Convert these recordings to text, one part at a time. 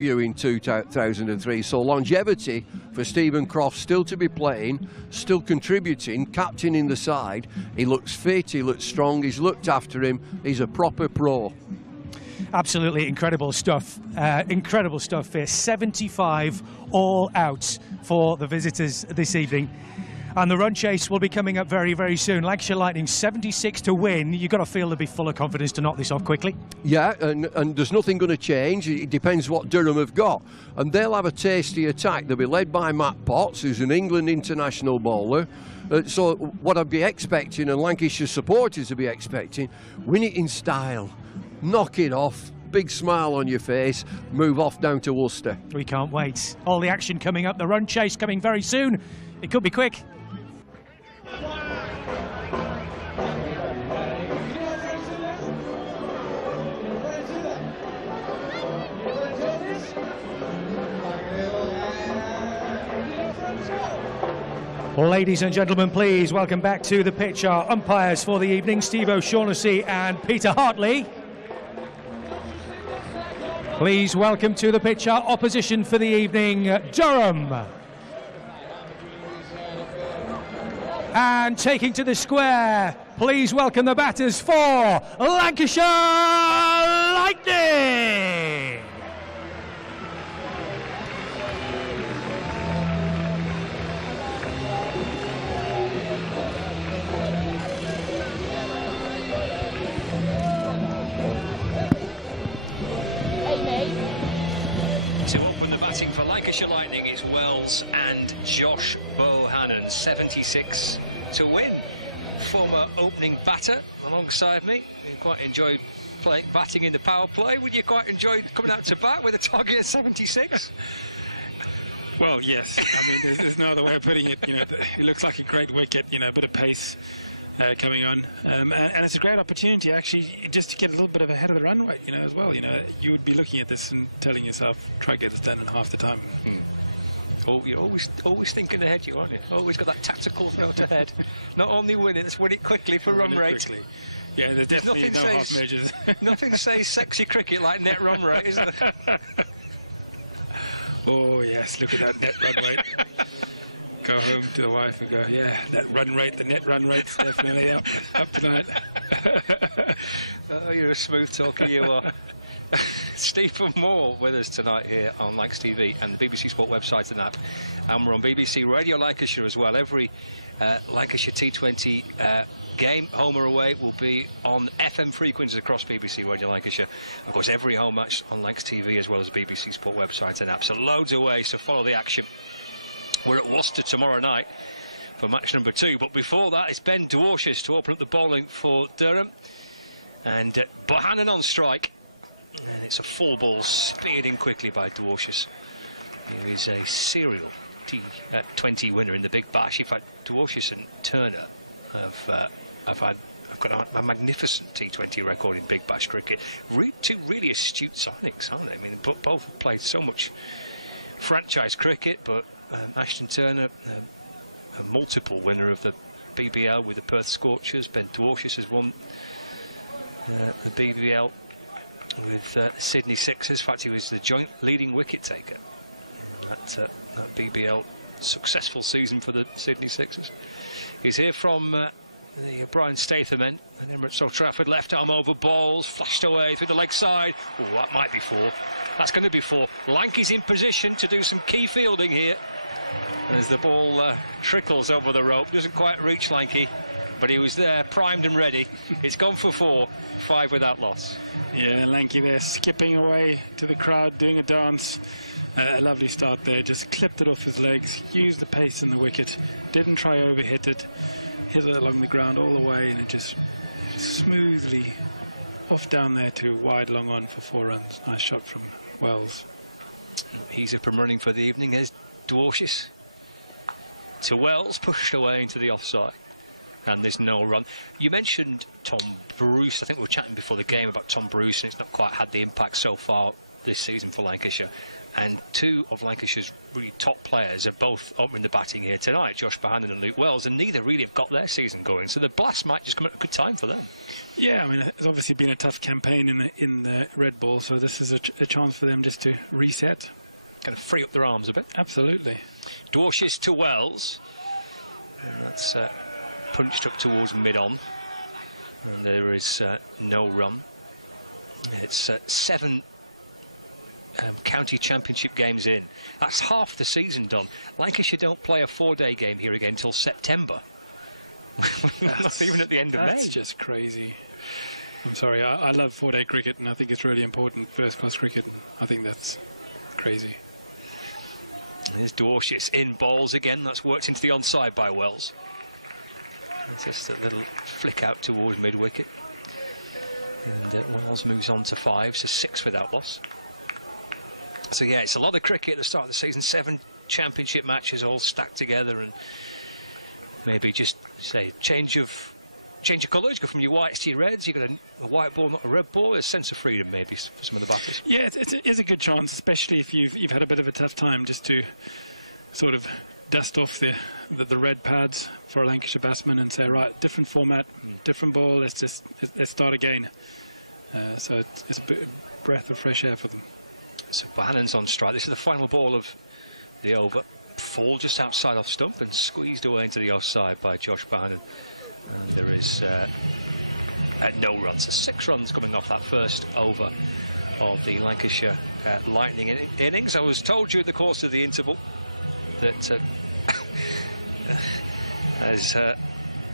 in 2003, so longevity for Stephen Croft, still to be playing, still contributing, captaining the side. He looks fit, he looks strong, he's looked after him, he's a proper pro. Absolutely incredible stuff. Incredible stuff here. 75 all out for the visitors this evening. And the run chase will be coming up very, very soon. Lancashire Lightning 76 to win. You've got to feel they'll be full of confidence to knock this off quickly. Yeah, and there's nothing going to change. It depends what Durham have got. And they'll have a tasty attack. They'll be led by Matt Potts, who's an England international bowler. So what I'd be expecting, and Lancashire supporters would be expecting, win it in style. Knock it off. Big smile on your face. Move off down to Worcester. We can't wait. All the action coming up. The run chase coming very soon. It could be quick. Ladies and gentlemen, please welcome back to the pitch our umpires for the evening, Steve O'Shaughnessy and Peter Hartley. Please welcome to the pitch our opposition for the evening, Durham. And taking to the square, please welcome the batters for Lancashire Lightning. To open the batting for Lancashire Lightning, it's Wells and Josh Bohannon, 76 to win. Former opening batter alongside me. You quite enjoyed batting in the power play. Would you quite enjoy coming out to bat with a target at 76? Well, yes. I mean, there's no other way of putting it. You know, it looks like a great wicket. You know, a bit of pace coming on, and it's a great opportunity actually just to get a little bit of ahead of the run rate. You know, as well. You know, you would be looking at this and telling yourself, try to get this done in half the time. Oh, you're always thinking ahead, you aren't you? Always got that tactical thought ahead. Not only win it, let's win it quickly for run rate. Quickly. Yeah, there's definitely no half measures. Nothing says sexy cricket like net run rate, is there? Oh yes, look at that net run rate. Go home to the wife and go, yeah, that run rate, the net run rate's definitely up tonight. Oh, you're a smooth talker, you are. Stephen Moore with us tonight here on Lancs TV and the BBC Sport website and app. And we're on BBC Radio Lancashire as well. Every Lancashire T20 game, home or away, will be on FM frequencies across BBC Radio Lancashire. Of course, every home match on Lancs TV as well as BBC Sport website and app. So loads away, so follow the action. We're at Worcester tomorrow night for match number 2. But before that, it's Ben Dwarshus to open up the bowling for Durham. And Bohannon on strike. And it's a full ball speared in quickly by Dwarshus, who is a serial T20 winner in the Big Bash. In fact, Dwarshus and Turner have got a magnificent T20 record in Big Bash cricket. Two really astute signings, aren't they? I mean, both have played so much franchise cricket, but Ashton Turner, a multiple winner of the BBL with the Perth Scorchers. Ben Dwarshus has won the BBL with Sydney Sixers. In fact, he was the joint leading wicket taker in that BBL successful season for the Sydney Sixers. He's here from the Brian Statham end at Emirates Old Trafford. Left arm over balls, flashed away through the leg side. Oh, that might be 4. That's going to be 4. Lanky's in position to do some key fielding here as the ball trickles over the rope. Doesn't quite reach Lanky, but he was there, primed and ready. It's gone for 4, 5 without loss. Yeah, Lanky there skipping away to the crowd, doing a dance. A lovely start there, just clipped it off his legs, used the pace in the wicket, didn't try overhit it, hit it along the ground all the way, and it just smoothly off down there to wide long on for 4 runs. Nice shot from Wells. He's up and running for the evening. There's Dwarshus to Wells, pushed away into the offside, and there's no run. You mentioned Tom Bruce. I think we were chatting before the game about Tom Bruce, and it's not quite had the impact so far this season for Lancashire. And two of Lancashire's really top players are both opening the batting here tonight, Josh Bohannon and Luke Wells, and neither really have got their season going. So the Blast might just come at a good time for them. Yeah, I mean, it's obviously been a tough campaign in the red ball, so this is a chance for them just to reset. Kind of free up their arms a bit. Absolutely. Dwarshuis to Wells. And that's punched up towards mid-on. And there is no run. It's 7 county championship games in. That's half the season done. Lancashire don't play a 4-day game here again until September. Not even at the end of May. That's just crazy. I'm sorry, I love 4-day cricket, and I think it's really important, first-class cricket, and I think that's crazy. There's Dwarshuis in balls again. That's worked into the onside by Wells. It's just a little flick out towards mid-wicket. And Wells moves on to 5, so 6 without loss. So yeah, it's a lot of cricket at the start of the season. 7 championship matches all stacked together, and maybe just say change of colours. Go from your whites to your reds. You got a white ball, not a red ball. There's a sense of freedom maybe for some of the batters. Yeah, it is a good chance, especially if you've had a bit of a tough time, just to sort of dust off the red pads for a Lancashire batsman and say, right, different format, different ball. Let's start again. So it's a bit of breath of fresh air for them. So Bohannon's on strike. This is the final ball of the over. Fall just outside off stump and squeezed away into the offside by Josh Bohannon. And there is no runs. So 6 runs coming off that first over of the Lancashire Lightning innings. I was told during the course of the interval that as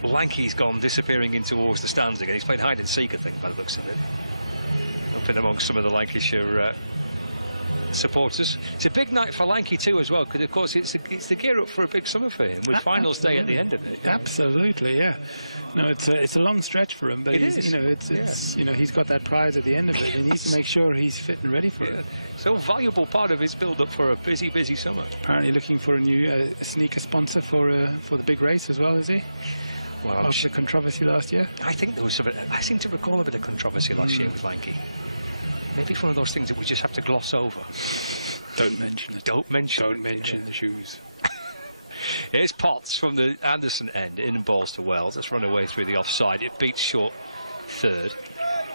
Lanky's gone disappearing in towards the stands again. He's playing hide and seek, I think, by the looks of it, up in amongst some of the Lancashire supporters. It's a big night for Lanky too as well, because of course it's the gear up for a big summer for him, with finals day at the end of it. Absolutely, yeah. No, it's a long stretch for him, but he's got that prize at the end of it. He needs to make sure he's fit and ready for it. So valuable part of his build-up for a busy summer. Apparently looking for a new sneaker sponsor for the big race as well, is he? Well, after the controversy last year, I think there was I seem to recall a bit of controversy last year with Lanky. Maybe one of those things that we just have to gloss over. Don't mention it. Don't mention the shoes. Here's Potts from the Anderson end, in balls to Wells. Let's run away through the offside. It beats short third,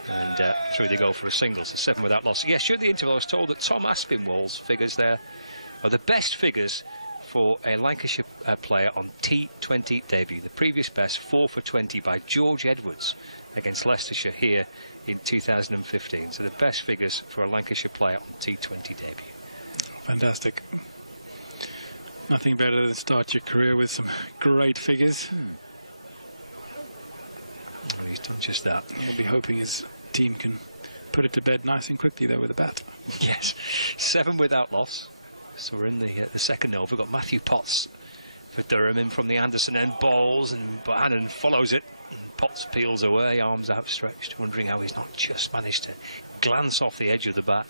and through they go for a single, so 7 without loss. Yes, during the interval I was told that Tom Aspinwall's figures there are the best figures for a Lancashire player on T20 debut. The previous best, 4 for 20 by George Edwards against Leicestershire here in 2015. So the best figures for a Lancashire player on T20 debut. Fantastic. Nothing better than start your career with some great figures. Well, he's done just that. We'll be hoping his team can put it to bed nice and quickly there with a bat. Yes, 7 without loss. So we're in the second over. We've got Matthew Potts for Durham in from the Anderson end, balls, and Bohannon follows it. And Potts peels away, arms outstretched, wondering how he's not just managed to glance off the edge of the bat.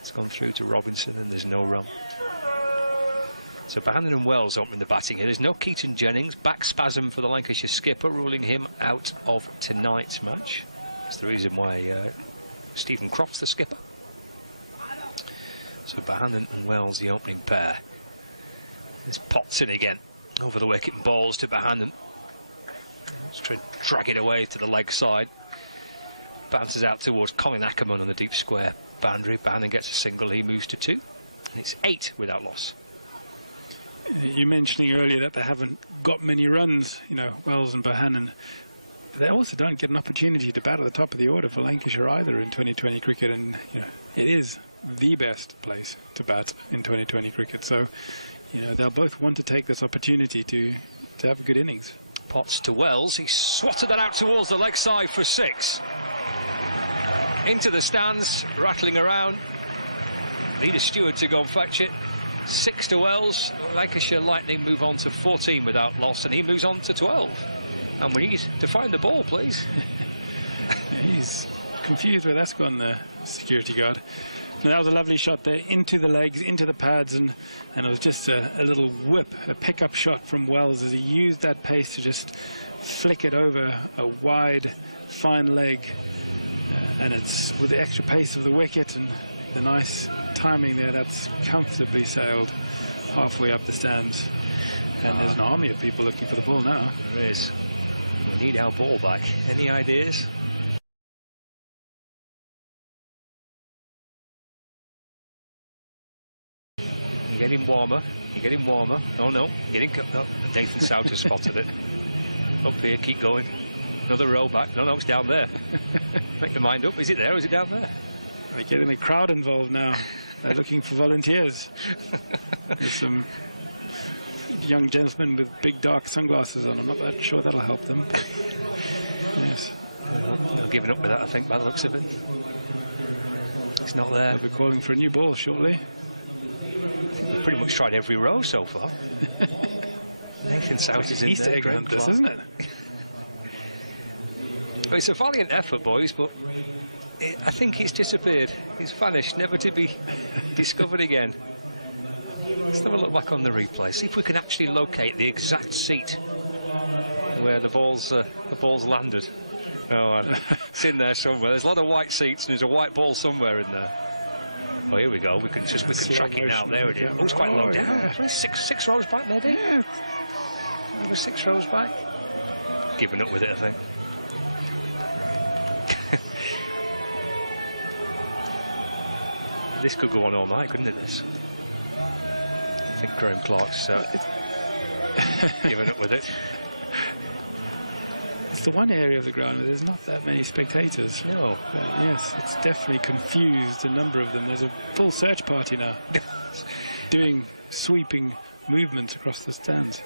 It's gone through to Robinson, and there's no run. So Bohannon and Wells opening the batting here. There's no Keaton Jennings. Back spasm for the Lancashire skipper, ruling him out of tonight's match. That's the reason why Stephen Croft's the skipper. So Bohannon and Wells, the opening pair. There's Potts in again. Over the wicket and balls to Bohannon. Let's try to drag it away to the leg side. Bounces out towards Colin Ackerman on the deep square boundary. Bohannon gets a single. He moves to 2. And it's 8 without loss. You mentioning earlier that they haven't got many runs, Wells and Bohannon. But they also don't get an opportunity to bat at the top of the order for Lancashire either in 2020 cricket. And, it is the best place to bat in 2020 cricket. So, they'll both want to take this opportunity to have a good innings. Potts to Wells. He swatted that out towards the leg side for 6. Into the stands, rattling around. Need a steward to go and fetch it. 6 to Wells. Lancashire Lightning move on to 14 without loss, and he moves on to 12. And we need to find the ball, please. He's confused where that's gone, the security guard. Now, that was a lovely shot there, into the legs, into the pads, and it was just a little whip, a pickup shot from Wells as he used that pace to just flick it over a wide, fine leg. And it's with the extra pace of the wicket, and the nice timing there. That's comfortably sailed halfway up the stands. And there's an army of people looking for the ball now. There is. We need our ball back. Any ideas? You're getting warmer. You're getting warmer. Oh no, oh, Nathan Souter spotted it. Up here, keep going. Another row back. No, it's down there. Make your mind up. Is it there or is it down there? We're getting the crowd involved now. They're looking for volunteers. There's some young gentlemen with big dark sunglasses on. I'm not that sure that'll help them. Yes. They're giving up with that, I think, by the looks of it. It's not there. They'll be calling for a new ball shortly. We've pretty much tried every row so far. Nathan Souter's in Easter there. egg hunt, this, isn't it? Well, it's a valiant effort, boys, but I think it's disappeared. It's vanished, never to be discovered again. Let's have a look back on the replay. See if we can actually locate the exact seat where the ball's landed. Oh, it's in there somewhere. There's a lot of white seats, and there's a white ball somewhere in there. Oh, here we go. We can track it now. There it is. Oh, it's quite low down. Yeah. Six rows back, maybe. Yeah. Over 6 rows back. Giving up with it, I think. This could go on all night, couldn't it? This. I think Graham Clark's giving up with it. It's the one area of the ground where there's not that many spectators. No. Yes, it's definitely confused a number of them. There's a full search party now doing sweeping movements across the stands.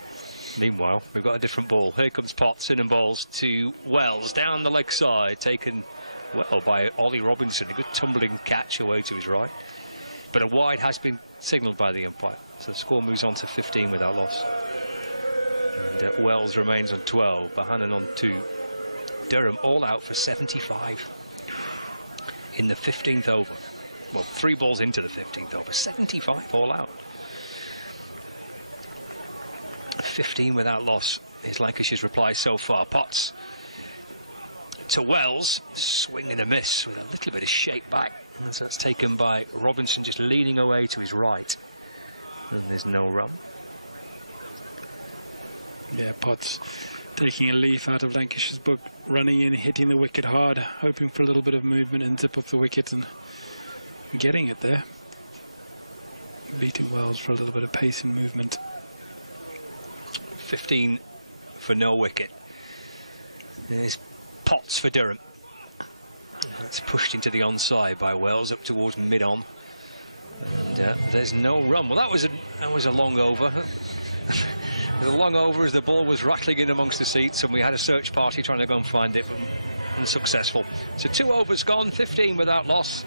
Meanwhile, we've got a different ball. Here comes Potts, in and balls to Wells, down the leg side, taken well by Ollie Robinson. A good tumbling catch away to his right. But a wide has been signalled by the umpire. So the score moves on to 15 without loss. And Wells remains on 12, Bohannon on 2. Durham all out for 75 in the 15th over. Well, 3 balls into the 15th over, 75 all out. 15 without loss is Lancashire's reply so far. Potts to Wells, swing and a miss with a little bit of shape back. And so that's taken by Robinson, just leaning away to his right. And there's no run. Yeah, Potts taking a leaf out of Lancashire's book, running in, hitting the wicket hard, hoping for a little bit of movement and zip off the wicket, and getting it there. Beating Wells for a little bit of pace and movement. 15 for no wicket. There's Potts for Durham. That's pushed into the onside by Wells up towards mid-on. And there's no run. Well, that was a long over. It was a long over as the ball was rattling in amongst the seats, and we had a search party trying to go and find it, but unsuccessful. So 2 overs gone, 15 without loss.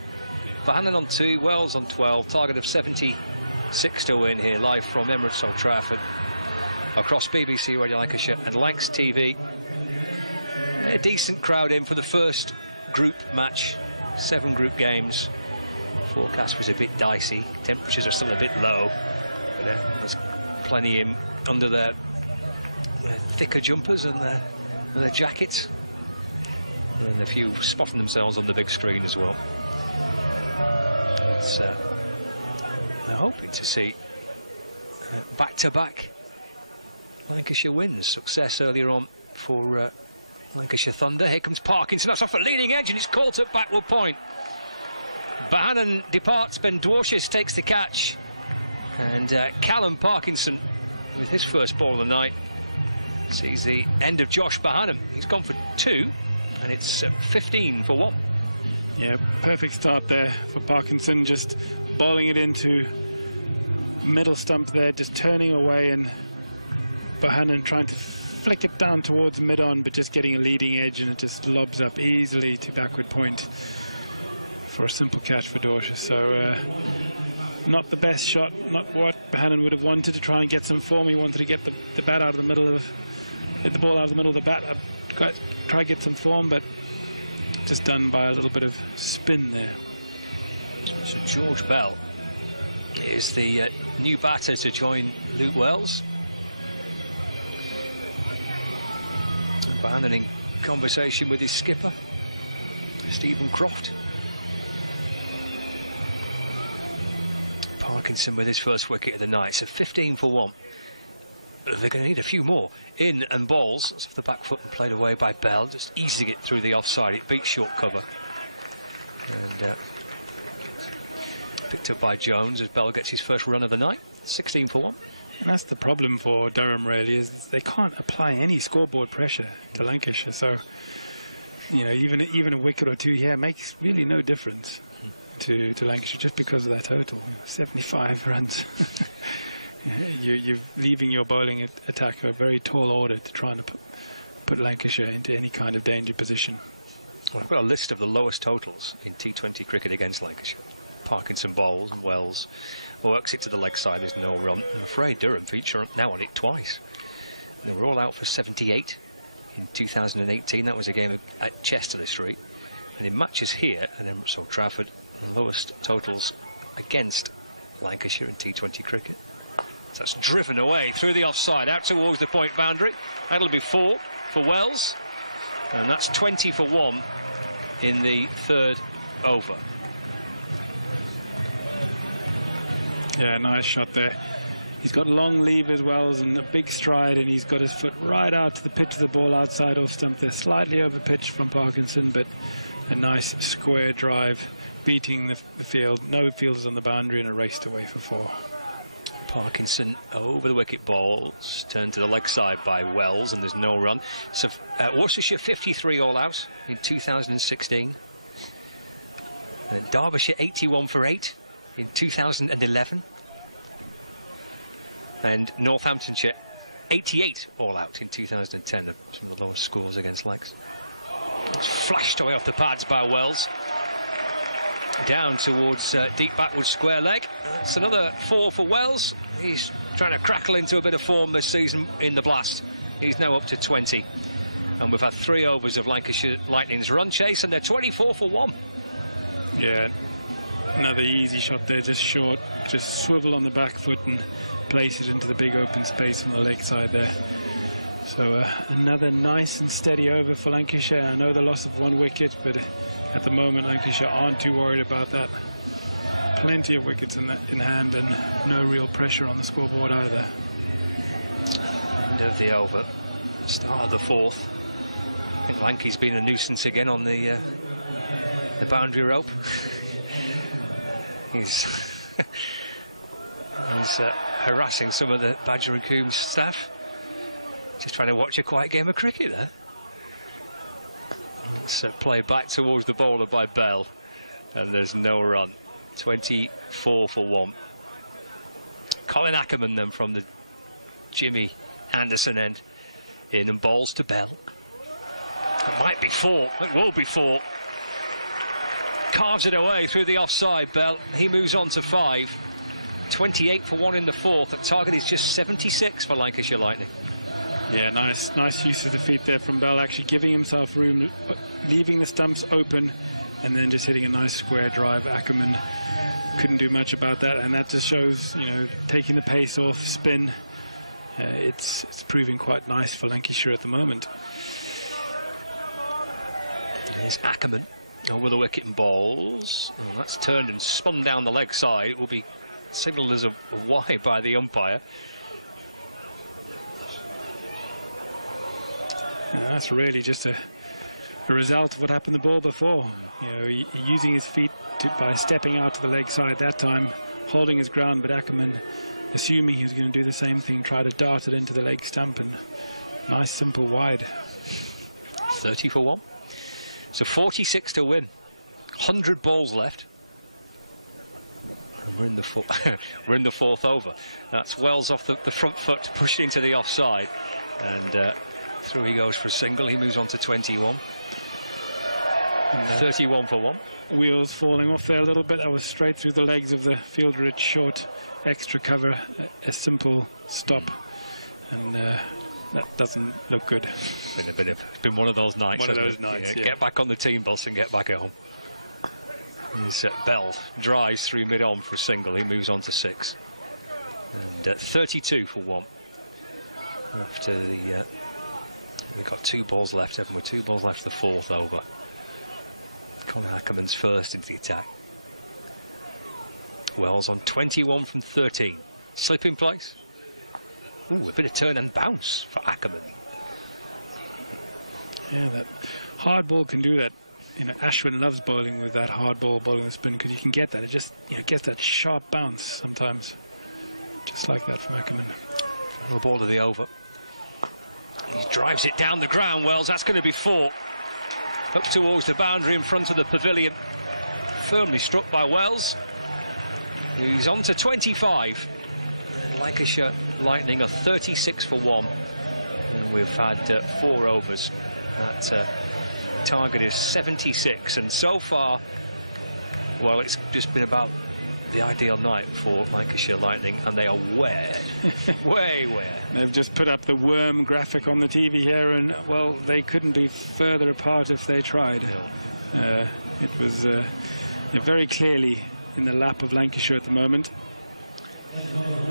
Bohannon on 2, Wells on 12. Target of 76 to win here, live from Emirates Old Trafford, across BBC Radio Lancashire and Lancs TV. A decent crowd in for the first group match. 7 group games. Forecast was a bit dicey. Temperatures are still a bit low, but there's plenty in under their thicker jumpers and their jackets, and a few spotting themselves on the big screen as well. It's, they're hoping to see back-to-back Lancashire wins. Success earlier on for Lancashire Thunder. Here comes Parkinson. That's off a leading edge, and it's caught at backward point. Bohannon departs. Ben Dwarshuis takes the catch, and Callum Parkinson, with his first ball of the night, sees the end of Josh Bohannon. He's gone for 2, and it's 15 for 1. Yeah, perfect start there for Parkinson, just bowling it into middle stump there, just turning away, and Bohannon trying to flick it down towards mid-on, but just getting a leading edge, and it just lobs up easily to backward point for a simple catch for Dwarshuis. So not the best shot, not what Bohannon would have wanted to try and get some form. He wanted to get the bat out of the middle of, get the ball out of the middle of the bat, try to get some form, but just done by a little bit of spin there. So George Bell is the new batter to join Luke Wells. Bohannon in conversation with his skipper, Stephen Croft. Parkinson with his first wicket of the night, so 15 for 1. They're going to need a few more. In and balls. It's off the back foot and played away by Bell. Just easy to get through the offside. It beats short cover. And picked up by Jones as Bell gets his first run of the night. 16 for 1. And that's the problem for Durham, really, is they can't apply any scoreboard pressure to Lancashire. So, you know, even a wicket or two here makes really no difference to Lancashire just because of that total. 75 runs. You're leaving your bowling attack a very tall order to try and put Lancashire into any kind of danger position. Well, I've got a list of the lowest totals in T20 cricket against Lancashire. Parkinson bowls and Wells works it to the leg side. There's no run. I'm afraid Durham feature now on it twice. They were all out for 78 in 2018. That was a game at Chester Street. And in matches here and then Old Trafford, the lowest totals against Lancashire in T20 cricket. So that's driven away through the offside, out towards the point boundary. That'll be 4 for Wells. And that's 20 for 1 in the third over. Yeah, nice shot there. He's got long levers, Wells, and a big stride, and he's got his foot right out to the pitch of the ball outside off stump there. Slightly over pitch from Parkinson, but a nice square drive, beating the field. No fielders on the boundary, and a raced away for 4. Parkinson over the wicket balls, turned to the leg side by Wells, and there's no run. So Worcestershire 53 all out in 2016. Derbyshire 81 for 8 in 2011. And Northamptonshire 88 all out in 2010. Some of the lowest scores against Lancs. It's flashed away off the pads by Wells. Down towards deep backward square leg. That's another 4 for Wells. He's trying to crackle into a bit of form this season in the blast. He's now up to 20. And we've had 3 overs of Lancashire Lightning's run chase, and they're 24 for 1. Yeah, another easy shot there, just short. Just swivel on the back foot and place it into the big open space on the leg side there. So another nice and steady over for Lancashire. I know the loss of 1 wicket, but at the moment Lancashire aren't too worried about that. Plenty of wickets in hand and no real pressure on the scoreboard either. End of the over. Start of the 4th. I think Lanky's been a nuisance again on the boundary rope. He's harassing some of the Badger and Coombs staff. Just trying to watch a quiet game of cricket there. It's played back towards the bowler by Bell, and there's no run. 24 for 1. Colin Ackerman then from the Jimmy Anderson end. In and bowls to Bell. It might be 4. It will be 4. Carves it away through the offside, Bell. He moves on to 5. 28 for 1 in the 4th. The target is just 76 for Lancashire Lightning. Yeah, nice use of the feet there from Bell, actually giving himself room, leaving the stumps open, and then just hitting a nice square drive. Ackerman couldn't do much about that, and that just shows, you know, taking the pace off, spin. It's proving quite nice for Lancashire at the moment. Here's Ackerman over the wicket and bowls. Oh, that's turned and spun down the leg side. It will be signalled as a wide by the umpire. And that's really just a result of what happened the ball before. You know, using his feet by stepping out to the leg side that time, holding his ground, but Ackerman, assuming he was going to do the same thing, try to dart it into the leg stump, and nice simple wide. 30 for 1. So 46 to win. 100 balls left. And we're in the 4th over. That's Wells off the front foot, pushed into the offside, and through he goes for a single. He moves on to 21. And 31 for 1. Wheels falling off there a little bit. That was straight through the legs of the fielder at short. Extra cover, a simple stop, and that doesn't look good. It's been one of those nights. One of those nights, yeah. Get back on the team bus and get back home. Bell drives through mid-on for a single. He moves on to 6. And 32 for 1. After the... we've got 2 balls left, haven't we? 2 balls left, the 4th over. Colin Ackerman's first into the attack. Wells on 21 from 13. Slip in place. Ooh, a bit of turn and bounce for Ackerman. Yeah, that hard ball can do that. You know, Ashwin loves bowling with that hard ball, bowling the spin, because you can get that. It just, you know, gets that sharp bounce sometimes. Just like that from Ackerman. The ball to the over. He drives it down the ground, Wells. That's going to be 4. Up towards the boundary in front of the pavilion. Firmly struck by Wells. He's on to 25. And Lancashire Lightning are 36 for 1. And we've had 4 overs. That target is 76. And so far, well, it's just been about the ideal night for Lancashire Lightning, and they are where? way. They've just put up the worm graphic on the TV here, and, well, they couldn't be further apart if they tried. No. It was very clearly in the lap of Lancashire at the moment.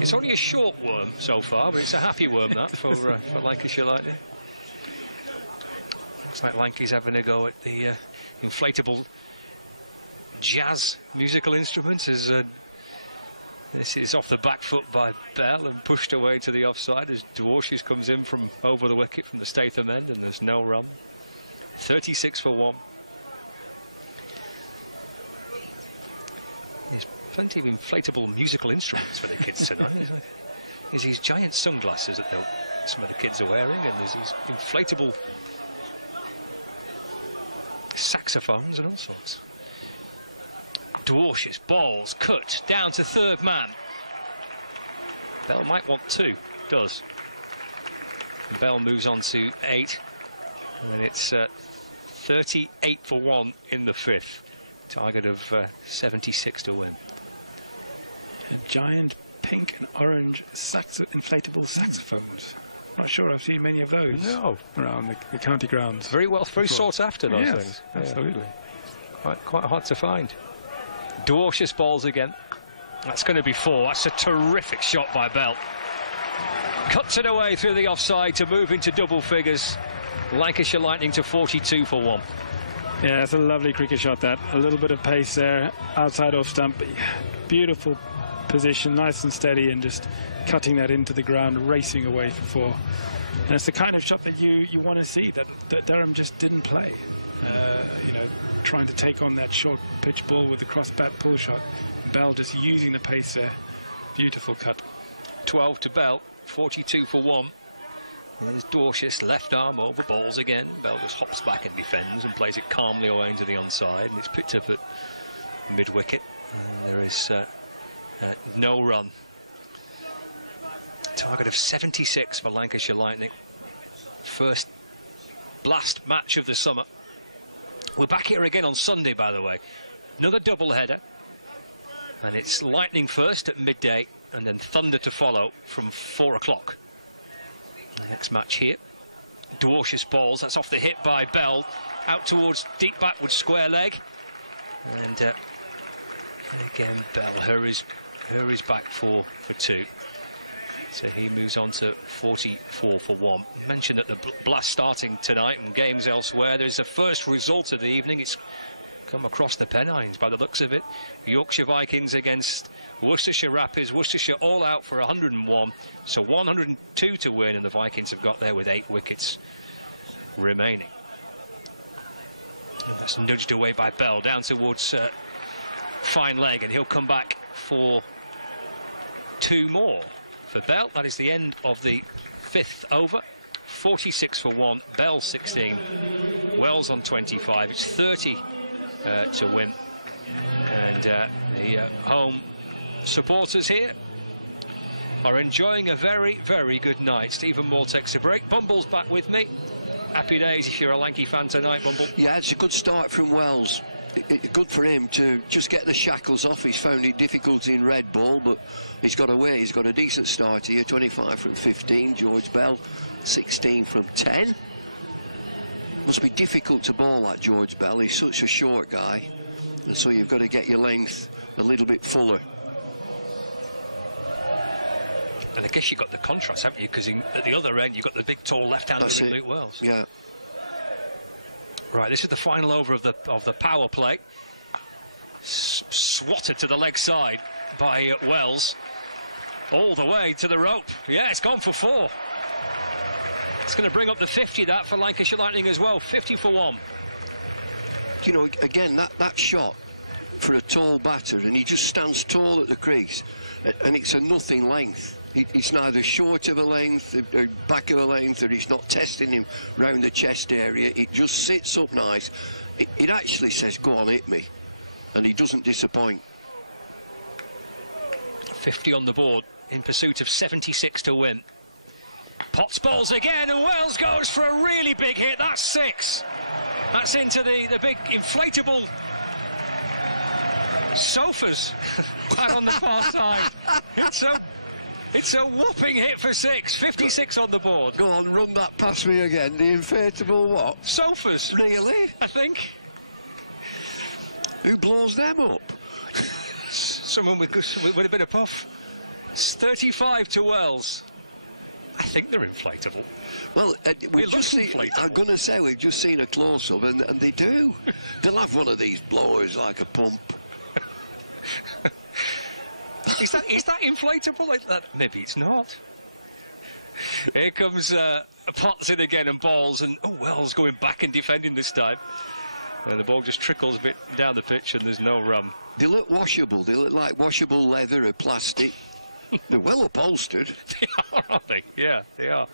It's only a short worm so far, but it's a happy worm, that, for Lancashire Lightning. Looks like Lanky's having a go at the inflatable jazz musical instruments as this is off the back foot by Bell and pushed away to the offside as Dwarshuis comes in from over the wicket from the Statham end, and there's no run. 36 for 1. There's plenty of inflatable musical instruments for the kids tonight. There's these giant sunglasses that some of the kids are wearing, and there's these inflatable saxophones and all sorts. Dwarshuis balls cut down to third man. Bell might want 2, does. And Bell moves on to 8, and it's 38 for 1 in the 5th. Target of 76 to win. A giant pink and orange inflatable saxophones. Not sure I've seen many of those. No. Around the county grounds. Very sought after, those yes, things. Absolutely. Yeah. Quite hard to find. Dwarshuis balls again. That's going to be 4. That's a terrific shot by Bell. Cuts it away through the offside to move into double figures. Lancashire Lightning to 42 for 1. Yeah, that's a lovely cricket shot, that. A little bit of pace there, outside off stump. Beautiful position, nice and steady, and just cutting that into the ground, racing away for 4. And it's the kind of shot that you want to see, that Durham just didn't play. You know, trying to take on that short pitch ball with the cross bat pull shot. Bell just using the pace there. Beautiful cut. 12 to Bell, 42 for 1. There's Dwarshuis, left arm over balls again. Bell just hops back and defends and plays it calmly away into the onside, and it's picked up at mid-wicket. There is no run. Target of 76 for Lancashire Lightning. First blast match of the summer. We're back here again on Sunday, by the way. Another double header, and it's Lightning first at midday, and then Thunder to follow from 4 o'clock. The next match here. Dwarshuis balls, that's off the hit by Bell, out towards deep backward square leg, and again Bell hurries back for 2. So he moves on to 44 for 1. I mentioned that the blast starting tonight and games elsewhere. There's a first result of the evening. It's come across the Pennines by the looks of it. Yorkshire Vikings against Worcestershire Rapids. Worcestershire all out for 101, so 102 to win, and the Vikings have got there with 8 wickets remaining. And that's nudged away by Bell down towards fine leg, and he'll come back for 2 more. For Bell, that is the end of the 5th over. 46 for 1, Bell 16, Wells on 25. It's 30 to win, and the home supporters here are enjoying a very, very good night. Stephen Moore takes a break. Bumble's back with me. Happy days if you're a Lanky fan tonight, Bumble. Yeah, it's a good start from Wells. Good for him to just get the shackles off. He's found it difficult in red ball, but he's got away. He's got a decent start here. 25 from 15. George Bell 16 from 10. Must be difficult to bowl like George Bell. He's such a short guy, and so you've got to get your length a little bit fuller. And I guess you've got the contrast, haven't you? Because at the other end you've got the big tall left-hander in Luke Wells. Yeah. Right, this is the final over of the power play. Swatted to the leg side. by Wells. All the way to the rope. Yeah, it's gone for 4. It's going to bring up the 50, that, for Lancashire Lightning as well. 50 for 1. You know, again, that shot for a tall batter, and he just stands tall at the crease, and it's a nothing length. It's neither short of a length, or back of a length, or it's not testing him round the chest area. It just sits up nice. It actually says, go on, hit me. And he doesn't disappoint. 50 on the board in pursuit of 76 to win. Potts bowls again, and Wells goes for a really big hit. That's 6. That's into the big inflatable sofas out on the far side. It's a whopping hit for 6. 56 on the board. Go on, run that past me again. The inflatable what? Sofas. Really? I think. Who blows them up? Someone with a bit of puff. It's 35 to Wells. I think they're inflatable. Well, we've just seen, inflatable. I'm going to say we've just seen a close-up, and they do. They'll have one of these blowers like a pump. Is that inflatable like that? Maybe it's not. Here comes Potts in again and balls, and Wells going back and defending this time. And the ball just trickles a bit down the pitch, and there's no run. They look washable. They look like washable leather or plastic. They're well upholstered. They are, aren't they? Yeah, they are.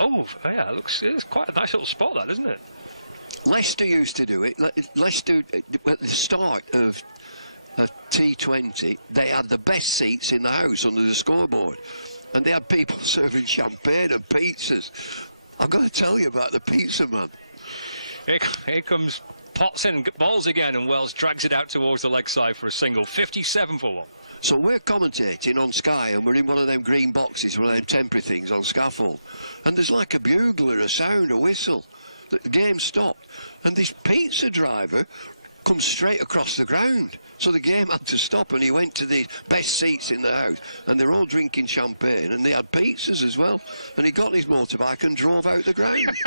Oh, yeah, it's quite a nice little spot, that, isn't it? Leicester used to do it. Leicester, at the start of T20, they had the best seats in the house under the scoreboard. And they had people serving champagne and pizzas. I've got to tell you about the pizza man. Here comes Potts in, balls again, and Wells drags it out towards the leg side for a single. 57 for 1. So we're commentating on Sky, and we're in one of them green boxes, one of them temporary things on scaffold. And there's like a bugler, a sound, a whistle. The game stopped. And this pizza driver comes straight across the ground. So the game had to stop, and he went to the best seats in the house, and they're all drinking champagne, and they had pizzas as well. And he got his motorbike and drove out the ground.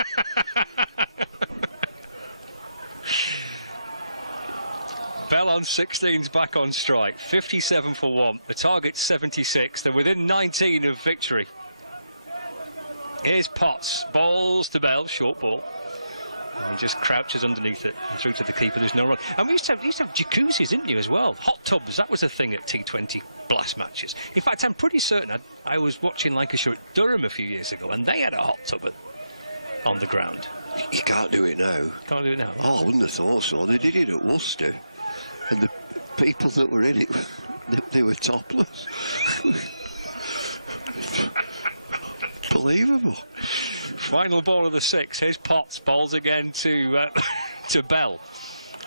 Bell on 16's back on strike. 57 for 1. The target's 76. They're within 19 of victory. Here's Potts. Balls to Bell. Short ball. And he just crouches underneath it and through to the keeper. There's no run. And we used to have jacuzzis, didn't you, as well? Hot tubs. That was a thing at T20 blast matches. In fact, I'm pretty certain I was watching Lancashire at Durham a few years ago, and they had a hot tub on the ground. You can't do it now. Can't do it now. Oh, I wouldn't have thought so. They did it at Worcester. And the people that were in it, they were topless. Believable. Final ball of the 6. Here's Potts. Balls again to Bell.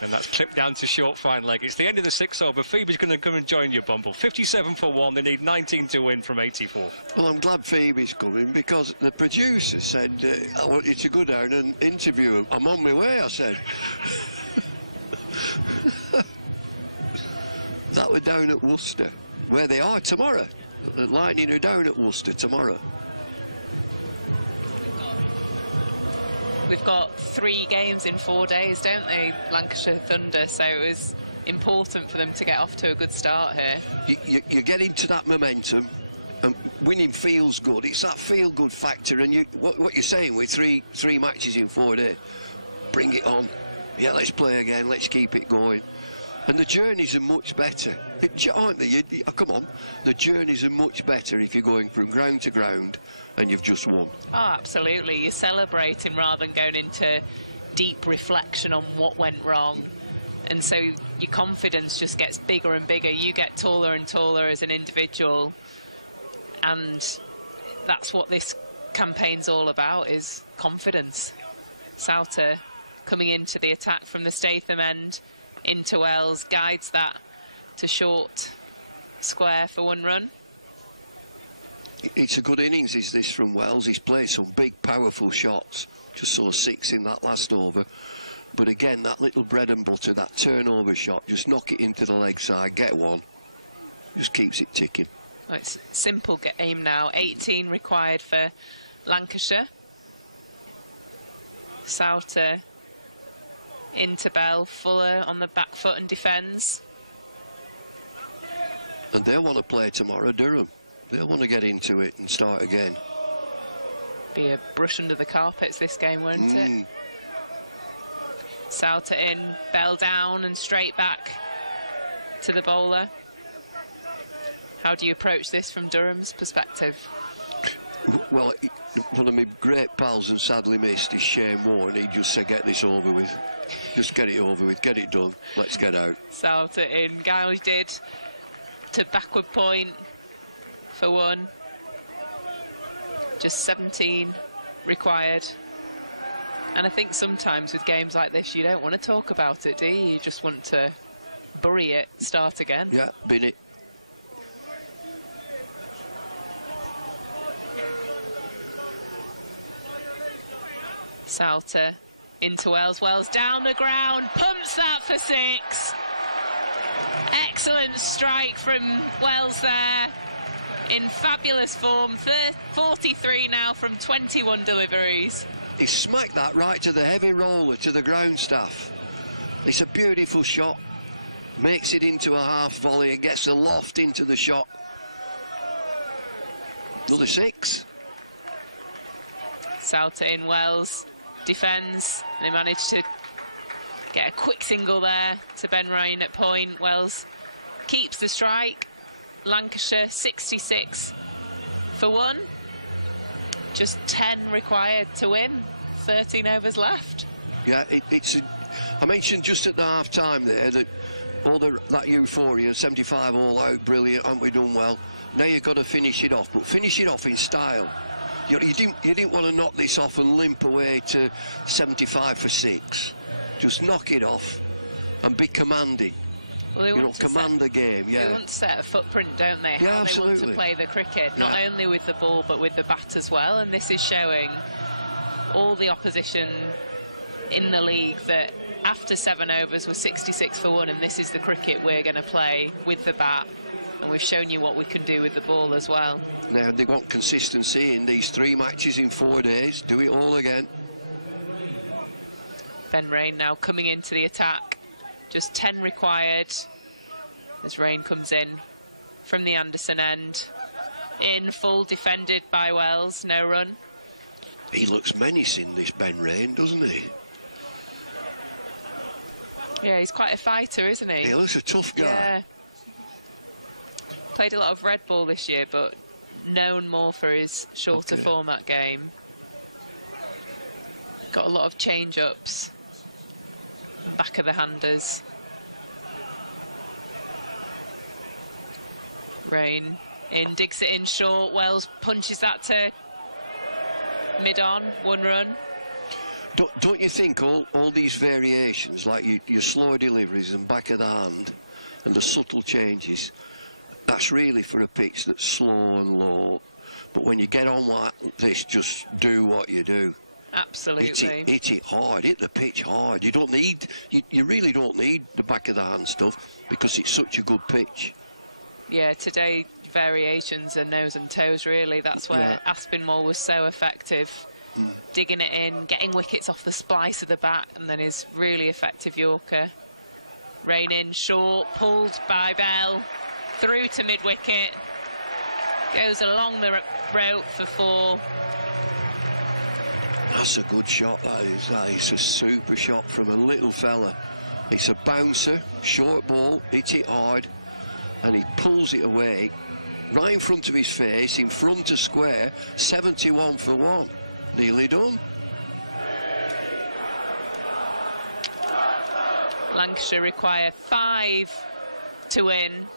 And that's clipped down to short fine leg. It's the end of the 6 over. Phoebe's going to come and join you, Bumble. 57 for 1. They need 19 to win from 84. Well, I'm glad Phoebe's coming, because the producer said, I want you to go down and interview him. I'm on my way, I said. That were down at Worcester, where they are tomorrow. The Lightning are down at Worcester tomorrow. We've got 3 games in 4 days, don't they, Lancashire Thunder? So it was important for them to get off to a good start here. You get into that momentum, and winning feels good. It's that feel-good factor, and what you're saying with three matches in 4 days, bring it on. Yeah, let's play again. Let's keep it going. And the journeys are much better, aren't they? Come on, the journeys are much better if you're going from ground to ground and you've just won. Oh, absolutely. You're celebrating rather than going into deep reflection on what went wrong. And so your confidence just gets bigger and bigger. You get taller and taller as an individual. And that's what this campaign's all about, is confidence. Souter coming into the attack from the Statham end. Into Wells, guides that to short square for 1 run. It's a good innings, is this, from Wells. He's played some big, powerful shots. Just saw 6 in that last over. But again, that little bread and butter, that turnover shot, just knock it into the leg side, get 1. Just keeps it ticking. Oh, it's simple aim now. 18 required for Lancashire. Souter into Bell. Fuller on the back foot and defends. And they'll want to play tomorrow, Durham. They'll want to get into it and start again. Be a brush under the carpets this game, won't it? Sauter in, Bell down and straight back to the bowler. How do you approach this from Durham's perspective? Well, one of my great pals and sadly missed is Shane Warren. He just said, get this over with. Just get it over with, get it done, let's get out. Sauter in, Giles did to backward point for 1. Just 17 required. And I think sometimes with games like this, you don't want to talk about it, do you? You just want to bury it, start again. Yeah, bin it. Sauter into Wells. Wells down the ground, pumps that for 6. Excellent strike from Wells there. In fabulous form, 43 now from 21 deliveries. He smacked that right to the heavy roller, to the ground staff. It's a beautiful shot. Makes it into a half volley and gets a loft into the shot. Another 6. Sauter in, Wells defends. They managed to get a quick single there to Ben Ryan at point. Wells keeps the strike. Lancashire 66 for 1. Just 10 required to win. 13 overs left. Yeah, I mentioned just at the half time there that that euphoria, 75 all out, brilliant, haven't we done well? Now you've got to finish it off, but finish it off in style. You didn't want to knock this off and limp away to 75 for 6. Just knock it off and be commanding. Well, command the game. Yeah, they want to set a footprint, don't they? Yeah, how absolutely. They want to play the cricket, not only with the ball but with the bat as well. And this is showing all the opposition in the league that after 7 overs was 66 for 1, and this is the cricket we're going to play with the bat. And we've shown you what we can do with the ball as well. Now they want consistency in these 3 matches in 4 days. Do it all again. Ben Rain now coming into the attack. Just 10 required as Rain comes in from the Anderson end. In full, defended by Wells, no run. He looks menacing, this Ben Rain, doesn't he? Yeah, he's quite a fighter, isn't he? He looks a tough guy. Yeah. Played a lot of red ball this year, but known more for his shorter format game. Got a lot of change-ups. Back of the handers. Rain in, digs it in short. Wells punches that to mid-on, 1 run. Don't you think all these variations, like your slow deliveries and back of the hand and the subtle changes, that's really for a pitch that's slow and low. But when you get on like this, just do what you do. Absolutely. Hit it hard, hit the pitch hard. You don't need, you really don't need the back of the hand stuff because it's such a good pitch. Yeah, today variations are nose and toes really. That's where Aspinwall was so effective. Digging it in, getting wickets off the splice of the bat, and then his really effective Yorker. Rain in short, pulled by Bell, through to mid-wicket. Goes along the rope for 4. That's a good shot, that is a super shot from a little fella. It's a bouncer, short ball, hit it hard, and he pulls it away right in front of his face, in front of square. 71 for 1. Nearly done. Lancashire require 5 to win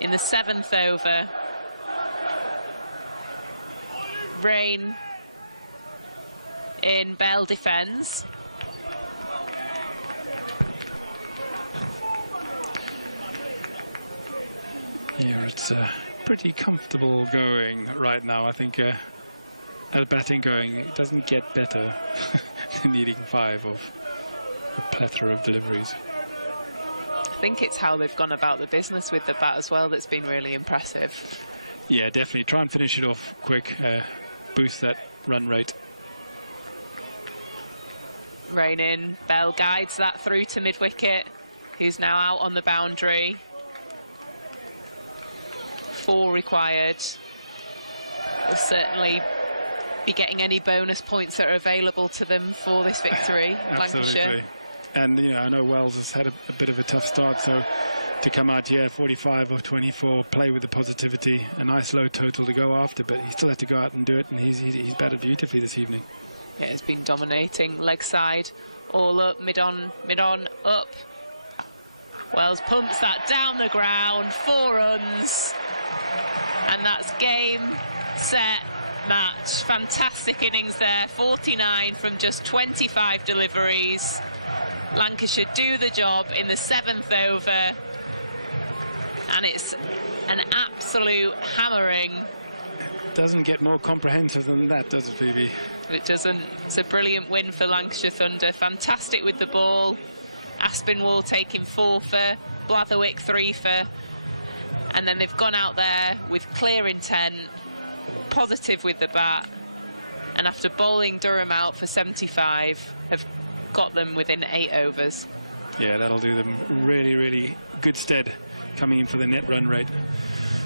in the 7th over. Rain in, Bell defends. Yeah, it's pretty comfortable going right now. I think at batting going, it doesn't get better than needing 5 of a plethora of deliveries. I think it's how they've gone about the business with the bat as well that's been really impressive. Yeah, definitely. Try and finish it off quick, boost that run rate. Rain in, Bell guides that through to mid-wicket, who's now out on the boundary. 4 required. They'll certainly be getting any bonus points that are available to them for this victory. Lancashire. And you know, I know Wells has had a bit of a tough start, so to come out here 45 of 24, play with the positivity, a nice low total to go after, but he still had to go out and do it, and he's batted beautifully this evening. Yeah, he's been dominating. Leg side, all up, mid on, up. Wells pumps that down the ground, 4 runs, and that's game, set, match. Fantastic innings there, 49 from just 25 deliveries. Lancashire do the job in the 7th over, and it's an absolute hammering. Doesn't get more comprehensive than that, does it, Phoebe? It doesn't. It's a brilliant win for Lancashire Thunder. Fantastic with the ball. Aspinwall taking 4 for, Blatherwick 3 for, and then they've gone out there with clear intent, positive with the bat, and after bowling Durham out for 75, have got them within 8 overs. Yeah, that'll do them really, really good stead coming in for the net run rate.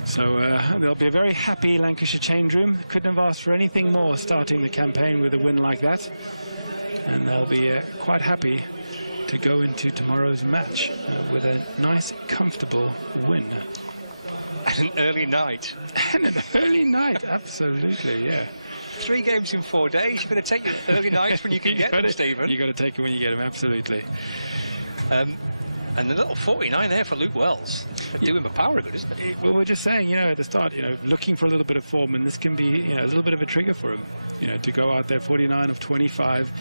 So there'll be a very happy Lancashire change room. Couldn't have asked for anything more starting the campaign with a win like that. And they'll be quite happy to go into tomorrow's match with a nice, comfortable win. And an early night. And an early night, absolutely, yeah. 3 games in 4 days. You've got to take your early nights when you can get them, Stephen. You've got to take it when you get them, absolutely. And the little 49 there for Luke Wells. Do him a power good, isn't it? Well, we're just saying, you know, at the start, you know, looking for a little bit of form, and this can be, you know, a little bit of a trigger for him, you know, to go out there 49 of 25,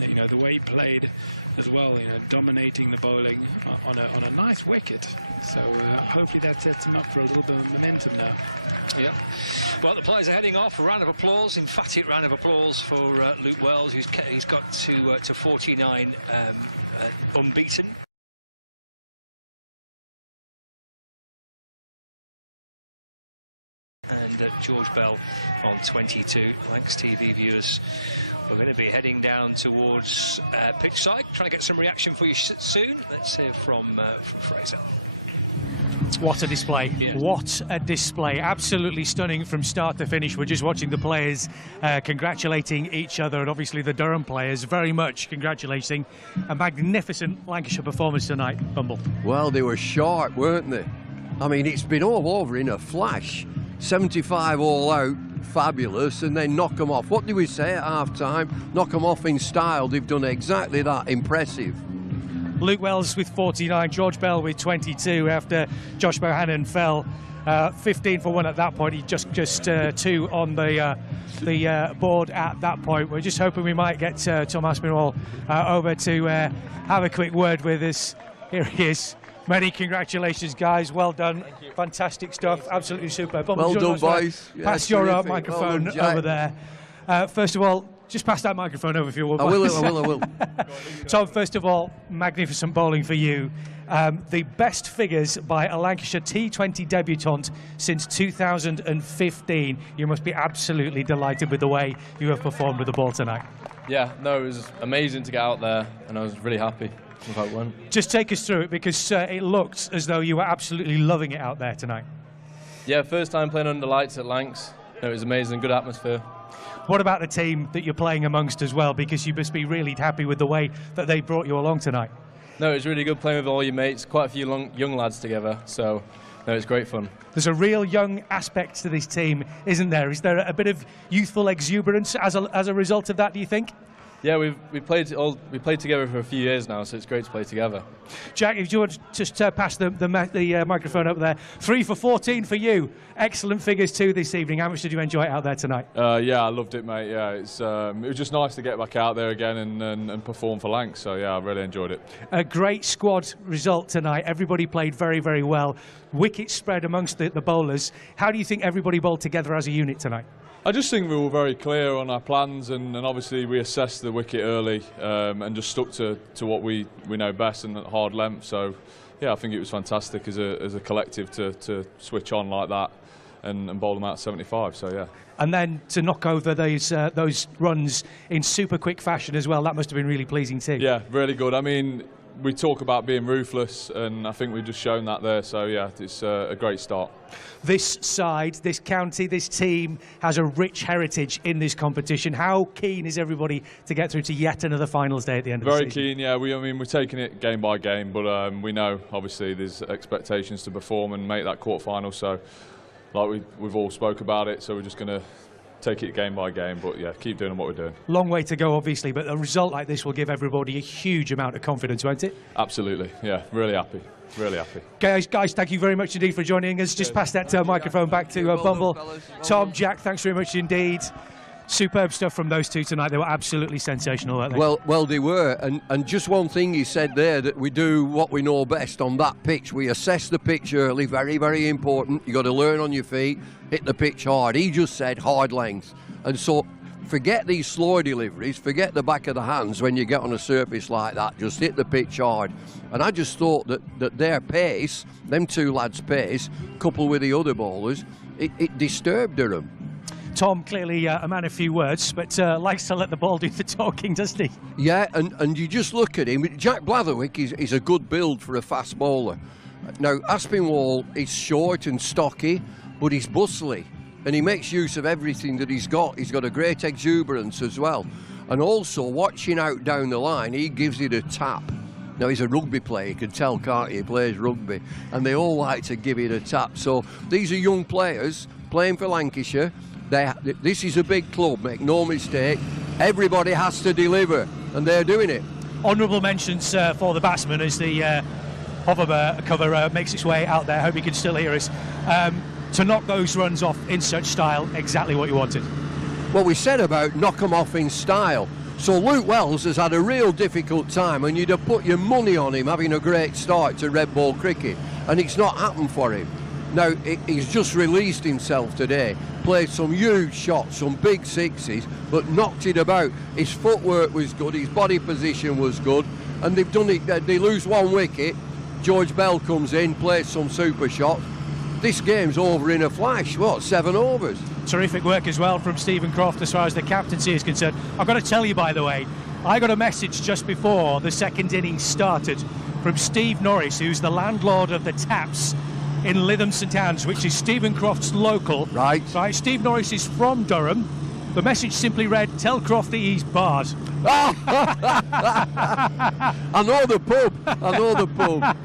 you know, the way he played as well, you know, dominating the bowling on a nice wicket. So hopefully that sets him up for a little bit of momentum now. Yeah. Well, the players are heading off. A round of applause, emphatic round of applause for Luke Wells, he's got to 49 unbeaten. And George Bell on 22. Lancs TV viewers, we're going to be heading down towards pitch side, trying to get some reaction for you soon. Let's hear from Fraser. What a display. Yeah. What a display. Absolutely stunning from start to finish. We're just watching the players congratulating each other, and obviously the Durham players very much congratulating a magnificent Lancashire performance tonight, Bumble. Well, they were sharp, weren't they? I mean, it's been all over in a flash. 75 all out, fabulous, and then knock them off. What do we say at half-time? Knock them off in style. They've done exactly that. Impressive. Luke Wells with 49, George Bell with 22 after Josh Bohannon fell 15 for 1 at that point. He just 2 on the board at that point. We're just hoping we might get Tom Aspinwall over to have a quick word with us. Here he is. Many congratulations, guys. Well done. Fantastic stuff. Absolutely superb. Well done, boys. Pass your microphone over there. First of all, just pass that microphone over if you will. I will. Tom, first of all, magnificent bowling for you. The best figures by a Lancashire T20 debutant since 2015. You must be absolutely delighted with the way you have performed with the ball tonight. Yeah, no, it was amazing to get out there, and I was really happy with how it went. Just take us through it, because it looked as though you were absolutely loving it out there tonight. Yeah, first time playing under lights at Lancs. It was amazing, good atmosphere. What about the team that you're playing amongst as well? Because you must be really happy with the way that they brought you along tonight. No, it was really good playing with all your mates, quite a few young lads together, so no, it was great fun. There's a real young aspect to this team, isn't there? Is there a bit of youthful exuberance as a result of that, do you think? Yeah, we played together for a few years now, so it's great to play together. Jack, if you want to just pass the microphone up there. 3 for 14 for you. Excellent figures too this evening. How much did you enjoy it out there tonight? Yeah, I loved it, mate. Yeah, it was just nice to get back out there again and perform for Lancs. So yeah, I really enjoyed it. A great squad result tonight. Everybody played very, very well. Wicket spread amongst the bowlers. How do you think everybody bowled together as a unit tonight? I just think we were very clear on our plans, and obviously we assessed the wicket early and just stuck to what we know best and at hard length. So yeah, I think it was fantastic as a collective to switch on like that and bowl them out 75. So yeah. And then to knock over those runs in super quick fashion as well. That must have been really pleasing too. Yeah, really good. I mean, we talk about being ruthless, and I think we've just shown that there. So yeah, it's a great start. This side, this county, this team has a rich heritage in this competition. How keen is everybody to get through to yet another finals day at the end of the season? Very keen, yeah. We're taking it game by game, but we know obviously there's expectations to perform and make that quarter-final. So, like we've all spoke about it, so we're just going to take it game by game, but yeah, keep doing what we're doing. Long way to go, obviously, but a result like this will give everybody a huge amount of confidence, won't it? Absolutely, yeah. Really happy. Really happy. Guys, thank you very much indeed for joining us. Just pass that microphone back to Bumble. Tom, Jack, thanks very much indeed. Superb stuff from those two tonight. They were absolutely sensational, weren't they? Well, they were. And just one thing he said there, that we do what we know best on that pitch. We assess the pitch early, very, very important. You got to learn on your feet, hit the pitch hard. He just said hard length. And so forget these slow deliveries, forget the back of the hands when you get on a surface like that. Just hit the pitch hard. And I just thought that their pace, them two lads' pace, coupled with the other bowlers, it disturbed Durham. Tom, clearly a man of few words, but likes to let the ball do the talking, doesn't he? Yeah, and you just look at him. Jack Blatherwick is a good build for a fast bowler. Now, Aspinwall is short and stocky, but he's bustly, and he makes use of everything that he's got. He's got a great exuberance as well. And also, watching out down the line, he gives it a tap. Now, he's a rugby player, you can tell, can't he? He plays rugby, and they all like to give it a tap. So these are young players playing for Lancashire. This is a big club, make no mistake. Everybody has to deliver, and they're doing it. Honourable mentions for the batsman as the hover cover makes its way out there. Hope you can still hear us. To knock those runs off in such style, exactly what you wanted. Well, we said about knock them off in style. So Luke Wells has had a real difficult time, and you'd have put your money on him having a great start to red ball cricket, and it's not happened for him. Now, he's just released himself today, played some huge shots, some big sixes, but knocked it about. His footwork was good, his body position was good, and they've done it. They lose one wicket, George Bell comes in, plays some super shots. This game's over in a flash. 7 overs? Terrific work as well from Stephen Croft as far as the captaincy is concerned. I've got to tell you, by the way, I got a message just before the second innings started from Steve Norris, who's the landlord of the Taps in Lytham St Anne's, which is Stephen Croft's local. Right. Steve Norris is from Durham. The message simply read, "Tell Crofty he's barred." I know the pub.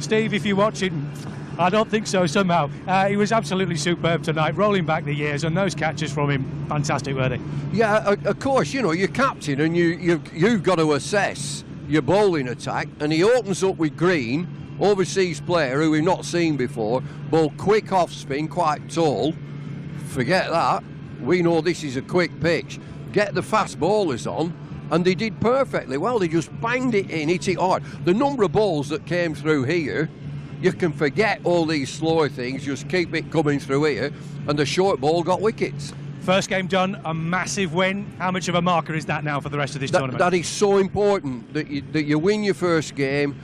Steve, if you're watching, I don't think so somehow. He was absolutely superb tonight, rolling back the years, and those catches from him, fantastic, were they? Yeah, of course, you know, you're captain and you've got to assess your bowling attack, and he opens up with Green, overseas player who we've not seen before, ball quick off spin, quite tall. Forget that. We know this is a quick pitch. Get the fast bowlers on, and they did perfectly well. They just banged it in, hit it hard. The number of balls that came through here, you can forget all these slower things, just keep it coming through here, and the short ball got wickets. First game done, a massive win. How much of a marker is that now for the rest of this tournament? That is so important, that you win your first game.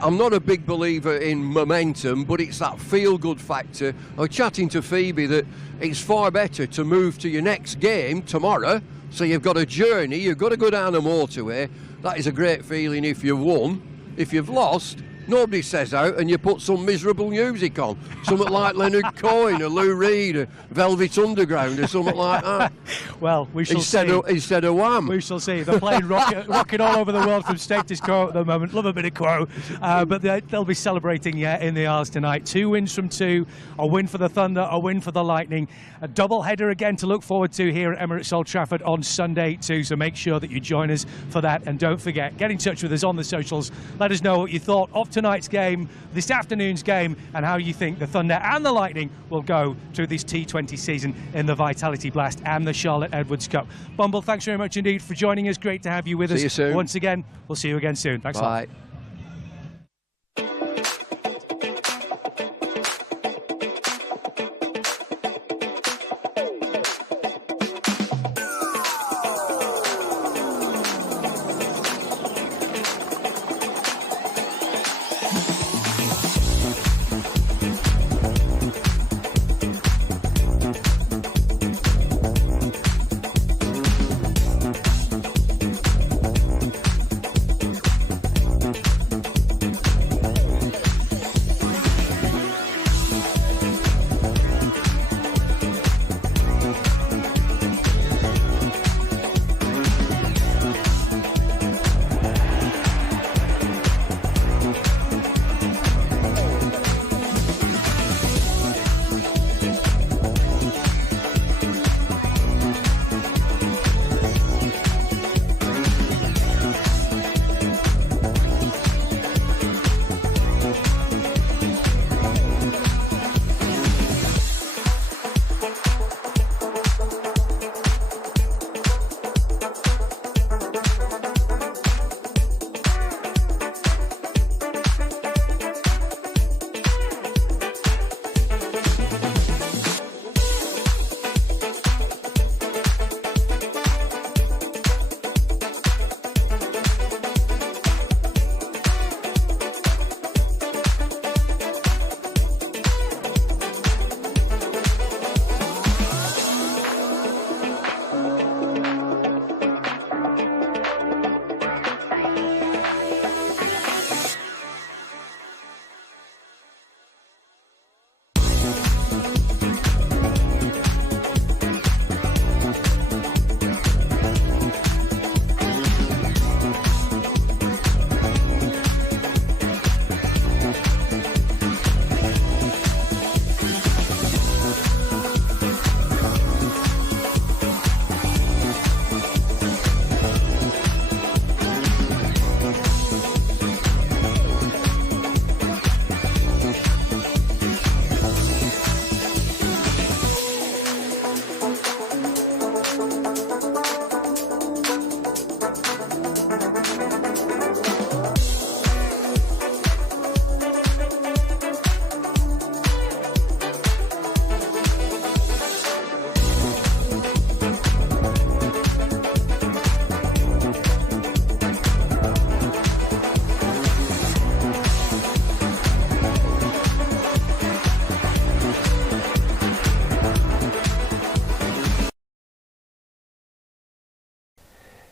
I'm not a big believer in momentum, but it's that feel-good factor. I was chatting to Phoebe that it's far better to move to your next game tomorrow, so you've got a journey, you've got to go down a motorway. That is a great feeling if you've won. If you've lost, nobody says out and you put some miserable music on. Something like Leonard Cohen or Lou Reed or Velvet Underground or something like that. Well, we shall see. Instead of Wham. We shall see. They're playing rocking all over the world from status quo at the moment. Love a bit of quo. But they'll be celebrating in the Isles tonight. 2 wins from 2. A win for the Thunder, a win for the Lightning. A double header again to look forward to here at Emirates Old Trafford on Sunday too. So make sure that you join us for that. And don't forget, get in touch with us on the socials. Let us know what you thought of tonight's game, this afternoon's game, and how you think the Thunder and the Lightning will go through this T20 season in the Vitality Blast and the Charlotte Edwards Cup. Bumble, thanks very much indeed for joining us. Great to have you with us. See you soon. Once again, we'll see you again soon. Thanks a lot. Bye.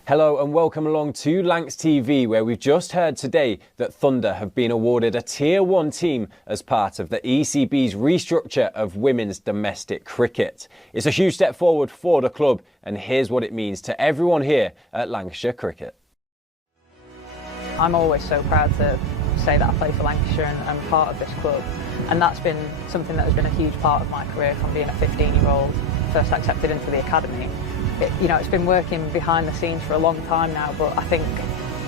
Hello and welcome along to Lancs TV, where we've just heard today that Thunder have been awarded a Tier 1 team as part of the ECB's restructure of women's domestic cricket. It's a huge step forward for the club, and here's what it means to everyone here at Lancashire Cricket. I'm always so proud to say that I play for Lancashire and part of this club, and that's been something that has been a huge part of my career from being a 15-year-old, first accepted into the academy. It's been working behind the scenes for a long time now, but I think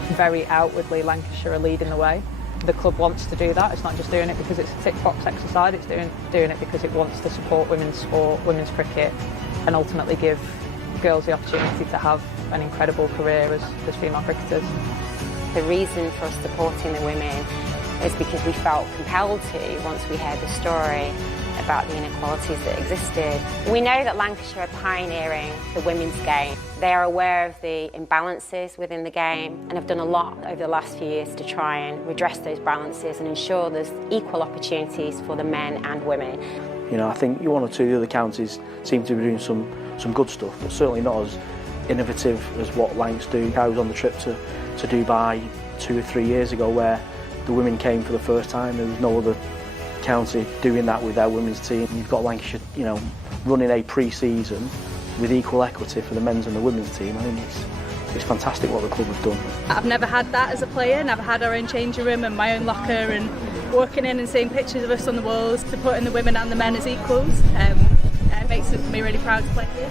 very outwardly Lancashire are leading the way. The club wants to do that. It's not just doing it because it's a tick box exercise, it's doing it because it wants to support women's sport, women's cricket, and ultimately give girls the opportunity to have an incredible career as female cricketers. The reason for us supporting the women was because we felt compelled to once we heard the story about the inequalities that existed. We know that Lancashire are pioneering the women's game. They are aware of the imbalances within the game and have done a lot over the last few years to try and redress those balances and ensure there's equal opportunities for the men and women. I think one or two of the other counties seem to be doing some good stuff, but certainly not as innovative as what Lancs do. I was on the trip to Dubai 2 or 3 years ago where the women came for the first time. There was no other county doing that with their women's team. You've got Lancashire, running a pre-season with equal equity for the men's and the women's team. I think it's fantastic what the club have done. I've never had that as a player, never had our own changing room and my own locker, and walking in and seeing pictures of us on the walls, supporting the women and the men as equals. It makes me really proud to play here.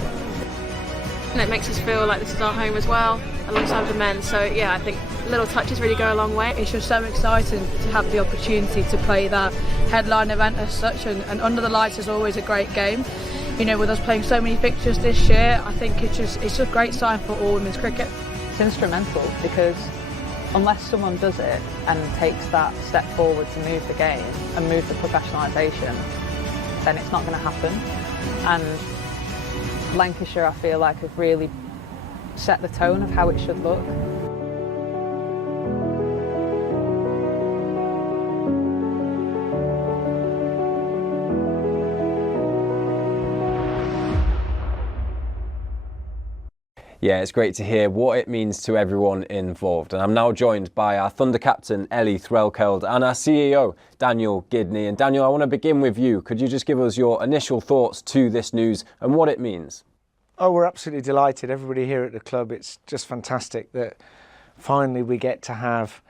And it makes us feel like this is our home as well, alongside the men. So yeah, I think little touches really go a long way. It's just so exciting to have the opportunity to play that headline event as such, and Under the Lights is always a great game. With us playing so many fixtures this year, I think it's just a great sign for all women's cricket. It's instrumental because unless someone does it and takes that step forward to move the game and move the professionalisation, then it's not going to happen. And Lancashire, I feel like, have really set the tone of how it should look. Yeah, it's great to hear what it means to everyone involved. And I'm now joined by our Thunder captain, Ellie Threlkeld, and our CEO, Daniel Gidney. And Daniel, I want to begin with you. Could you just give us your initial thoughts to this news and what it means? Oh, we're absolutely delighted. Everybody here at the club, it's just fantastic that finally we get to have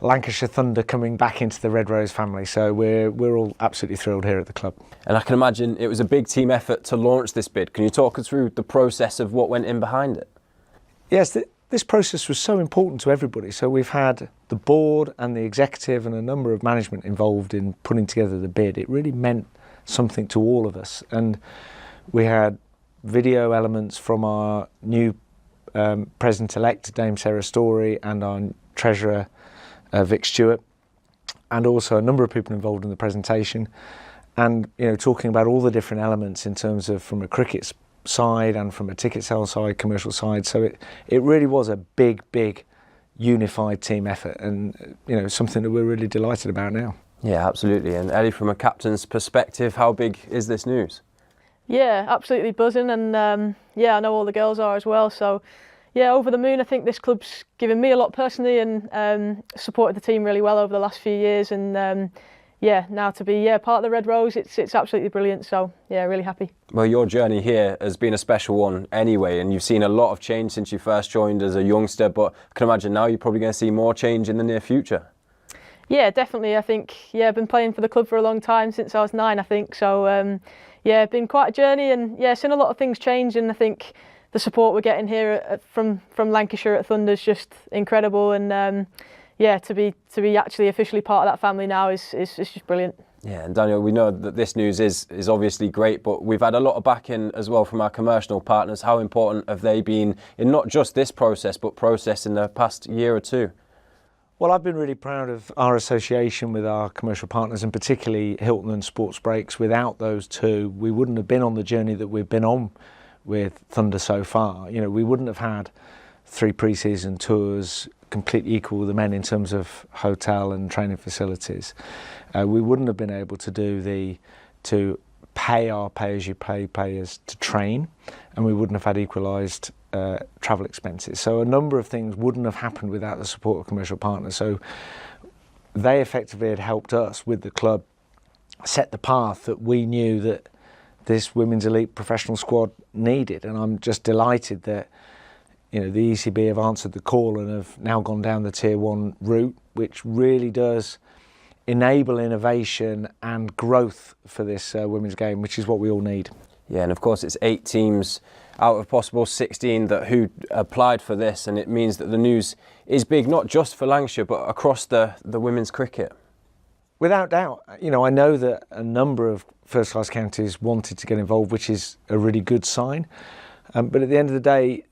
Lancashire Thunder coming back into the Red Rose family. So we're all absolutely thrilled here at the club. And I can imagine it was a big team effort to launch this bid. Can you talk us through the process of what went in behind it? Yes, this process was so important to everybody. So we've had the board and the executive and a number of management involved in putting together the bid. It really meant something to all of us. And we had video elements from our new President-elect, Dame Sarah Story, and our Treasurer, Vic Stewart, and also a number of people involved in the presentation. And, talking about all the different elements in terms of from a cricket side and from a ticket sales side, commercial side. So it really was a big unified team effort, and something that we're really delighted about now. Yeah, absolutely. And Ellie, from a captain's perspective, how big is this news? Yeah, absolutely buzzing, and I know all the girls are as well. So yeah, over the moon. I think this club's given me a lot personally, and supported the team really well over the last few years, and now to be part of the Red Rose, it's absolutely brilliant. So yeah, really happy. Well, your journey here has been a special one anyway, and you've seen a lot of change since you first joined as a youngster, but I can imagine now you're probably going to see more change in the near future. Yeah, definitely. I think, I've been playing for the club for a long time, since I was 9, I think. So been quite a journey, and seen a lot of things change, and I think the support we're getting here from Lancashire at Thunder is just incredible, and to be actually officially part of that family now is just brilliant. Yeah, and Daniel, we know that this news is obviously great, but we've had a lot of backing as well from our commercial partners. How important have they been in not just this process, but process in the past year or two? Well, I've been really proud of our association with our commercial partners, and particularly Hilton and Sports Breaks. Without those two, we wouldn't have been on the journey that we've been on with Thunder so far. We wouldn't have had 3 pre-season tours, completely equal with the men in terms of hotel and training facilities. We wouldn't have been able to pay our pay-as-you-play players to train, and we wouldn't have had equalised travel expenses. So a number of things wouldn't have happened without the support of commercial partners. So they effectively had helped us with the club set the path that we knew that this women's elite professional squad needed. And I'm just delighted that, you know, the ECB have answered the call and have now gone down the Tier 1 route, which really does enable innovation and growth for this women's game, which is what we all need. Yeah, and of course it's 8 teams out of possible 16 who applied for this, and it means that the news is big, not just for Lancashire, but across the women's cricket. Without doubt. You know, I know that a number of first-class counties wanted to get involved, which is a really good sign. But at the end of the day,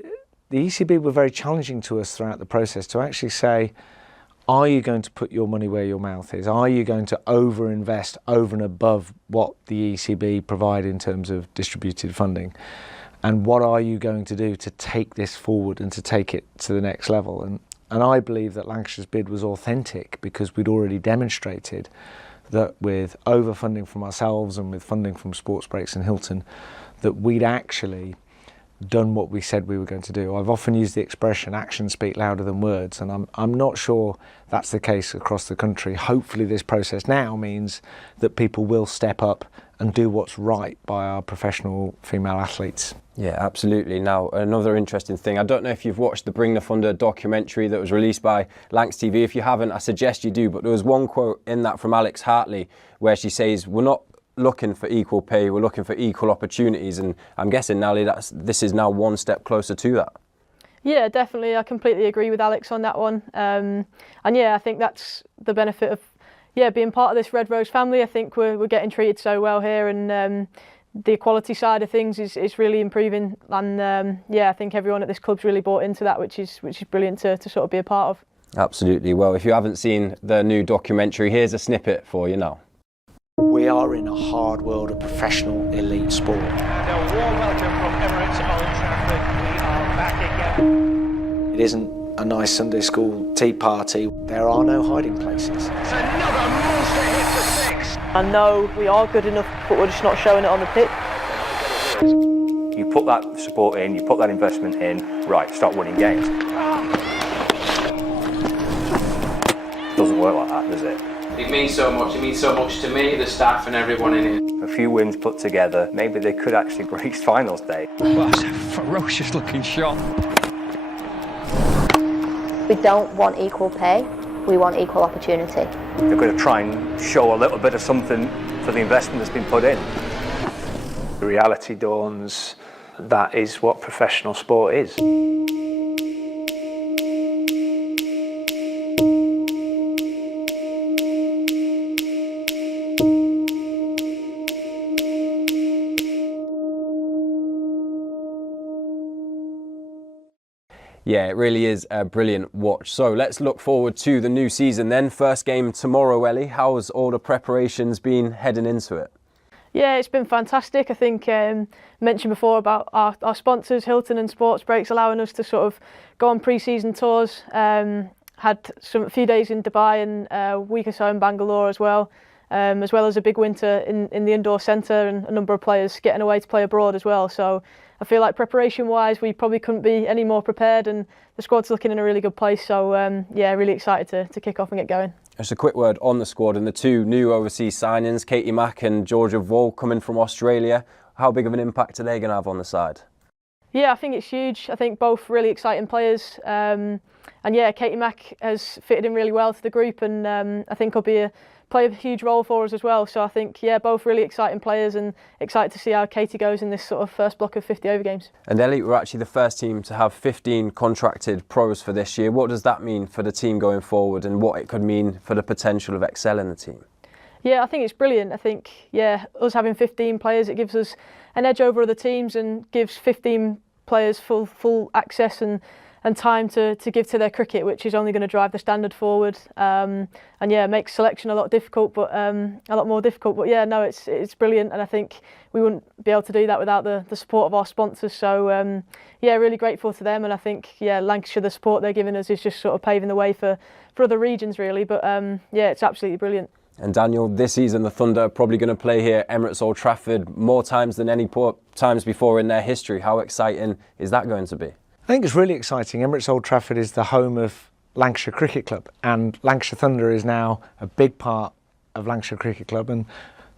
the ECB were very challenging to us throughout the process to actually say, are you going to put your money where your mouth is? Are you going to over-invest over and above what the ECB provide in terms of distributed funding? And what are you going to do to take this forward and to take it to the next level? And I believe that Lancashire's bid was authentic because we'd already demonstrated that with overfunding from ourselves and with funding from Sports Breaks and Hilton, that we'd actually done what we said we were going to do. I've often used the expression actions speak louder than words, and I'm not sure that's the case across the country. Hopefully this process now means that people will step up and do what's right by our professional female athletes. Yeah, absolutely. Now, another interesting thing, I don't know if you've watched the Bring the Thunder documentary that was released by Lancs TV. If you haven't, I suggest you do, but there was one quote in that from Alex Hartley where she says, we're not looking for equal pay, we're looking for equal opportunities, and I'm guessing, Nally, this is now one step closer to that. Yeah, definitely. I completely agree with Alex on that one. And yeah, I think that's the benefit of being part of this Red Rose family. I think we're getting treated so well here, and the equality side of things is really improving. And I think everyone at this club's really bought into that, which is brilliant to sort of be a part of. Absolutely. Well, if you haven't seen the new documentary, here's a snippet for you now. We are in a hard world of professional elite sport. And a warm welcome from Emirates Old Trafford. We are back again. It isn't a nice Sunday school tea party. There are no hiding places. It's another monster hit for 6. I know we are good enough, but we're just not showing it on the pitch. You put that support in, you put that investment in, right, start winning games. Doesn't work like that, does it? It means so much. It means so much to me, the staff and everyone in it. A few wins put together, maybe they could actually reach finals day. Well, that's a ferocious looking shot. We don't want equal pay, we want equal opportunity. They're going to try and show a little bit of something for the investment that's been put in. The reality dawns, that is what professional sport is. Yeah, it really is a brilliant watch. So let's look forward to the new season then. First game tomorrow, Ellie. How's all the preparations been heading into it? Yeah, it's been fantastic. I think mentioned before about our sponsors, Hilton and Sports Breaks, allowing us to sort of go on pre-season tours. Had a few days in Dubai and a week or so in Bangalore as well as a big winter in the indoor centre, and a number of players getting away to play abroad as well. So I feel like preparation-wise, we probably couldn't be any more prepared, and the squad's looking in a really good place. So really excited to kick off and get going. Just a quick word on the squad and the two new overseas signings, Katie Mack and Georgia Vole, coming from Australia. How big of an impact are they going to have on the side? Yeah, I think it's huge. I think both really exciting players. And yeah, Katie Mack has fitted in really well to the group, and I think will play a huge role for us as well. So I think, both really exciting players, and excited to see how Katie goes in this sort of first block of 50 over games. And Ellie, we're actually the first team to have 15 contracted pros for this year. What does that mean for the team going forward, and what it could mean for the potential of excelling the team? Yeah, I think it's brilliant. I think, us having 15 players, it gives us an edge over other teams and gives 15 players full access and time to give to their cricket, which is only going to drive the standard forward. It makes selection a lot more difficult. But it's brilliant, and I think we wouldn't be able to do that without the support of our sponsors. So really grateful to them, and I think Lancashire, the support they're giving us is just sort of paving the way for other regions really. But it's absolutely brilliant. And Daniel, this season the Thunder are probably going to play here, Emirates Old Trafford, more times than any times before in their history. How exciting is that going to be? I think it's really exciting. Emirates Old Trafford is the home of Lancashire Cricket Club, and Lancashire Thunder is now a big part of Lancashire Cricket Club, and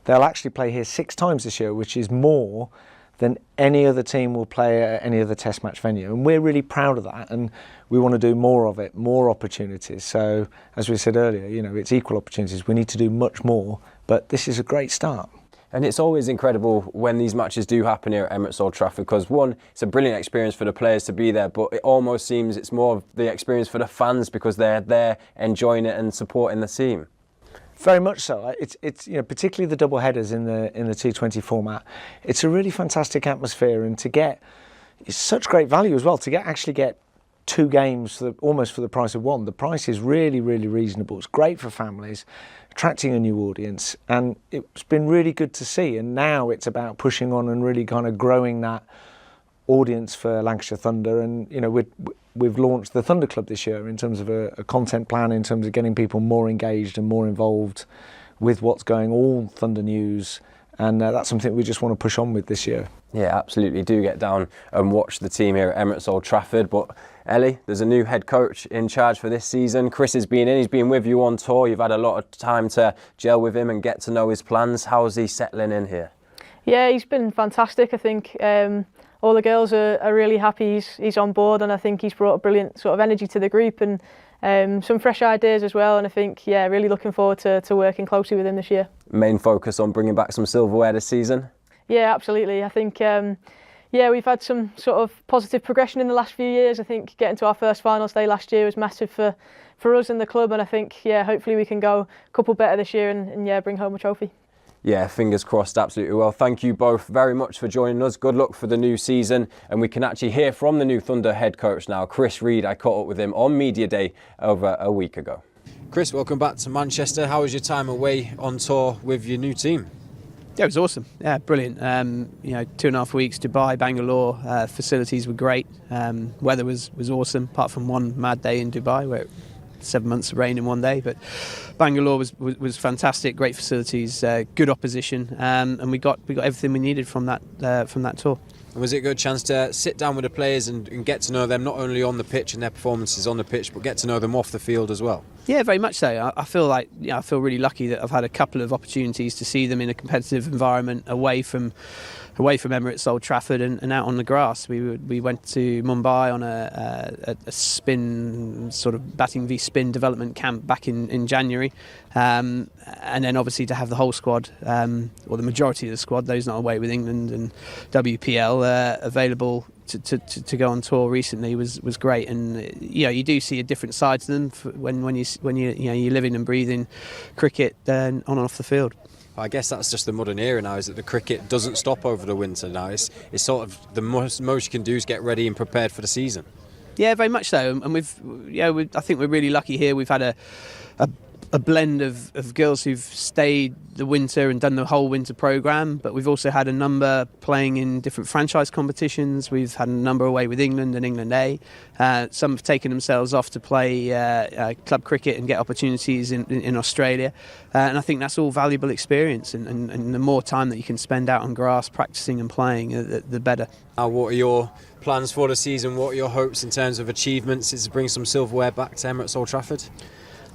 they'll actually play here 6 times this year, which is more than any other team will play at any other test match venue. And we're really proud of that, and we want to do more of it, more opportunities. So, as we said earlier, you know, it's equal opportunities. We need to do much more, but this is a great start. And it's always incredible when these matches do happen here at Emirates Old Trafford, because one, it's a brilliant experience for the players to be there, but it almost seems it's more of the experience for the fans because they're there enjoying it and supporting the team. Very much so. It's you know, particularly the double headers in the T20 format. It's a really fantastic atmosphere, and to get, it's such great value as well. To actually get 2 games almost for the price of 1. The price is really, really reasonable. It's great for families, attracting a new audience, and it's been really good to see. And now it's about pushing on and really kind of growing that audience for Lancashire Thunder. And you know, we've launched the Thunder Club this year in terms of a content plan, in terms of getting people more engaged and more involved with what's going, all Thunder news, and that's something we just want to push on with this year. Yeah, absolutely. Do get down and watch the team here at Emirates Old Trafford. But Ellie, there's a new head coach in charge for this season. Chris has been in, he's been with you on tour. You've had a lot of time to gel with him and get to know his plans. How's he settling in here? Yeah, he's been fantastic. I think all the girls are really happy he's on board, and I think he's brought a brilliant sort of energy to the group and some fresh ideas as well. And I think, yeah, really looking forward to working closely with him this year. Main focus on bringing back some silverware this season? Yeah, absolutely. I think, yeah, we've had some sort of positive progression in the last few years. I think getting to our first finals day last year was massive for us and the club, and I think, yeah, hopefully we can go a couple better this year and yeah, bring home a trophy. Yeah, fingers crossed, absolutely. Well, thank you both very much for joining us. Good luck for the new season. And we can actually hear from the new Thunder head coach now, Chris Reed. I caught up with him on Media Day over a week ago. Chris, welcome back to Manchester. How was your time away on tour with your new team? Yeah, it was awesome. Yeah, brilliant. You know, 2.5 weeks, Dubai, Bangalore. Facilities were great. Weather was awesome, apart from one mad day in Dubai where 7 months of rain in one day. But Bangalore was fantastic. Great facilities, good opposition, and we got everything we needed from that tour. And was it a good chance to sit down with the players and get to know them not only on the pitch and their performances on the pitch, but get to know them off the field as well? Yeah, very much so. I feel like, you know, I feel really lucky that I've had a couple of opportunities to see them in a competitive environment away from Emirates Old Trafford and out on the grass. We went to Mumbai on a spin, sort of batting v spin development camp back in January, and then obviously to have the whole squad, or the majority of the squad, those not away with England and WPL, available to go on tour recently was great. And you know, you do see a different side to them when you're living and breathing cricket on and off the field. I guess that's just the modern era now, is that the cricket doesn't stop over the winter now. It's sort of the most you can do is get ready and prepared for the season. Yeah, very much so. And I think we're really lucky here. We've had a blend of girls who've stayed the winter and done the whole winter programme, but we've also had a number playing in different franchise competitions. We've had a number away with England and England A. Some have taken themselves off to play club cricket and get opportunities in Australia. And I think that's all valuable experience, and the more time that you can spend out on grass practising and playing, the better. What are your plans for the season? What are your hopes in terms of achievements? Is to bring some silverware back to Emirates Old Trafford?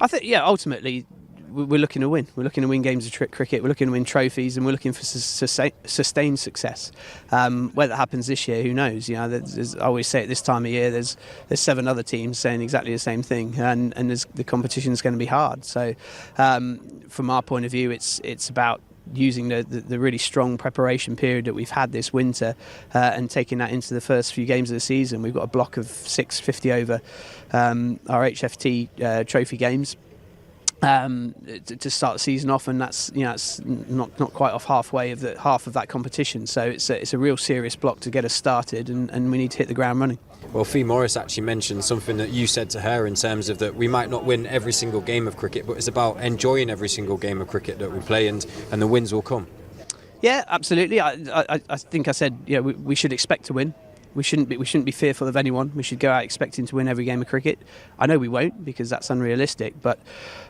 I think, yeah, ultimately we're looking to win. We're looking to win games of cricket. We're looking to win trophies, and we're looking for sustained success. Whether that happens this year, who knows? You know, I always say at this time of year, there's 7 other teams saying exactly the same thing, and the competition's going to be hard. So, from our point of view, it's about using the really strong preparation period that we've had this winter and taking that into the first few games of the season. We've got a block of 650 over our HFT trophy games to start the season off, and that's not quite off halfway of half of that competition. So it's a real serious block to get us started, and we need to hit the ground running. Well, Fee Morris actually mentioned something that you said to her in terms of that we might not win every single game of cricket, but it's about enjoying every single game of cricket that we play, and the wins will come. Yeah, absolutely. I think I said, we should expect to win. We shouldn't be fearful of anyone. We should go out expecting to win every game of cricket. I know we won't, because that's unrealistic. But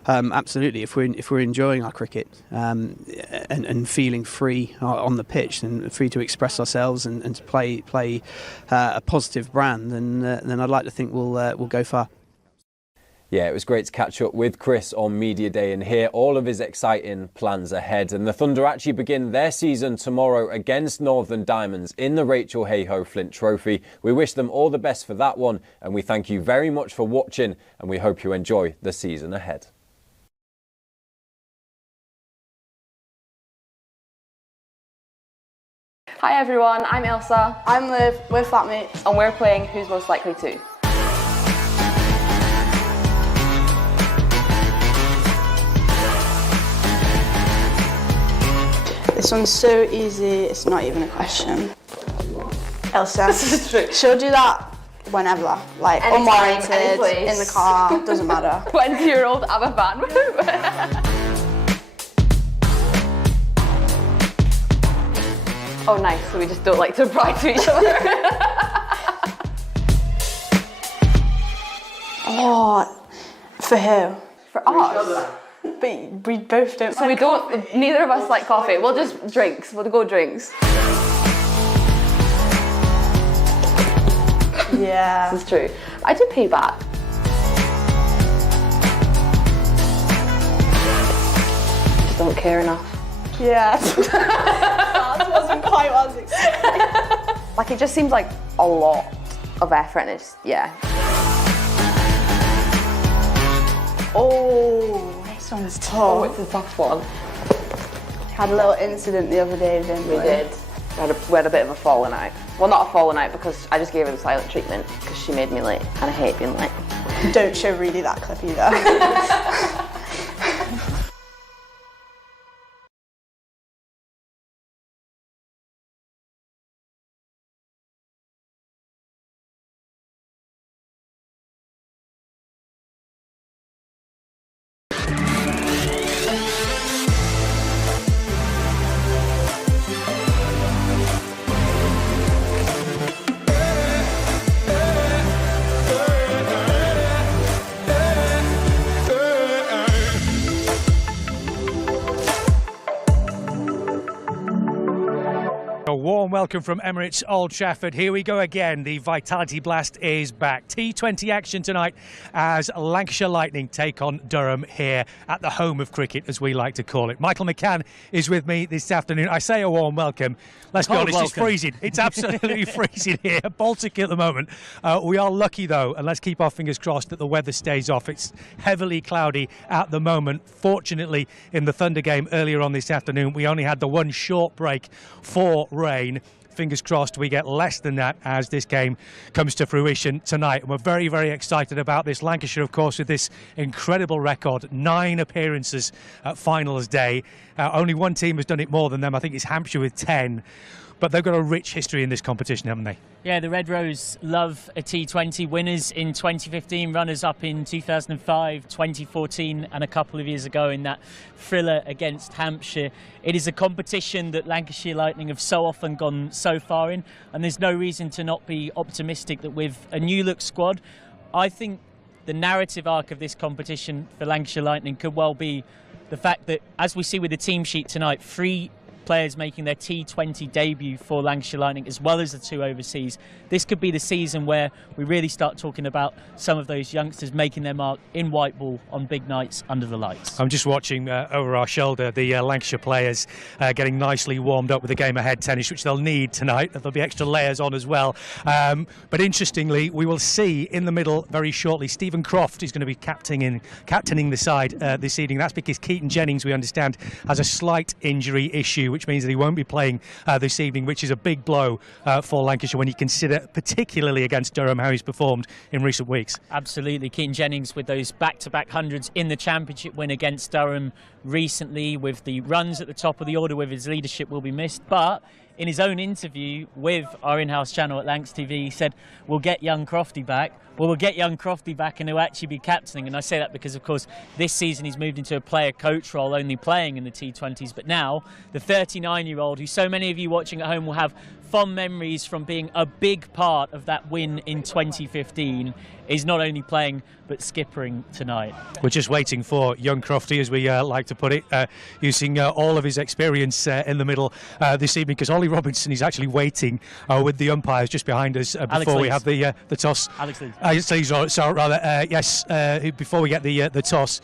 absolutely, if we're enjoying our cricket and feeling free on the pitch and free to express ourselves and to play a positive brand, then I'd like to think we'll go far. Yeah, it was great to catch up with Chris on Media Day and hear all of his exciting plans ahead. And the Thunder actually begin their season tomorrow against Northern Diamonds in the Rachel Hayhoe Flint Trophy. We wish them all the best for that one, and we thank you very much for watching, and we hope you enjoy the season ahead. Hi everyone, I'm Ilsa. I'm Liv, we're flatmates, and we're playing Who's Most Likely To. This one's so easy, it's not even a question. Elsa, she'll do that whenever, like Anytime, unwarranted, any place. in the car, doesn't matter. 20-year-old ABBA fan. Oh nice, so we just don't like to reply to each other. Oh, for who? For us. But we both don't. So we don't, neither of us like coffee. We'll just drinks, we'll go drinks. Yeah. This is true. I do pay back. Just don't care enough. Yeah. That wasn't quite what I was expecting. Like it just seems like a lot of effort and it's, yeah. Oh, this one's tough. Oh, it's a tough one. Had a little incident the other day, didn't we? We did. We had a bit of a falling out. Well, not a falling out because I just gave her the silent treatment because she made me late and I hate being late. Don't show really that clip either. A warm welcome from Emirates Old Trafford. Here we go again. The Vitality Blast is back. T20 action tonight as Lancashire Lightning take on Durham here at the home of cricket, as we like to call it. Michael McCann is with me this afternoon. I say a warm welcome. Let's be honest, it's freezing. It's absolutely freezing here. Baltic at the moment. We are lucky though, and let's keep our fingers crossed that the weather stays off. It's heavily cloudy at the moment. Fortunately, in the Thunder game earlier on this afternoon, we only had the one short break for rain. Fingers crossed we get less than that as this game comes to fruition tonight. And we're very, very excited about this. Lancashire, of course, with this incredible record, 9 appearances at finals day. Only one team has done it more than them. I think it's Hampshire with 10. But they've got a rich history in this competition, haven't they? Yeah, the Red Rose love a T20. Winners in 2015, runners-up in 2005, 2014 and a couple of years ago in that thriller against Hampshire. It is a competition that Lancashire Lightning have so often gone so far in, and there's no reason to not be optimistic that with a new-look squad, I think the narrative arc of this competition for Lancashire Lightning could well be the fact that, as we see with the team sheet tonight, 3 players making their T20 debut for Lancashire Lightning, as well as the 2 overseas. This could be the season where we really start talking about some of those youngsters making their mark in white ball on big nights under the lights. I'm just watching over our shoulder the Lancashire players getting nicely warmed up with the game ahead tennis, which they'll need tonight. There'll be extra layers on as well. But interestingly, we will see in the middle very shortly, Stephen Croft is going to be captaining the side this evening. That's because Keaton Jennings, we understand, has a slight injury issue, which means that he won't be playing this evening, which is a big blow for Lancashire when you consider, particularly against Durham, how he's performed in recent weeks. Absolutely. Keaton Jennings with those back-to-back hundreds in the championship win against Durham recently, with the runs at the top of the order with his leadership will be missed. But in his own interview with our in-house channel at Lancs TV, he said, we'll get young Crofty back. Well, we'll get young Crofty back and he'll actually be captaining. And I say that because, of course, this season he's moved into a player-coach role, only playing in the T20s. But now, the 39-year-old, who so many of you watching at home will have fond memories from being a big part of that win in 2015, is not only playing but skippering tonight. We're just waiting for young Crofty, as we like to put it, using all of his experience in the middle this evening, because Ollie Robinson is actually waiting with the umpires just behind us before we have the toss. Alex Lees. Before we get the toss.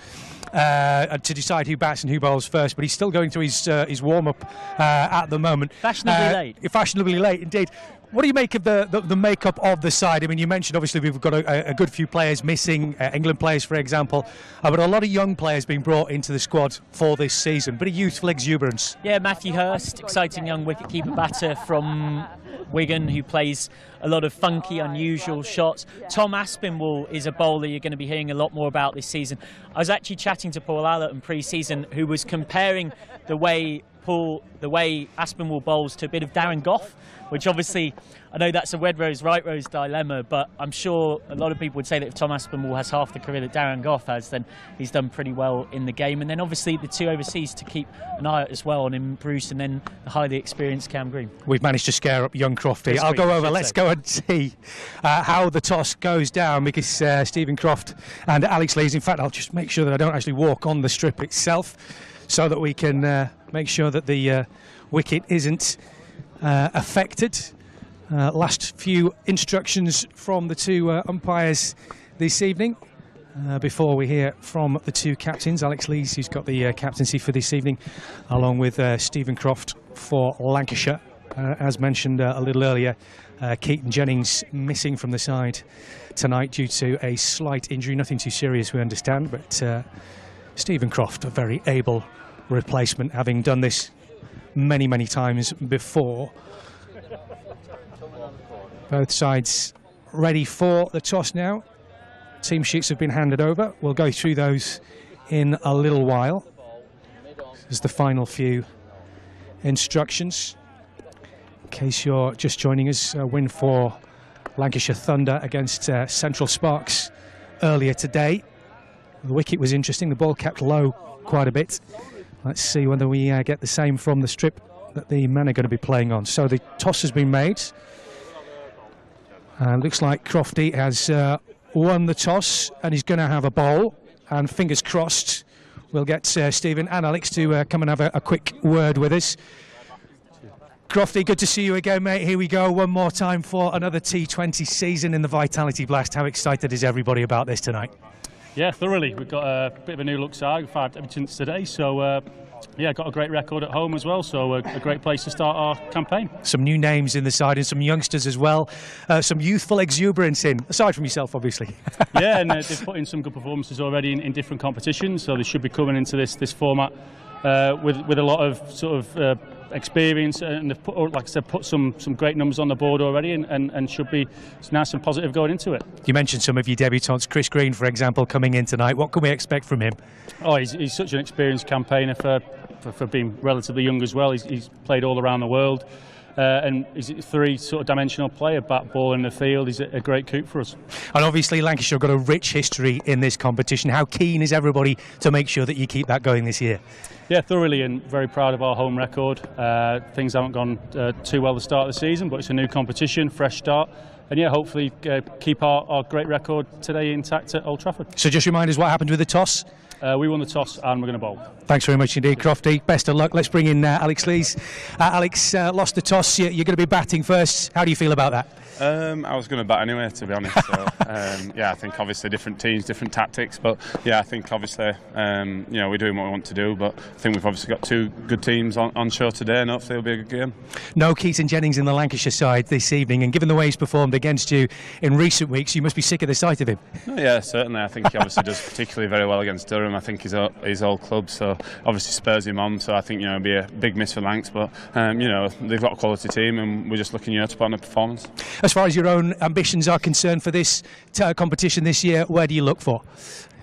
To decide who bats and who bowls first, but he's still going through his warm-up at the moment. Fashionably late. Fashionably late, indeed. What do you make of the makeup of the side? I mean, you mentioned obviously we've got a good few players missing, England players, for example, but a lot of young players being brought into the squad for this season. Bit of youthful exuberance. Yeah, Matthew Hurst, exciting young wicketkeeper batter from Wigan, who plays a lot of funky, unusual shots. Tom Aspinwall is a bowler you're going to be hearing a lot more about this season. I was actually chatting to Paul Allerton pre-season, who was comparing the way Aspinwall bowls to a bit of Darren Gough, which obviously, I know that's a Red Rose, Right Rose dilemma, but I'm sure a lot of people would say that if Tom Aspinwall has half the career that Darren Gough has, then he's done pretty well in the game. And then obviously the two overseas to keep an eye out as well on him, Bruce, and then the highly experienced Cam Green. We've managed to scare up young Crofty. I'll go over, let's go and see how the toss goes down, because Stephen Croft and Alex Lees, in fact, I'll just make sure that I don't actually walk on the strip itself, so that we can make sure that the wicket isn't affected. Last few instructions from the two umpires this evening before we hear from the two captains. Alex Lees, who's got the captaincy for this evening, along with Stephen Croft for Lancashire. As mentioned a little earlier, Keaton Jennings missing from the side tonight due to a slight injury, nothing too serious we understand, but Stephen Croft, a very able replacement, having done this many times before. Both sides ready for the toss now. Team sheets have been handed over. We'll go through those in a little while. This is the final few instructions. In case you're just joining us, a win for Lancashire Thunder against Central Sparks earlier today. The wicket was interesting. The ball kept low quite a bit. Let's see whether we get the same from the strip that the men are going to be playing on. So the toss has been made. Looks like Crofty has won the toss and he's going to have a bowl. And fingers crossed, we'll get Stephen and Alex to come and have a quick word with us. Crofty, good to see you again, mate. Here we go, one more time for another T20 season in the Vitality Blast. How excited is everybody about this tonight? Yeah, thoroughly. We've got a bit of a new look side. We've had Everton today, so yeah, got a great record at home as well, so a great place to start our campaign. Some new names in the side and some youngsters as well. Some youthful exuberance in, aside from yourself, obviously. Yeah, and they've put in some good performances already in different competitions, so they should be coming into this format with a lot of sort of experience, and they've put, like I said, put some great numbers on the board already, and should be nice and positive going into it. You mentioned some of your debutants, Chris Green, for example, coming in tonight. What can we expect from him? Oh, he's such an experienced campaigner for being relatively young as well. He's played all around the world, and he's a three-dimensional player, bat, ball in the field. He's a great coup for us. And obviously Lancashire have got a rich history in this competition. How keen is everybody to make sure that you keep that going this year? Yeah, thoroughly, and very proud of our home record. Things haven't gone too well at the start of the season, but it's a new competition, fresh start, and yeah, hopefully keep our great record today intact at Old Trafford. So just remind us what happened with the toss. We won the toss and we're going to bowl. Thanks very much indeed, Crofty. Best of luck. Let's bring in Alex Lees. Alex, lost the toss. You're going to be batting first. How do you feel about that? I was going to bat anyway, to be honest. So, yeah, I think obviously different teams, different tactics. But yeah, I think obviously, we're doing what we want to do. But I think we've obviously got two good teams on show today, and hopefully it'll be a good game. No Keaton Jennings in the Lancashire side this evening, and given the way he's performed against you in recent weeks, you must be sick of the sight of him. Oh, yeah, certainly. I think he obviously does particularly very well against Durham. I think his old club, so obviously spurs him on. So I think it'll be a big miss for Lancs, but they've got a quality team, and we're just looking to put on a performance. As far as your own ambitions are concerned for this competition this year, where do you look for?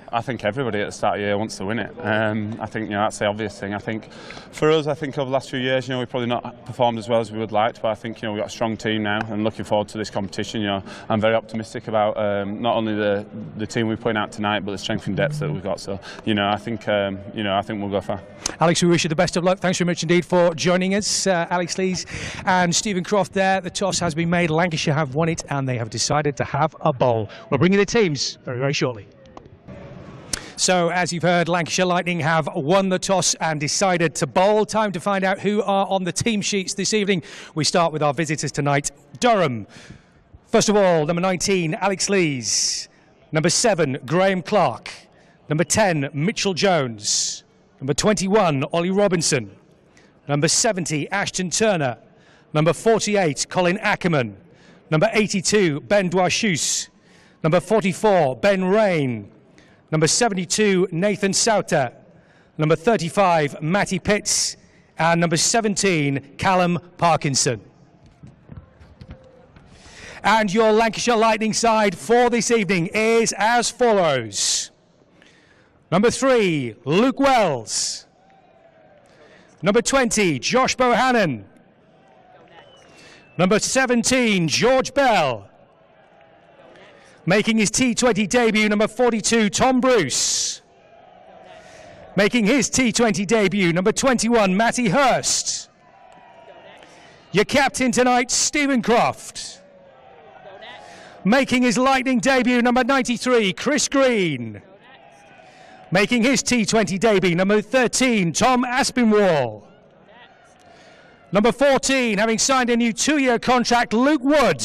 I think everybody at the start of the year wants to win it. I think that's the obvious thing. I think for us, I think over the last few years, we've probably not performed as well as we would like, but I think we've got a strong team now, and looking forward to this competition. I'm very optimistic about not only the team we're putting out tonight, but the strength and depth that we've got. So I think we'll go far. Alex, we wish you the best of luck. Thanks very much indeed for joining us. Alex Lees and Stephen Croft there. The toss has been made. Lancashire have won it, and they have decided to have a bowl. We'll bring you the teams very, very shortly. So, as you've heard, Lancashire Lightning have won the toss and decided to bowl. Time to find out who are on the team sheets this evening. We start with our visitors tonight. Durham. First of all, number 19, Alex Lees. Number 7, Graham Clark. Number 10, Mitchell Jones. Number 21, Ollie Robinson. Number 70, Ashton Turner. Number 48, Colin Ackerman. Number 82, Ben Dwashus. Number 44, Ben Rain. Number 72, Nathan Sauter. Number 35, Matty Pitts. And number 17, Callum Parkinson. And your Lancashire Lightning side for this evening is as follows. Number 3, Luke Wells. Number 20, Josh Bohannon. Number 17, George Bell. Making his T20 debut, number 42, Tom Bruce. Making his T20 debut, number 21, Matty Hurst. Your captain tonight, Stephen Croft. Making his Lightning debut, number 93, Chris Green. Making his T20 debut, number 13, Tom Aspinwall. Number 14, having signed a new 2-year contract, Luke Wood.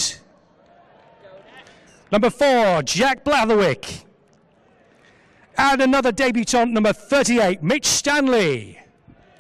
Number 4, Jack Blatherwick. And another debutant, number 38, Mitch Stanley.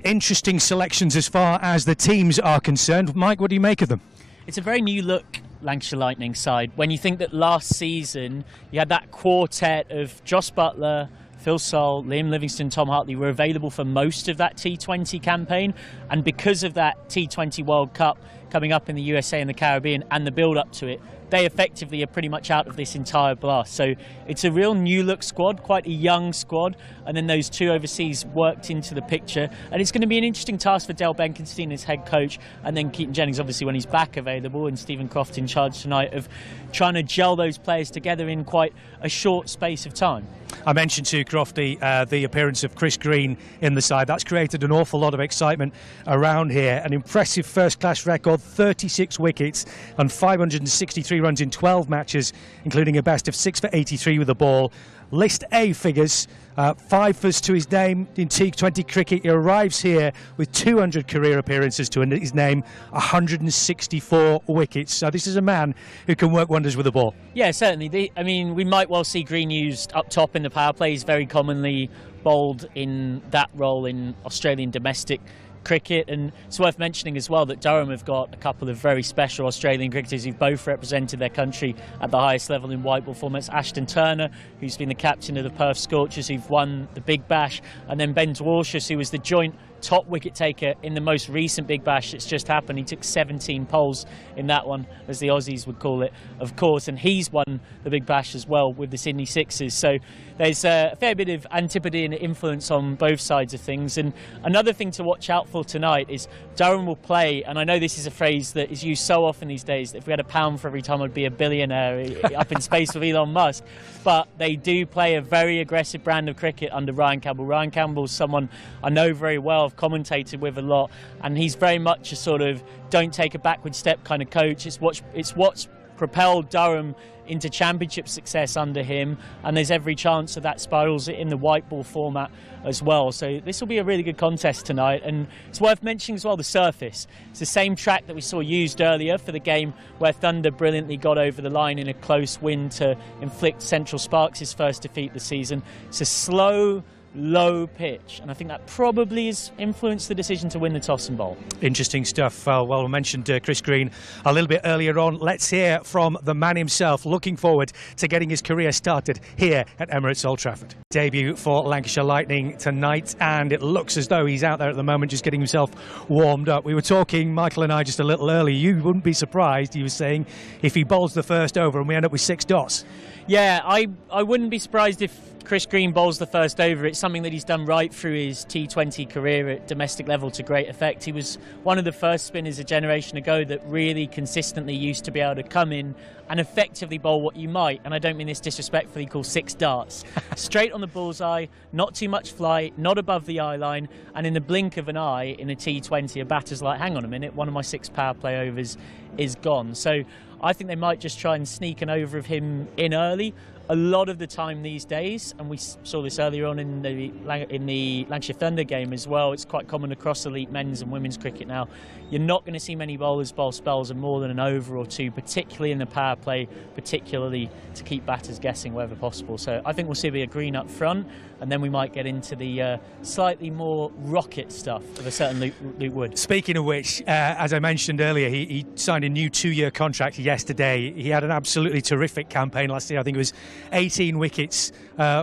Interesting selections as far as the teams are concerned. Mike, what do you make of them? It's a very new look Lancashire Lightning side. When you think that last season you had that quartet of Joss Butler, Phil Sol, Liam Livingston, Tom Hartley were available for most of that T20 campaign, and because of that T20 World Cup coming up in the USA and the Caribbean and the build up to it, they effectively are pretty much out of this entire blast. So it's a real new look squad, quite a young squad, and then those 2 overseas worked into the picture, and it's going to be an interesting task for Dale Benkenstein as head coach, and then Keaton Jennings obviously when he's back available, and Stephen Croft in charge tonight of trying to gel those players together in quite a short space of time. I mentioned to Crofty the appearance of Chris Green in the side. That's created an awful lot of excitement around here. An impressive first-class record, 36 wickets and 563 runs in 12 matches, including a best of 6 for 83 with the ball. List A figures, 5 firsts to his name in T20 cricket. He arrives here with 200 career appearances to his name, 164 wickets. So this is a man who can work wonders with the ball. Yeah, certainly. We might well see Green used up top in the power plays, very commonly bowled in that role in Australian domestic cricket. And it's worth mentioning as well that Durham have got a couple of very special Australian cricketers who've both represented their country at the highest level in white ball formats. Ashton Turner, who's been the captain of the Perth Scorchers, who've won the Big Bash, and then Ben Dwashus, who was the joint top wicket taker in the most recent Big Bash that's just happened. He took 17 poles in that one, as the Aussies would call it, of course, and he's won the Big Bash as well with the Sydney Sixers. So there's a fair bit of antipody and influence on both sides of things. And another thing to watch out for tonight is Durham will play, and I know this is a phrase that is used so often these days that if we had a pound for every time I'd be a billionaire up in space with Elon Musk, but they do play a very aggressive brand of cricket under Ryan Campbell. Ryan Campbell's someone I know very well, I've commentated with a lot, and he's very much a sort of don't take a backward step kind of coach. It's what's propelled Durham into championship success under him, and there's every chance that spirals in the white ball format as well. So this will be a really good contest tonight, and it's worth mentioning as well the surface. It's the same track that we saw used earlier for the game where Thunder brilliantly got over the line in a close win to inflict Central Sparks' first defeat of the season. It's a slow, low pitch, and I think that probably has influenced the decision to win the toss and bowl. Interesting stuff. Well, we mentioned Chris Green a little bit earlier on. Let's hear from the man himself, looking forward to getting his career started here at Emirates Old Trafford. Debut for Lancashire Lightning tonight, and it looks as though he's out there at the moment just getting himself warmed up. We were talking, Michael and I, just a little earlier. You wouldn't be surprised, he was saying, if he bowls the first over and we end up with 6 dots. Yeah, I wouldn't be surprised if Chris Green bowls the first over. It's something that he's done right through his T20 career at domestic level to great effect. He was one of the first spinners a generation ago that really consistently used to be able to come in and effectively bowl what you might, and I don't mean this disrespectfully, call 6 darts. Straight on the bullseye, not too much flight, not above the eye line, and in the blink of an eye in a T20, a batter's like, hang on a minute, one of my 6 power play overs is gone. So I think they might just try and sneak an over of him in early. A lot of the time these days, and we saw this earlier on in the Lancashire Thunder game as well, it's quite common across elite men's and women's cricket now, you're not going to see many bowlers bowl spells of more than an over or 2, particularly in the power play, particularly to keep batters guessing wherever possible. So I think we'll see a bit of green up front, and then we might get into the slightly more rocket stuff of a certain Luke Wood. Speaking of which, as I mentioned earlier, he signed a new 2-year contract yesterday. He had an absolutely terrific campaign last year. I think it was 18 wickets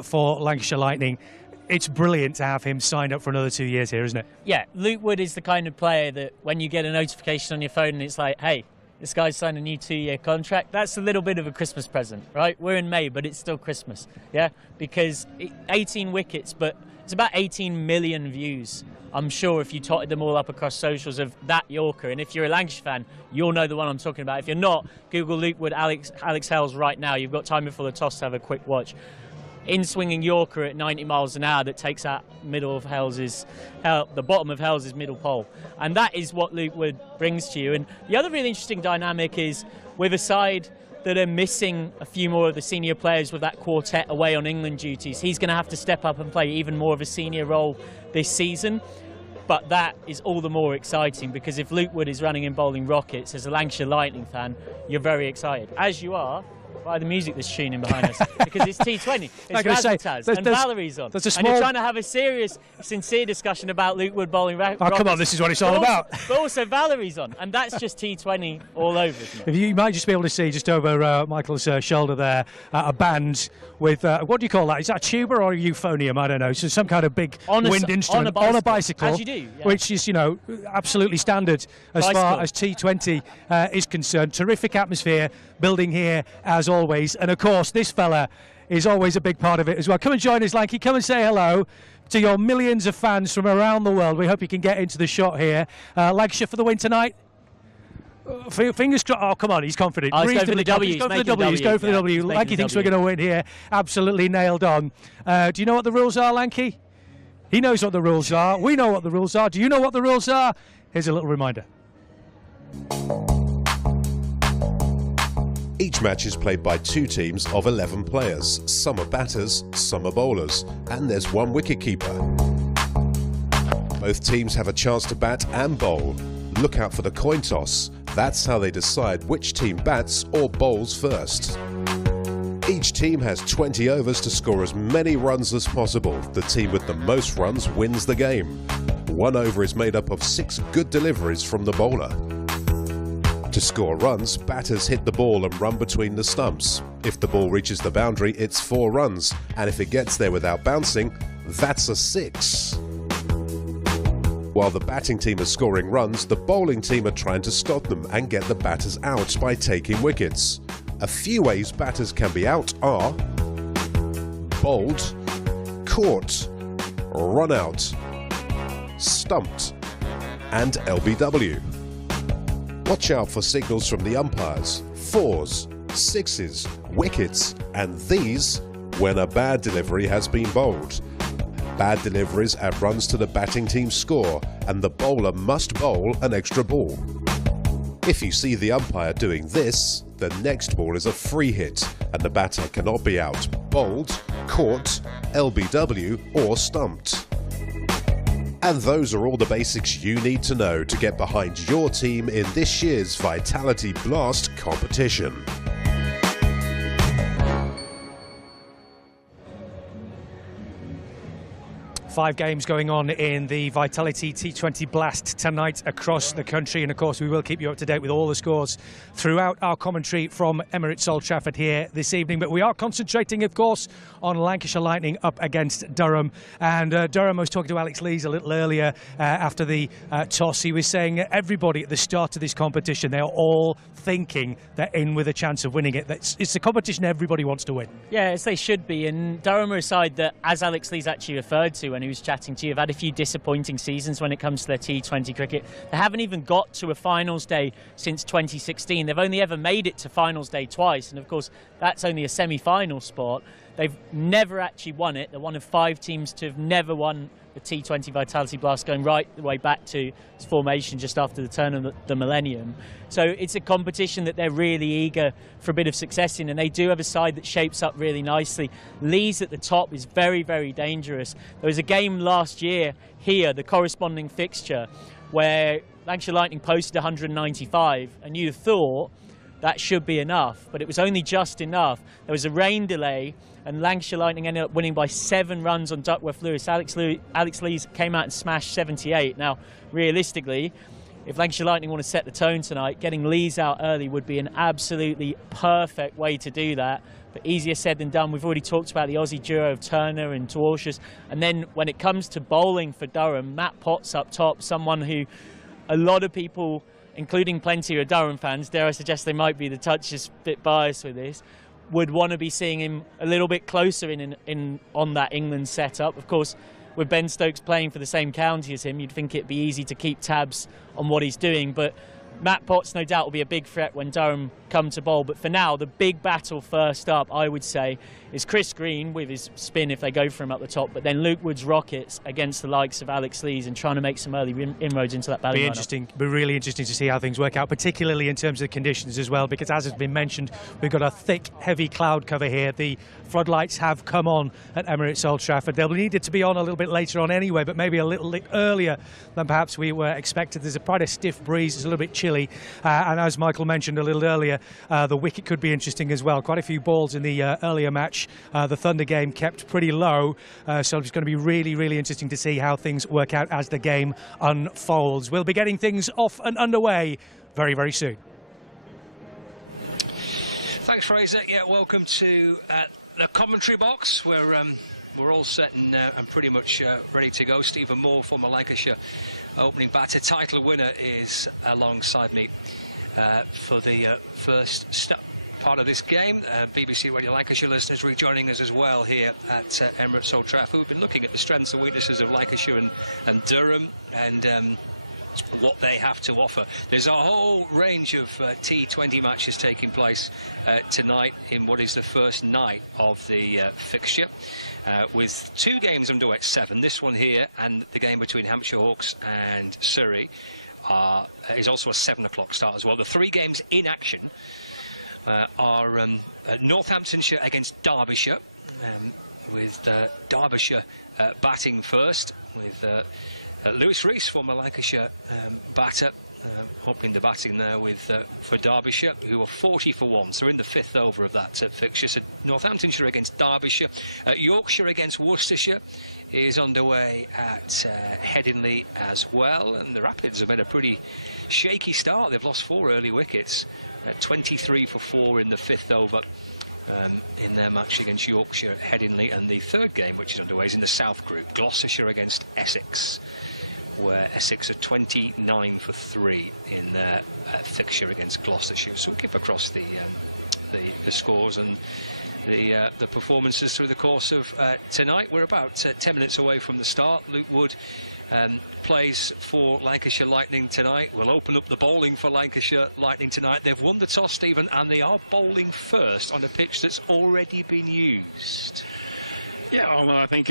for Lancashire Lightning. It's brilliant to have him signed up for another 2 years here, isn't it? Yeah, Luke Wood is the kind of player that when you get a notification on your phone and it's like, hey, this guy's signed a new 2-year contract, that's a little bit of a Christmas present, right? We're in May, but it's still Christmas, yeah? Because 18 wickets, but it's about 18 million views. I'm sure if you totted them all up across socials of that Yorker, and if you're a Lancashire fan, you'll know the one I'm talking about. If you're not, Google Luke Wood, Alex Hales right now. You've got time before the toss to have a quick watch. In-swinging Yorker at 90 miles an hour that takes out the bottom of Hales' middle pole. And that is what Luke Wood brings to you. And the other really interesting dynamic is with a side that are missing a few more of the senior players with that quartet away on England duties. He's going to have to step up and play even more of a senior role this season. But that is all the more exciting because if Luke Wood is running and bowling rockets, as a Lancashire Lightning fan, you're very excited. As you are by the music that's tuning behind us, because it's T20, it's Razzmatazz, and Valerie's on. And you're trying to have a serious, sincere discussion about Luke Wood bowling rockets. Oh, come on, this is what it's all about. But also Valerie's on, and that's just T20 all over, isn't it? If you might just be able to see just over Michael's shoulder there, a band with, what do you call that? Is that a tuba or a euphonium? I don't know. So some kind of big wind instrument on a bicycle, as you do, yeah. Which is, absolutely standard as far as T20 is concerned. Terrific atmosphere building here as always, and of course this fella is always a big part of it as well. Come and join us, Lanky. Come and say hello to your millions of fans from around the world. We hope you can get into the shot here. Lancashire for the win tonight. Fingers crossed. Oh, come on, he's confident. He's going for the W. He's going for the W. He's going for the W. Lanky thinks we're going to win here. Absolutely nailed on. Do you know what the rules are, Lanky? He knows what the rules are. We know what the rules are. Do you know what the rules are? Here's a little reminder. Each match is played by 2 teams of 11 players. Some are batters, some are bowlers, and there's 1 wicket-keeper. Both teams have a chance to bat and bowl. Look out for the coin toss. That's how they decide which team bats or bowls first. Each team has 20 overs to score as many runs as possible. The team with the most runs wins the game. 1 over is made up of 6 good deliveries from the bowler. To score runs, batters hit the ball and run between the stumps. If the ball reaches the boundary, it's 4 runs, and if it gets there without bouncing, that's a 6. While the batting team is scoring runs, the bowling team are trying to stop them and get the batters out by taking wickets. A few ways batters can be out are bowled, caught, run out, stumped, and LBW. Watch out for signals from the umpires, 4s, 6s, wickets, and these when a bad delivery has been bowled. Bad deliveries add runs to the batting team's score, and the bowler must bowl an extra ball. If you see the umpire doing this, the next ball is a free hit, and the batter cannot be out, bowled, caught, LBW, or stumped. And those are all the basics you need to know to get behind your team in this year's Vitality Blast competition. 5 games going on in the Vitality T20 Blast tonight across the country, and of course we will keep you up to date with all the scores throughout our commentary from Emirates Old Trafford here this evening. But we are concentrating, of course, on Lancashire Lightning up against Durham. And Durham, I was talking to Alex Lees a little earlier after the toss. He was saying everybody at the start of this competition, they're all thinking they're in with a chance of winning it. It's a competition everybody wants to win. Yeah, as they should be. And Durham are a side that, as Alex Lees actually referred to when he was chatting to you, have had a few disappointing seasons when it comes to their T20 cricket. They haven't even got to a finals day since 2016. They've only ever made it to finals day twice, and of course that's only a semi-final spot. They've never actually won it. They're one of 5 teams to have never won the T20 Vitality Blast, going right the way back to its formation just after the turn of the millennium. So it's a competition that they're really eager for a bit of success in, and they do have a side that shapes up really nicely. Lees at the top is very, very dangerous. There was a game last year here, the corresponding fixture, where Lancashire Lightning posted 195, and you'd have thought that should be enough, but it was only just enough. There was a rain delay, and Lancashire Lightning ended up winning by 7 runs on Duckworth Lewis. Alex Lees came out and smashed 78. Now, realistically, if Lancashire Lightning want to set the tone tonight, getting Lees out early would be an absolutely perfect way to do that. But easier said than done. We've already talked about the Aussie duo of Turner and Dwarshuis. And then when it comes to bowling for Durham, Matt Potts up top, someone who a lot of people, including plenty of Durham fans, dare I suggest they might be the touchiest bit biased with this, would want to be seeing him a little bit closer on that England setup. Of course, with Ben Stokes playing for the same county as him, you'd think it'd be easy to keep tabs on what he's doing. But Matt Potts, no doubt, will be a big threat when Durham come to bowl. But for now, the big battle first up, I would say, is Chris Green with his spin if they go for him up the top, but then Luke Wood's Rockets against the likes of Alex Lees and trying to make some early inroads into that batting lineup. Be really interesting to see how things work out, particularly in terms of the conditions as well, because as has been mentioned, we've got a thick, heavy cloud cover here. The floodlights have come on at Emirates Old Trafford. They'll be needed to be on a little bit later on anyway, but maybe a little earlier than perhaps we were expected. There's quite a stiff breeze, it's a little bit chilly, and as Michael mentioned a little earlier, the wicket could be interesting as well. Quite a few balls in the earlier match. The Thunder game kept pretty low, so it's going to be really, really interesting to see how things work out as the game unfolds. We'll be getting things off and underway very, very soon. Thanks, Fraser. Yeah, welcome to the commentary box. We're all set and pretty much ready to go. Stephen Moore, former Lancashire opening batter, title winner, is alongside me for the first part of this game. BBC Radio Lancashire listeners rejoining us as well here at Emirates Old Trafford. We've been looking at the strengths and weaknesses of Lancashire and Durham and what they have to offer. There's a whole range of T20 matches taking place tonight in what is the first night of the fixture, with 2 games underway at 7. This one here and the game between Hampshire Hawks and Surrey is also a 7 o'clock start as well. The 3 games in action are Northamptonshire against Derbyshire, with Derbyshire batting first, with Lewis Rees, former Lancashire batter, opening the batting there with for Derbyshire, who are 40 for 1, so in the 5th over of that fixture. So Northamptonshire against Derbyshire. Yorkshire against Worcestershire is underway at Headingley as well, and the Rapids have made a pretty shaky start. They've lost 4 early wickets, 23 for 4 in the 5th over in their match against Yorkshire at Headingley. And the 3rd game, which is underway, is in the South Group, Gloucestershire against Essex, where Essex are 29 for 3 in their fixture against Gloucestershire. So we'll keep across the scores and the performances through the course of tonight. We're about 10 minutes away from the start. Luke Wood plays for Lancashire Lightning tonight. We'll open up the bowling for Lancashire Lightning tonight. They've won the toss, Stephen, and they are bowling first on a pitch that's already been used. Yeah, well, I think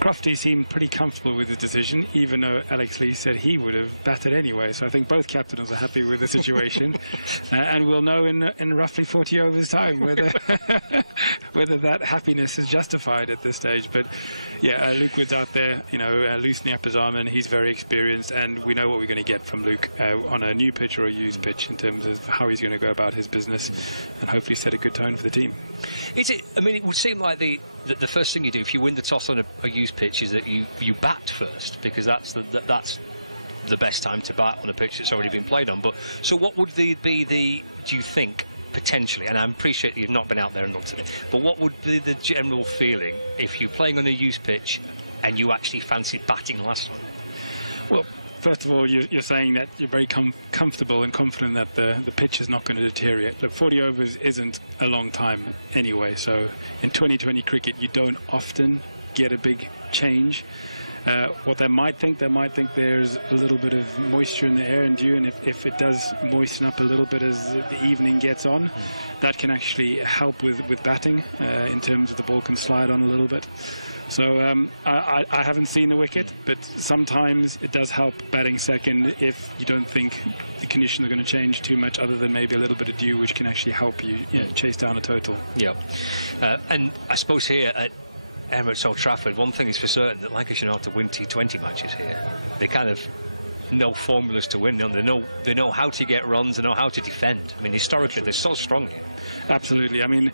Crofty seemed pretty comfortable with the decision, even though Alex Lee said he would have batted anyway. So I think both captains are happy with the situation, and we'll know in roughly 40 overs time whether that happiness is justified at this stage. But Yeah, Luke Wood's out there, loosening up his arm, and he's very experienced, and we know what we're going to get from Luke on a new pitch or a used pitch in terms of how he's going to go about his business and hopefully set a good tone for the team. It would seem like the first thing you do if you win the toss on a used pitch is that you bat first, because that's the best time to bat on a pitch that's already been played on. But so what would do you think, potentially, and I appreciate you've not been out there and looked at it, but what would be the general feeling if you're playing on a used pitch and you actually fancied batting last one? Well, first of all, you're saying that you're very comfortable and confident that the pitch is not going to deteriorate. Look, 40 overs isn't a long time anyway, so in 2020 cricket you don't often get a big change. What they might think there's a little bit of moisture in the air and dew, and if it does moisten up a little bit as the evening gets on, that can actually help with batting in terms of the ball can slide on a little bit. So I haven't seen the wicket, but sometimes it does help batting second if you don't think the conditions are going to change too much, other than maybe a little bit of dew, which can actually help you chase down a total. Yeah, and I suppose here at Emirates Old Trafford, one thing is for certain, that Lancashire know how to win T20 matches here. They kind of know formulas to win. They know how to get runs. They know how to defend. I mean, historically, they're so strong here. Absolutely. I mean,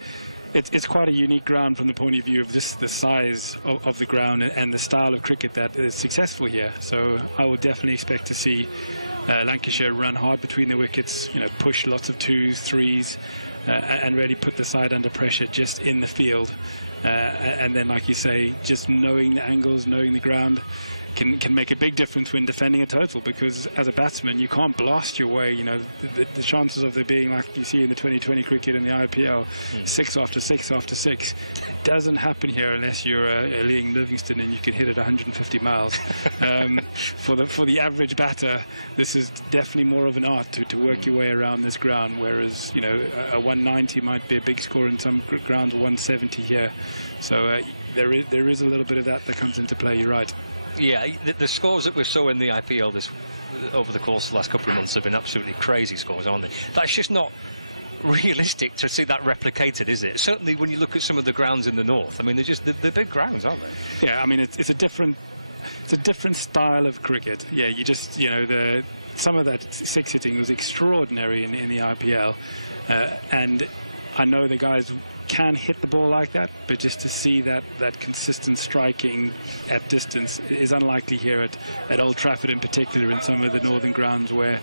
it's quite a unique ground from the point of view of the size of the ground and the style of cricket that is successful here. So I would definitely expect to see Lancashire run hard between the wickets, push lots of 2s, 3s, and really put the side under pressure just in the field. And then, like you say, just knowing the angles, knowing the ground can make a big difference when defending a total, because as a batsman you can't blast your way. The chances of there being, like you see in the 2020 cricket and the IPL, 6 after 6 after 6, it doesn't happen here unless you're a Liam Livingstone and you can hit it 150 miles. For the average batter, this is definitely more of an art to work your way around this ground, whereas a 190 might be a big score in some grounds, 170 here. So there is a little bit of that comes into play. You're right. Yeah, the scores that we saw in the IPL over the course of the last couple of months have been absolutely crazy scores, aren't they? That's just not realistic to see that replicated, is it? Certainly when you look at some of the grounds in the north. I mean, they're big grounds, aren't they? Yeah, I mean, it's a different style of cricket. Yeah, you just some of that six hitting was extraordinary in the IPL, and I know the guys can hit the ball like that, but just to see that consistent striking at distance is unlikely here at Old Trafford, in particular in some of the northern grounds where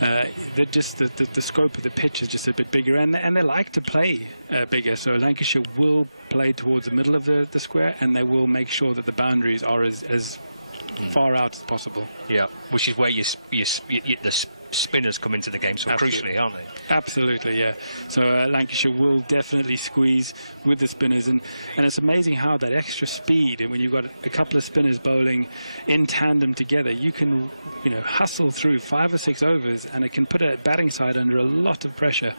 the scope of the pitch is just a bit bigger, and they like to play bigger. So Lancashire will play towards the middle of the square, and they will make sure that the boundaries are as far out as possible. Yeah, which is where the spinners come into the game so crucially, aren't they? Absolutely, yeah. So Lancashire will definitely squeeze with the spinners, and it's amazing how that extra speed, and when you've got a couple of spinners bowling in tandem together, you can hustle through 5 or 6 overs, and it can put a batting side under a lot of pressure,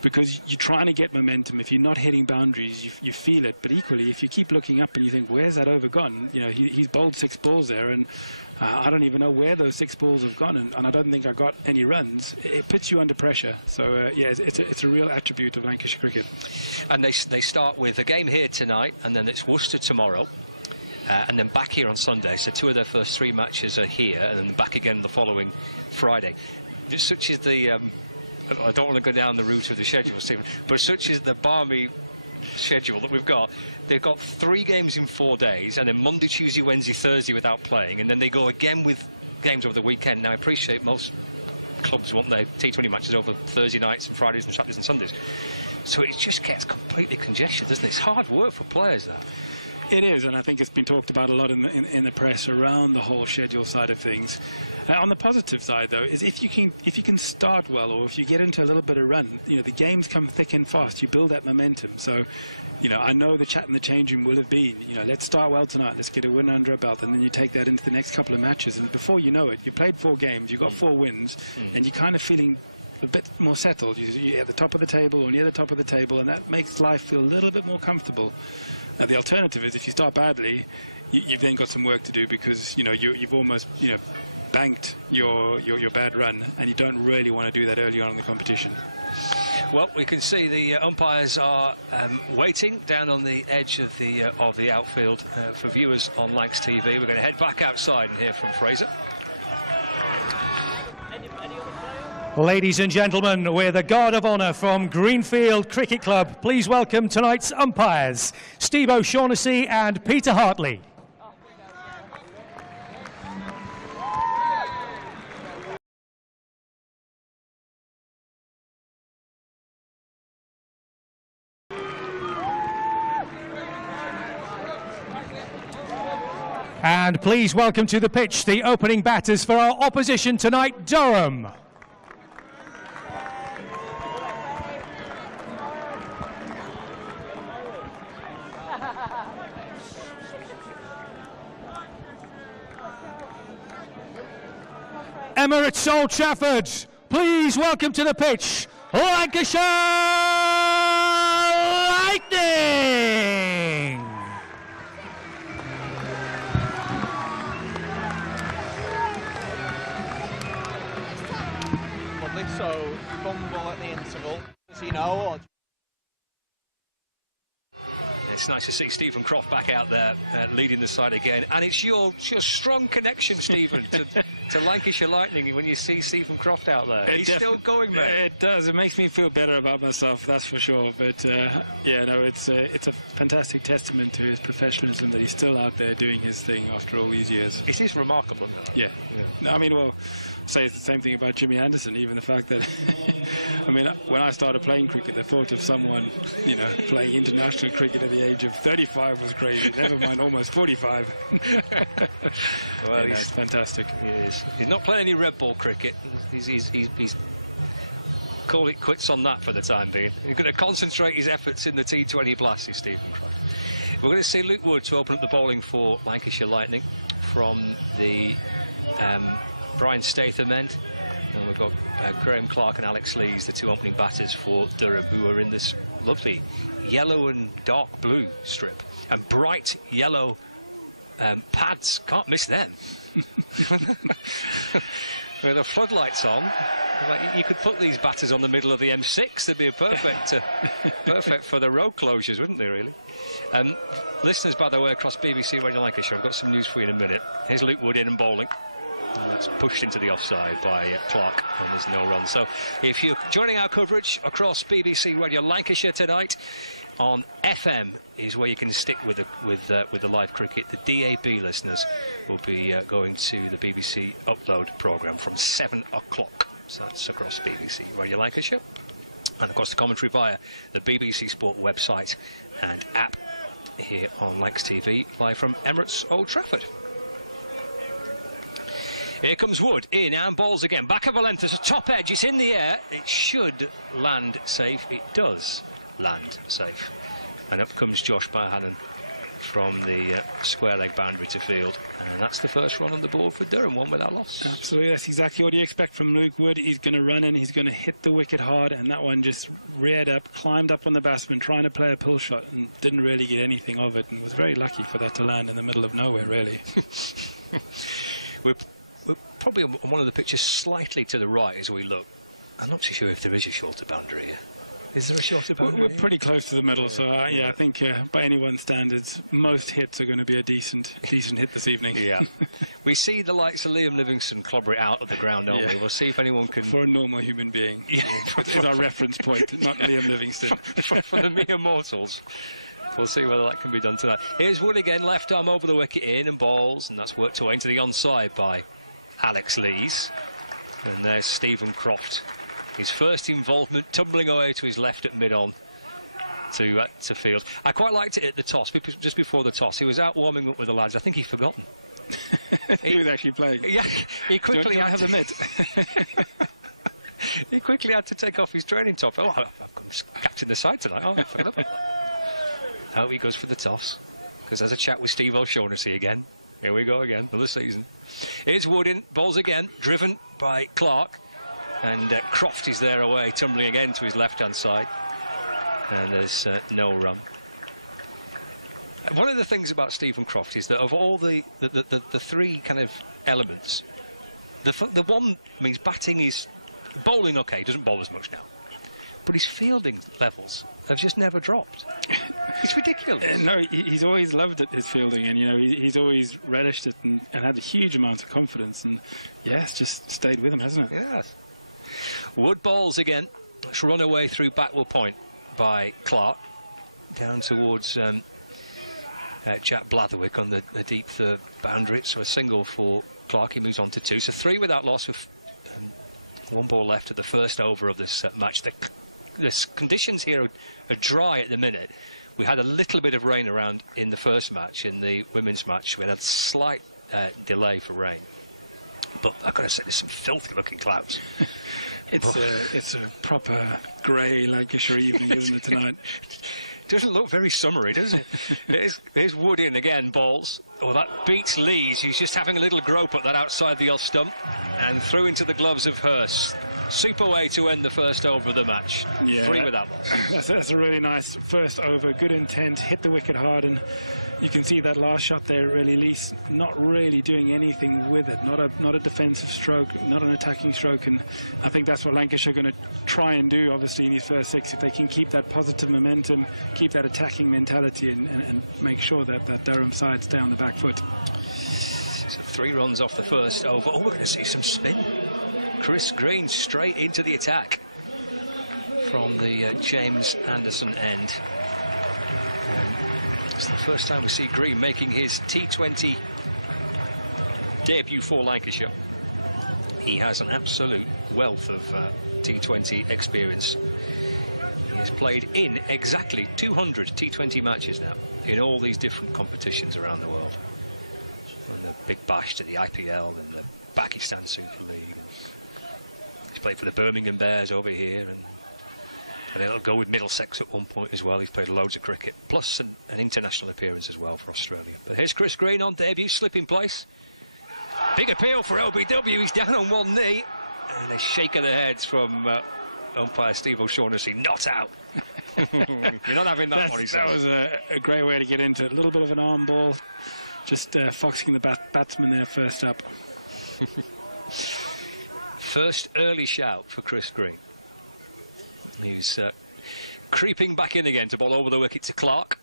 because you're trying to get momentum. If you're not hitting boundaries, you feel it. But equally, if you keep looking up and you think, where's that over gone? He's bowled 6 balls there, and I don't even know where those 6 balls have gone, and I don't think I got any runs. It puts you under pressure. So it's a real attribute of Lancashire cricket. And they start with a game here tonight, and then it's Worcester tomorrow, and then back here on Sunday. So 2 of their first 3 matches are here, and then back again the following Friday. Such is the I don't want to go down the route of the schedule, Stephen, but such is the balmy schedule that we've got. They've got 3 games in 4 days, and then Monday, Tuesday, Wednesday, Thursday without playing, and then they go again with games over the weekend. Now, I appreciate most clubs want their T20 matches over Thursday nights and Fridays and Saturdays and Sundays, so it just gets completely congested, doesn't it? It's hard work for players, that. It is, and I think it's been talked about a lot in the press around the whole schedule side of things. On the positive side, though, is if you can start well, or if you get into a little bit of run, the games come thick and fast. You build that momentum. So, I know the chat in the change room will have been, let's start well tonight. Let's get a win under our belt, and then you take that into the next couple of matches. And before you know it, you played 4 games, you got 4 wins, and you're kind of feeling a bit more settled. You're at the top of the table or near the top of the table, and that makes life feel a little bit more comfortable. Now, the alternative is if you start badly, you've then got some work to do, because you've almost banked your bad run, and you don't really want to do that early on in the competition. Well, we can see the umpires are waiting down on the edge of the outfield for viewers on Lancs TV. We're going to head back outside and hear from Fraser. Ladies and gentlemen, with a guard of honour from Greenfield Cricket Club, please welcome tonight's umpires, Steve O'Shaughnessy and Peter Hartley. And please welcome to the pitch the opening batters for our opposition tonight, Durham. Emirates Old Trafford, please welcome to the pitch, Lancashire Lightning! Lovely, so fumble at the interval. Does he know? Or It's nice to see Stephen Croft back out there leading the side again, and it's your strong connection, Stephen, to Lancashire Lightning when you see Stephen Croft out there. He's still going, mate. It does. It makes me feel better about myself, that's for sure. But yeah, no, it's a fantastic testament to his professionalism that he's still out there doing his thing after all these years. It is remarkable, isn't it? Yeah. I mean, well, say it's the same thing about Jimmy Anderson. Even the fact that, I mean, when I started playing cricket, the thought of someone, you know, playing international cricket at the age of 35 was crazy. Never mind, almost 45. Well, it's fantastic. He is. He's not playing any red ball cricket. He's called it quits on that for the time being. He's going to concentrate his efforts in the T20 Blast, Stephen Croft. We're going to see Luke Wood to open up the bowling for Lancashire Lightning from the Brian Statham end. And we've got Graham Clark and Alex Lees, the two opening batters for Durham, who are in this lovely yellow and dark blue strip and bright yellow pads. Can't miss them. With the floodlights on, like, you could put these batters on the middle of the M6. They'd be a perfect for the road closures, wouldn't they, really? Listeners, by the way, across BBC Radio Lancashire, I've got some news for you in a minute. Here's Luke Wood in and bowling. And that's pushed into the offside by Clark, and there's no run. So if you're joining our coverage across BBC Radio Lancashire tonight, on FM is where you can stick with the live cricket. The DAB listeners will be going to the BBC Upload programme from 7 o'clock. So that's across BBC Radio Lancashire. And of course the commentary via the BBC Sport website and app here on Lancs TV, live from Emirates Old Trafford. Here comes Wood, in and bowls again. Back of a length, there's a top edge, it's in the air. It should land safe. It does land safe. And up comes Josh Barhannon from the square leg boundary to field. And that's the first run on the board for Durham, one without loss. Absolutely, that's exactly what you expect from Luke Wood. He's going to run in, he's going to hit the wicket hard, and that one just reared up, climbed up on the batsman, trying to play a pull shot, and didn't really get anything of it, and was very lucky for that to land in the middle of nowhere, really. We're probably on one of the pictures slightly to the right as we look. I'm not so sure if there is a shorter boundary here. Is there a shorter boundary? We're pretty close to the middle, so yeah, I think by anyone's standards, most hits are going to be a decent hit this evening. Yeah. We see the likes of Liam Livingstone clobber it out of the ground, don't we? We'll see if anyone can... For a normal human being. Yeah. It's our reference point, not Liam Livingstone. for the mere mortals. We'll see whether that can be done tonight. Here's Wood again, left arm over the wicket, in and bowls, and that's worked away into the onside by Alex Lees. And there's Stephen Croft. His first involvement, tumbling away to his left at mid-on to field. I quite liked it at the toss, just before the toss. He was out warming up with the lads. I think he'd forgotten. He was actually playing. Yeah, he quickly had the mid. He quickly had to take off his training top. Oh, I'm captain the side tonight. Oh, I forgot about that. Out he goes for the toss, because there's a chat with Steve O'Shaughnessy again. Here we go again, another season. Here's Wood in, balls again, driven by Clark. And Croft is there away, tumbling again to his left-hand side. And there's no run. One of the things about Stephen Croft is that of all the three kind of elements, the one means batting is... Bowling, OK, doesn't bowl as much now. but his fielding levels have just never dropped. It's ridiculous. No, he's always loved it, his fielding, and he's always relished it and had a huge amount of confidence, and it's just stayed with him, hasn't it? Yes. Wood balls again. Let's run away through backward point by Clark down towards Jack Blatherwick on the deep third boundary. So a single for Clark. He moves on to 2. So 3 without loss with 1 ball left at the first over of this match. The conditions here are dry at the minute. We had a little bit of rain around in the first match, in the women's match. We had a slight delay for rain. But I've got to say, there's some filthy looking clouds. It's a proper grey Lancashire evening, isn't it, tonight? Doesn't look very summery, does it? Here's Wood in again, balls. Oh, that beats Lees, who's just having a little grope at that outside the off stump, and through into the gloves of Hurst. Super way to end the first over of the match. Yeah, 3 without loss. That's a really nice first over. Good intent, hit the wicket hard, and you can see that last shot there, really, Lees not really doing anything with it. Not a defensive stroke, not an attacking stroke, and I think that's what Lancashire are going to try and do, obviously, in these first 6. If they can keep that positive momentum, keep that attacking mentality, and make sure that Durham side stay on the back foot. So 3 runs off the first over. Oh, we're going to see some spin. Chris Green straight into the attack from the James Anderson end. It's the first time we see Green making his T20 debut for Lancashire. He has an absolute wealth of T20 experience. He has played in exactly 200 T20 matches now in all these different competitions around the world. From the Big Bash to the IPL and the Pakistan Super League. He's played for the Birmingham Bears over here, and it'll go with Middlesex at one point as well. He's played loads of cricket, plus an international appearance as well for Australia. But here's Chris Green on debut, slip in place. Big appeal for LBW. He's down on one knee, and a shake of the heads from umpire Steve O'Shaughnessy. Not out. You're not having that one, he says. That was a great way to get into it. A little bit of an arm ball, just foxing the batsman there first up. First early shout for Chris Green. He's creeping back in again to bowl over the wicket to Clark.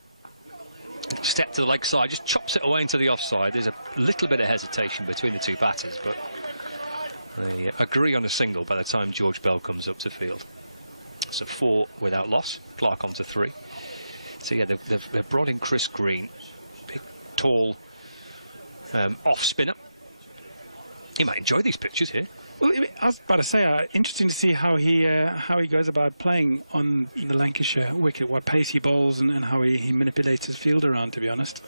Step to the leg side, just chops it away into the offside. There's a little bit of hesitation between the 2 batters, but they agree on a single by the time George Bell comes up to field. So 4 without loss. Clark on to 3. So yeah, they've brought in Chris Green, big, tall off spinner. He might enjoy these pitches here. Well, I was about to say, interesting to see how he goes about playing on the Lancashire wicket, what pace he bowls, and how he manipulates his field around, to be honest.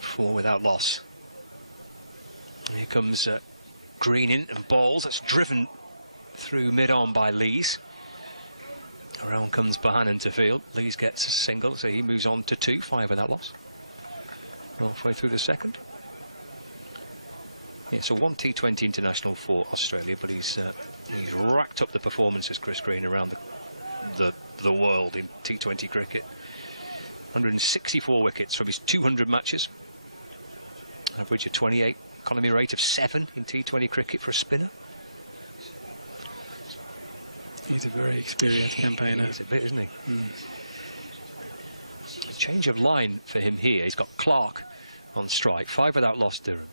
Four without loss. And here comes Green in and bowls. That's driven through mid-on by Lees. Around comes Bohannon to field. Lees gets a single, so he moves on to 2, 5 without loss. Halfway through the second. Yeah, so 1 T20 international for Australia, but he's racked up the performances, Chris Green, around the world in T20 cricket. 164 wickets from his 200 matches. Average of 28, economy rate of 7 in T20 cricket for a spinner. He's a very experienced campaigner. He's a bit, isn't he? A change of line for him here. He's got Clark on strike, 5 without loss, Durham.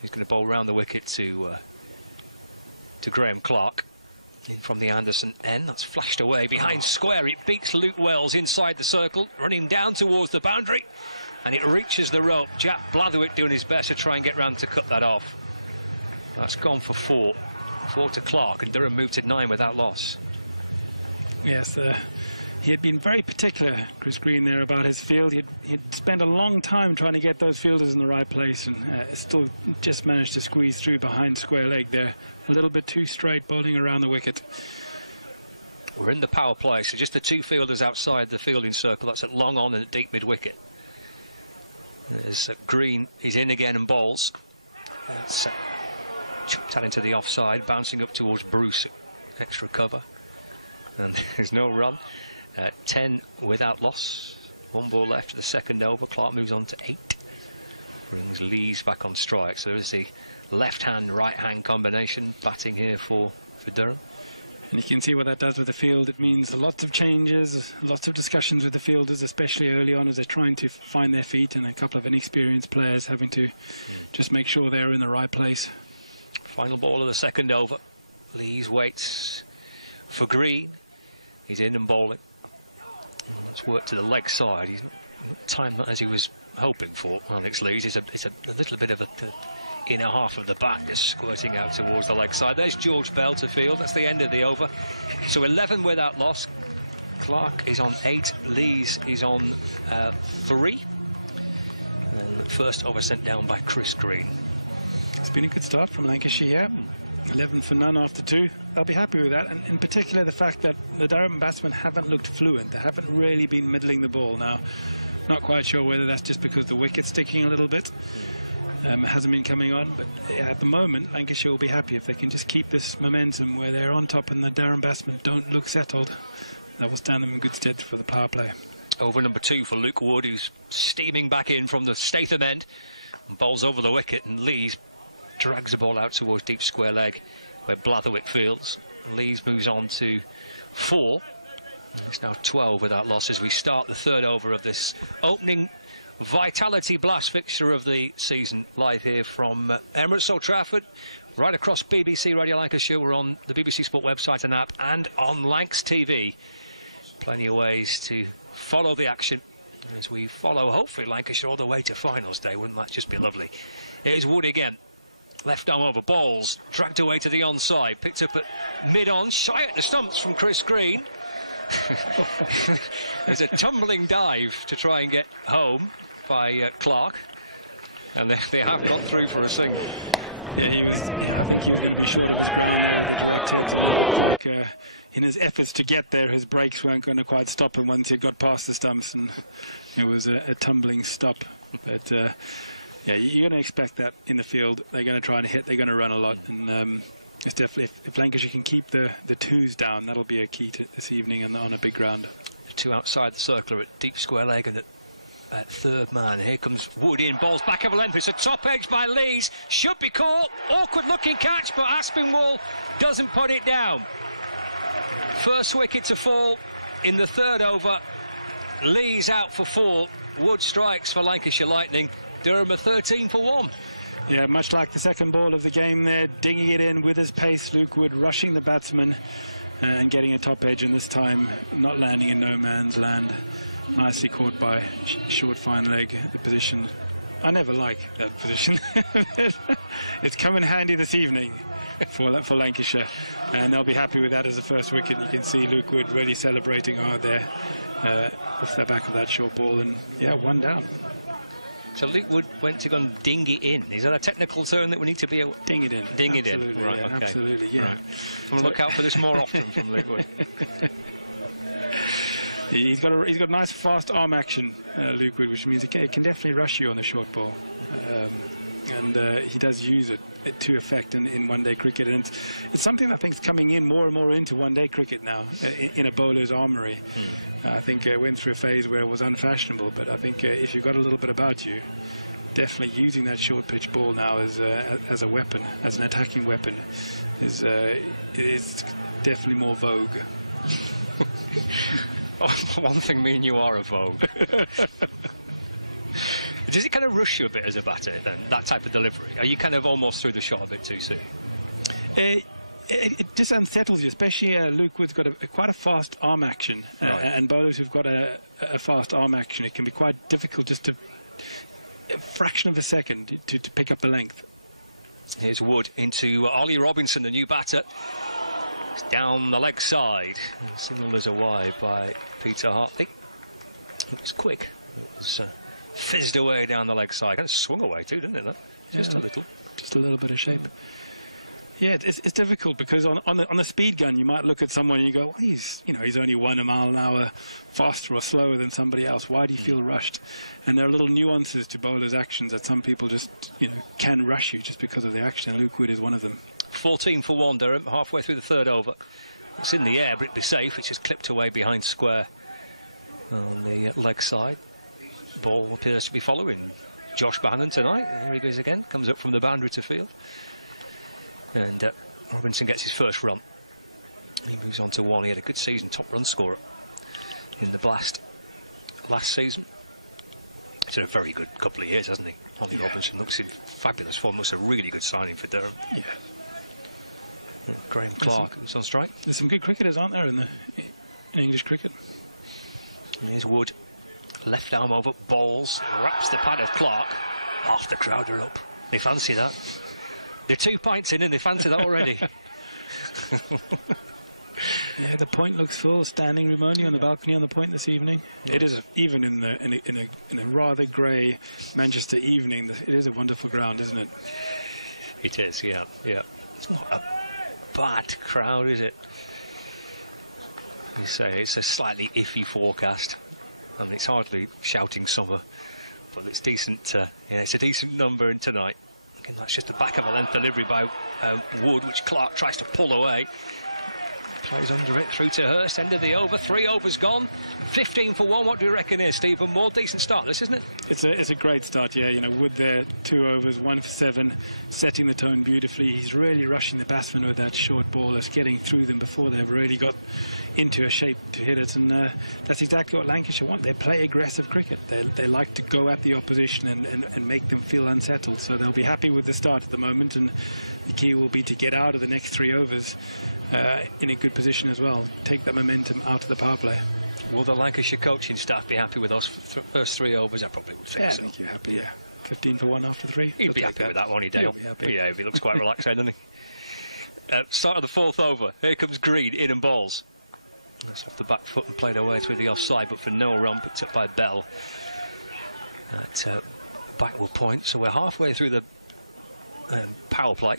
He's going to bowl round the wicket to Graham Clark. In from the Anderson end, that's flashed away behind square. It beats Luke Wells inside the circle, running down towards the boundary, and it reaches the rope. Jack Blatherwick doing his best to try and get round to cut that off. That's gone for 4. 4 to Clark, and Durham moved to 9 without loss. Yes, he had been very particular, Chris Green, there about his field. He'd spent a long time trying to get those fielders in the right place, and still just managed to squeeze through behind square leg there. A little bit too straight, bowling around the wicket. We're in the power play, so just the 2 fielders outside the fielding circle. That's at long on and at deep mid wicket. There's Green, he's in again and bowls. Chucked that into the offside, bouncing up towards Bruce, extra cover. And there's no run. 10 without loss. 1 ball left to the second over. Clark moves on to 8. Brings Lees back on strike. So there's the left-hand, right-hand combination batting here for Durham. And you can see what that does with the field. It means lots of changes, lots of discussions with the fielders, especially early on as they're trying to find their feet, and a couple of inexperienced players having to just make sure they're in the right place. Final ball of the second over. Lees waits for Green. He's in and bowling. Let's work to the leg side. He's not timed that as he was hoping for, Alex Lees. It's a little bit of a inner half of the bat, just squirting out towards the leg side. There's George Bell to field. That's the end of the over. So 11 without loss. Clark is on 8. Lees is on 3. And the first over sent down by Chris Green. It's been a good start from Lancashire here. 11 for none after 2. I'll be happy with that, and in particular the fact that the Durham batsmen haven't looked fluent. They haven't really been middling the ball. Now, not quite sure whether that's just because the wicket's sticking a little bit. It hasn't been coming on, but at the moment Lancashire will be happy if they can just keep this momentum where they're on top and the Durham batsmen don't look settled. That will stand them in good stead for the power play. Over number 2 for Luke Wood, who's steaming back in from the Statham end and bowls over the wicket, and Lees drags the ball out towards deep square leg where Blatherwick fields. Lees moves on to 4. And it's now 12 without loss as we start the third over of this opening Vitality Blast fixture of the season, live here from Emirates Old Trafford, right across BBC Radio Lancashire. We're on the BBC Sport website and app, and on Lancs TV. Plenty of ways to follow the action as we follow, hopefully, Lancashire all the way to finals day. Wouldn't that just be lovely? Here's Wood again. Left arm over, balls dragged away to the onside, picked up at mid-on, shy at the stumps from Chris Green. There's a tumbling dive to try and get home by Clark, and they have got through for a single. Yeah, he was. I think he was going to be short of his ground there with the direct hits, and it looked like in his efforts to get there, his brakes weren't going to quite stop him once he got past the stumps, and it was a tumbling stop. But yeah, you're going to expect that in the field. They're going to try and hit. They're going to run a lot, and it's definitely if Lancashire can keep the twos down, that'll be a key to this evening and on a big ground. The 2 outside the circle at deep square leg and at third man. Here comes Wood in, balls back of a length. It's a top edge by Lees. Should be caught. Awkward looking catch, but Aspinwall doesn't put it down. First wicket to fall in the third over. Lees out for 4. Wood strikes for Lancashire Lightning. Durham are 13 for 1. Yeah, much like the second ball of the game there, dinging it in with his pace. Luke Wood rushing the batsman and getting a top edge, and this time not landing in no man's land. Nicely caught by short fine leg. The position, I never like that position. It's come in handy this evening for Lancashire, and they'll be happy with that as the first wicket. You can see Luke Wood really celebrating hard there off the back of that short ball, and yeah, 1 down. So Luke Wood went to go and ding it in. Is that a technical term that we need to be ding it in? Ding it absolutely, in, right? Yeah, okay. Absolutely, yeah. Right. I'm gonna look out for this more often from Luke Wood. He's got a nice fast arm action, Luke Wood, which means it can definitely rush you on the short ball, and he does use it to effect in one-day cricket, and it's something I think is coming in more and more into one-day cricket now in a bowler's armoury. I think it went through a phase where it was unfashionable, but I think if you've got a little bit about you, definitely using that short pitch ball now as a weapon, as an attacking weapon, is definitely more vogue. One thing me and you are a vogue. Does it kind of rush you a bit as a batter then, that type of delivery? Are you kind of almost through the shot a bit too soon? It just unsettles you, especially Luke Wood's got quite a fast arm action, right. And bowlers who've got a fast arm action, it can be quite difficult just to a fraction of a second to pick up the length. Here's Wood into Ollie Robinson, the new batter. It's down the leg side. Signalled as a wide by Peter Hartley. It was quick. It was fizzed away down the leg side. Kind of swung away too, didn't it? That? Just a little. Just a little bit of shape. Yeah, it's difficult because on the speed gun you might look at someone and you go, well, he's only 1 mile an hour faster or slower than somebody else. Why do you feel rushed? And there are little nuances to bowlers' actions that some people just can rush you just because of the action. And Luke Wood is one of them. 14 for 1, Durham, halfway through the third over. It's in the air, but it'd be safe. It's just clipped away behind square on the leg side. Ball appears to be following Josh Bannon tonight. Here he goes again, comes up from the boundary to field. And Robinson gets his first run. He moves on to one. He had a good season, top run scorer in the Blast last season. It's had a very good couple of years, hasn't he? Ollie Robinson looks in fabulous form. Looks a really good signing for Durham. Yeah. Graham Clark, who's on strike. There's some good cricketers, aren't there, in English cricket? And here's Wood. Left arm over, bowls, wraps the pad of Clark. Half the crowd are up. They fancy that. They're 2 pints in and they fancy that already. Yeah, the point looks full. Standing room only on the balcony on the point this evening. It is, even in a rather grey Manchester evening, it is a wonderful ground, isn't it? It is, yeah. It's not a bad crowd, is it? You say it's a slightly iffy forecast, and it's hardly shouting summer, but it's decent. It's a decent number in tonight. Again, that's just the back of a length delivery by Wood, which Clark tries to pull away. Plays under it through to Hurst. End of the over. 3 overs gone. 15 for 1. What do you reckon here, Stephen Moore? Decent start, this, isn't it? It's a great start, yeah. You know, Wood there, 2 overs, 1 for 7, setting the tone beautifully. He's really rushing the batsmen with that short ball, that's getting through them before they've really got into a shape to hit it, and that's exactly what Lancashire want. They play aggressive cricket. They like to go at the opposition and make them feel unsettled, so they'll be happy with the start at the moment, and the key will be to get out of the next 3 overs in a good position as well. Take that momentum out of the power play. Will the Lancashire coaching staff be happy with those first 3 overs? I probably would think so. I think you're happy, yeah. 15 for 1 after 3. He'd be happy with that, won't he, Dale? Yeah, he looks quite relaxed, doesn't he? Start of the 4th over. Here comes Green, in and balls. That's off the back foot and played away to the offside, but for no run, picked up by Bell at backward point. So we're halfway through the power play.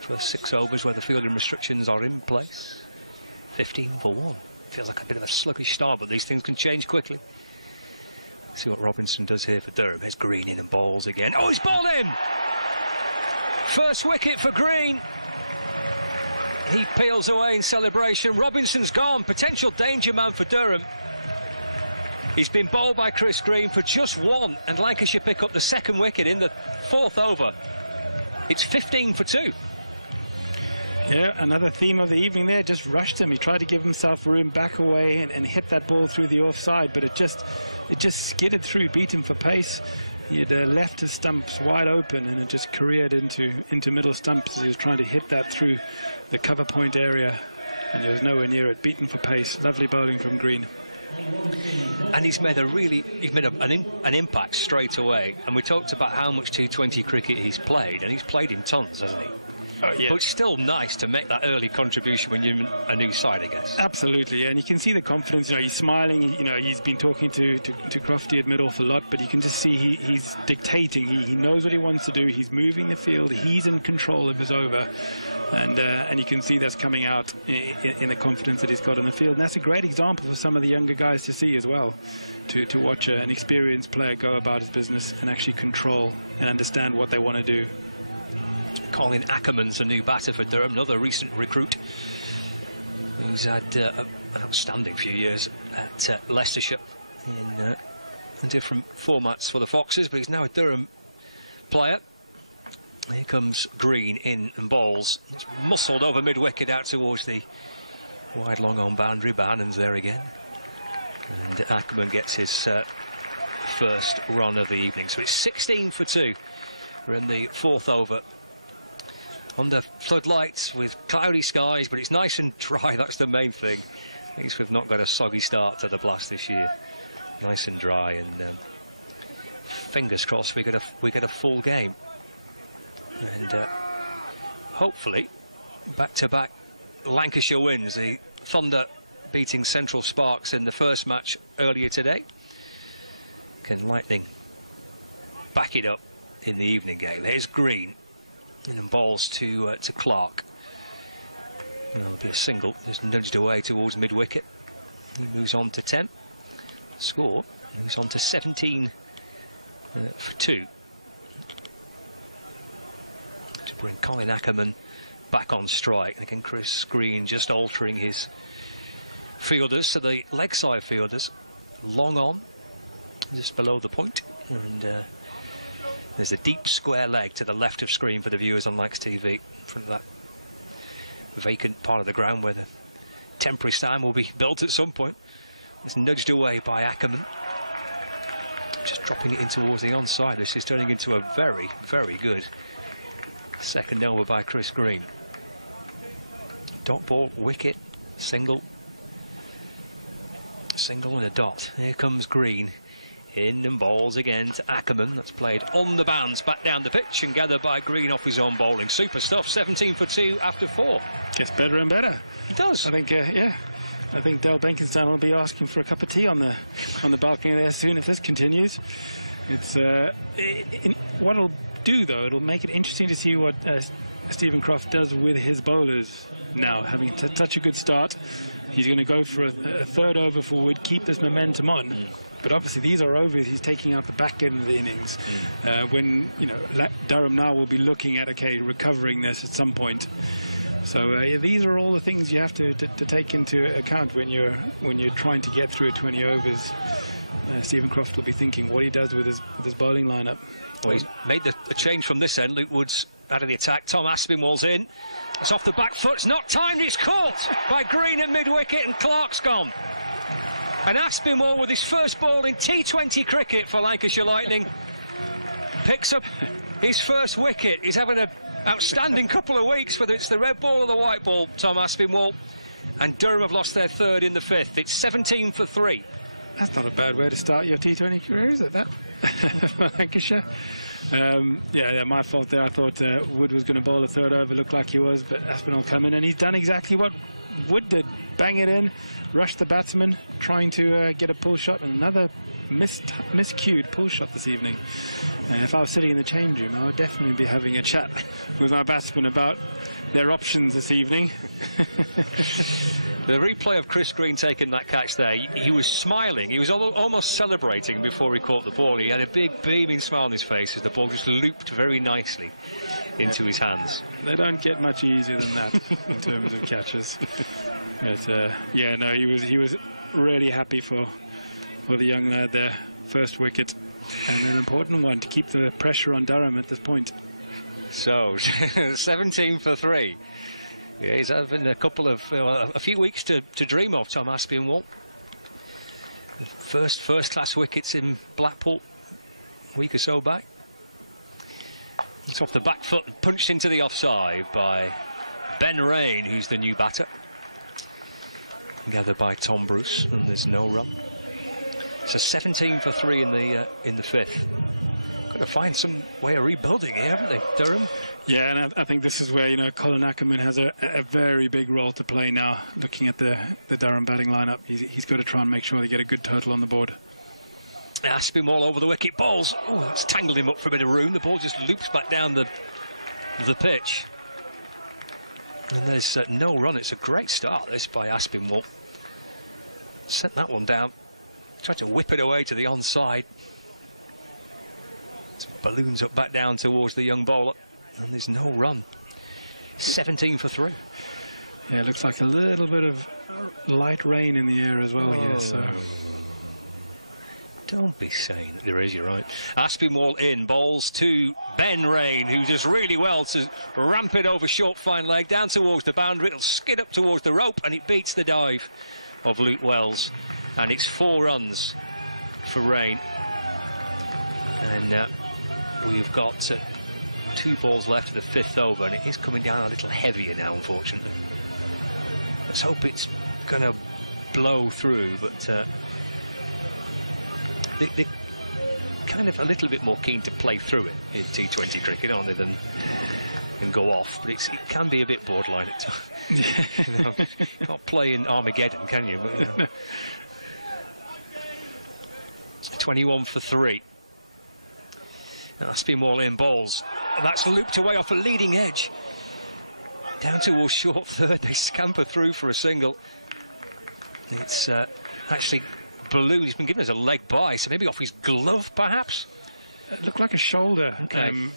First 6 overs where the fielding restrictions are in place. 15 for 1. Feels like a bit of a sluggish start, but these things can change quickly. See what Robinson does here for Durham. Here's Green in and balls again. Oh, he's bowled him! First wicket for Green. He peels away in celebration. Robinson's gone. Potential danger man for Durham. He's been bowled by Chris Green for just 1, and Lancashire pick up the 2nd wicket in the 4th over. It's 15 for 2. Yeah, another theme of the evening there. Just rushed him. He tried to give himself room, back away, and hit that ball through the offside, but it just skidded through, beat him for pace. He had left his stumps wide open, and it just careered into middle stumps as he was trying to hit that through the cover point area, and he was nowhere near it. Beaten for pace. Lovely bowling from Green. And he's made an impact straight away. And we talked about how much T20 cricket he's played, and he's played in tons, hasn't he? Oh, yeah. But it's still nice to make that early contribution when you're a new side, I guess. Absolutely, yeah. And you can see the confidence. You know, he's smiling. You know, he's been talking to Crofty at mid-off a lot, but you can just see he's dictating. He knows what he wants to do. He's moving the field. He's in control of his over. And you can see that's coming out in the confidence that he's got on the field. And that's a great example for some of the younger guys to see as well, to watch an experienced player go about his business and actually control and understand what they want to do. Colin Ackerman's a new batter for Durham, another recent recruit. He's had an outstanding few years at Leicestershire in different formats for the Foxes, but he's now a Durham player. Here comes Green in and balls. It's muscled over mid-wicket out towards the wide long-on boundary. Bannon's there again. And Ackerman gets his first run of the evening. So it's 16 for 2. We're in the 4th over. Under floodlights with cloudy skies, but it's nice and dry. That's the main thing. At least we've not got a soggy start to the Blast this year. Nice and dry, and fingers crossed we get a full game. And hopefully back-to-back Lancashire wins. The Thunder beating Central Sparks in the first match earlier today. Can Lightning back it up in the evening game? Here's Green. And then balls to Clark. There'll be a single, just nudged away towards mid-wicket. He moves on to 10. Score moves on to 17 for 2. To bring Colin Ackerman back on strike. And again, Chris Green just altering his fielders. So the leg side fielders, long on, just below the point. And There's a deep square leg to the left of screen for the viewers on Likes TV, in front of that vacant part of the ground where the temporary stand will be built at some point. It's nudged away by Ackerman. Just dropping it in towards the onside. This is turning into a very, very good second over by Chris Green. Dot ball, wicket, single. Single and a dot. Here comes Green. In and bowls again to Ackerman. That's played on the bounce, back down the pitch and gathered by Green off his own bowling. Super stuff. 17 for 2 after 4. Gets better and better. It does. I think, yeah. I think Dale Benkenstein will be asking for a cup of tea on the balcony there soon if this continues. It's what it'll do though. It'll make it interesting to see what Stephen Croft does with his bowlers now. Having such a good start, he's going to go for a third over forward, keep this momentum on. But obviously these are overs he's taking out the back end of the innings. When Durham now will be looking at recovering this at some point. So these are all the things you have to take into account when you're trying to get through 20 overs. Stephen Croft will be thinking what he does with his bowling lineup. Well, he's made a change from this end. Luke Woods out of the attack. Tom Aspinwall's in. It's off the back foot. It's not timed. It's caught by Green at mid-wicket and Clark's gone. And Aspinwall, with his first ball in T20 cricket for Lancashire Lightning, picks up his first wicket. He's having an outstanding couple of weeks, whether it's the red ball or the white ball, Tom Aspinwall. And Durham have lost their third in the 5th. It's 17 for 3. That's not a bad way to start your T20 career, is it, that? For Lancashire. Yeah, my fault there. I thought Wood was going to bowl a third over, looked like he was, but Aspinwall come in, and he's done exactly what Wood did. Bang it in, rush the batsman, trying to get a pull shot, and another miscued pull shot this evening. If I was sitting in the change room, I would definitely be having a chat with my batsmen about their options this evening. The replay of Chris Green taking that catch there, he was smiling, he was almost celebrating before he caught the ball. He had a big beaming smile on his face as the ball just looped very nicely into his hands. They don't get much easier than that in terms of catches. But yeah, no, he was really happy for the young lad there. First wicket, and an important one to keep the pressure on Durham at this point. So 17 for 3. Yeah, he's having a few weeks to dream of, Tom Aspinwall. First class wickets in Blackpool a week or so back. It's off the back foot and punched into the offside by Ben Rain, who's the new batter. Gathered by Tom Bruce, and there's no run. So 17 for 3 in the 5th. Got to find some way of rebuilding here, haven't they, Durham? Yeah, and I think this is where Colin Ackerman has a very big role to play now. Looking at the Durham batting lineup, he's got to try and make sure they get a good total on the board. Aspinwall over the wicket, balls. Oh, it's tangled him up for a bit of room. The ball just loops back down the pitch. And there's no run. It's a great start, this, by Aspinwall. Sent that one down. Tried to whip it away to the onside. It balloons up back down towards the young bowler. And there's no run. 17 for 3. Yeah, it looks like a little bit of light rain in the air as well here. So. Don't be saying that there is, you're right. Aspinwall in, bowls to Ben Rain, who does really well to ramp it over short fine leg down towards the boundary. It'll skid up towards the rope, and it beats the dive of Luke Wells. And it's 4 runs for Rain. And we've got 2 balls left of the 5th over, and it is coming down a little heavier now, unfortunately. Let's hope it's going to blow through, but they're kind of a little bit more keen to play through it in T20 cricket, aren't they, than go off. But it can be a bit borderline at times. You can't play in Armageddon, can you? But, 21 for 3. And Aspinwall in bowls. That's looped away off a leading edge. Down towards short third. They scamper through for a single. It's actually balloon. He's been given as a leg by, so maybe off his glove, perhaps. It looked like a shoulder,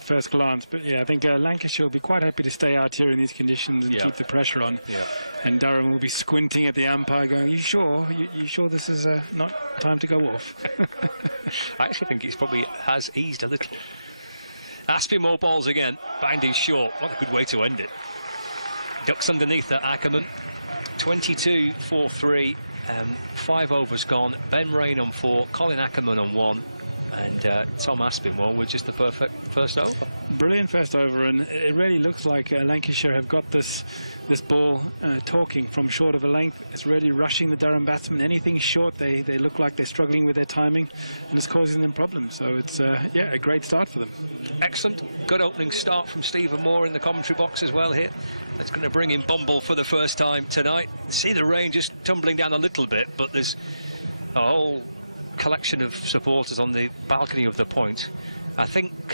first glance, but yeah, I think Lancashire will be quite happy to stay out here in these conditions and keep the pressure on. Yeah. And Durham will be squinting at the umpire, going, "You sure? You sure this is not time to go off?" I actually think it's probably has eased a little. Aspinwall balls again. Binding short. What a good way to end it. Ducks underneath that, Ackerman. 22-4-3. 5 overs gone. Ben Rain on 4. Colin Ackerman on 1. And Tom Aspinwall with just the perfect first over. Brilliant first over, and it really looks like Lancashire have got this ball talking from short of a length. It's really rushing the Durham batsmen. Anything short, they look like they're struggling with their timing, and it's causing them problems. So it's yeah, a great start for them. Excellent. Good opening start from Stephen Moore in the commentary box as well here. That's going to bring in Bumble for the first time tonight. See the rain just tumbling down a little bit, but there's a whole collection of supporters on the balcony of the point. I think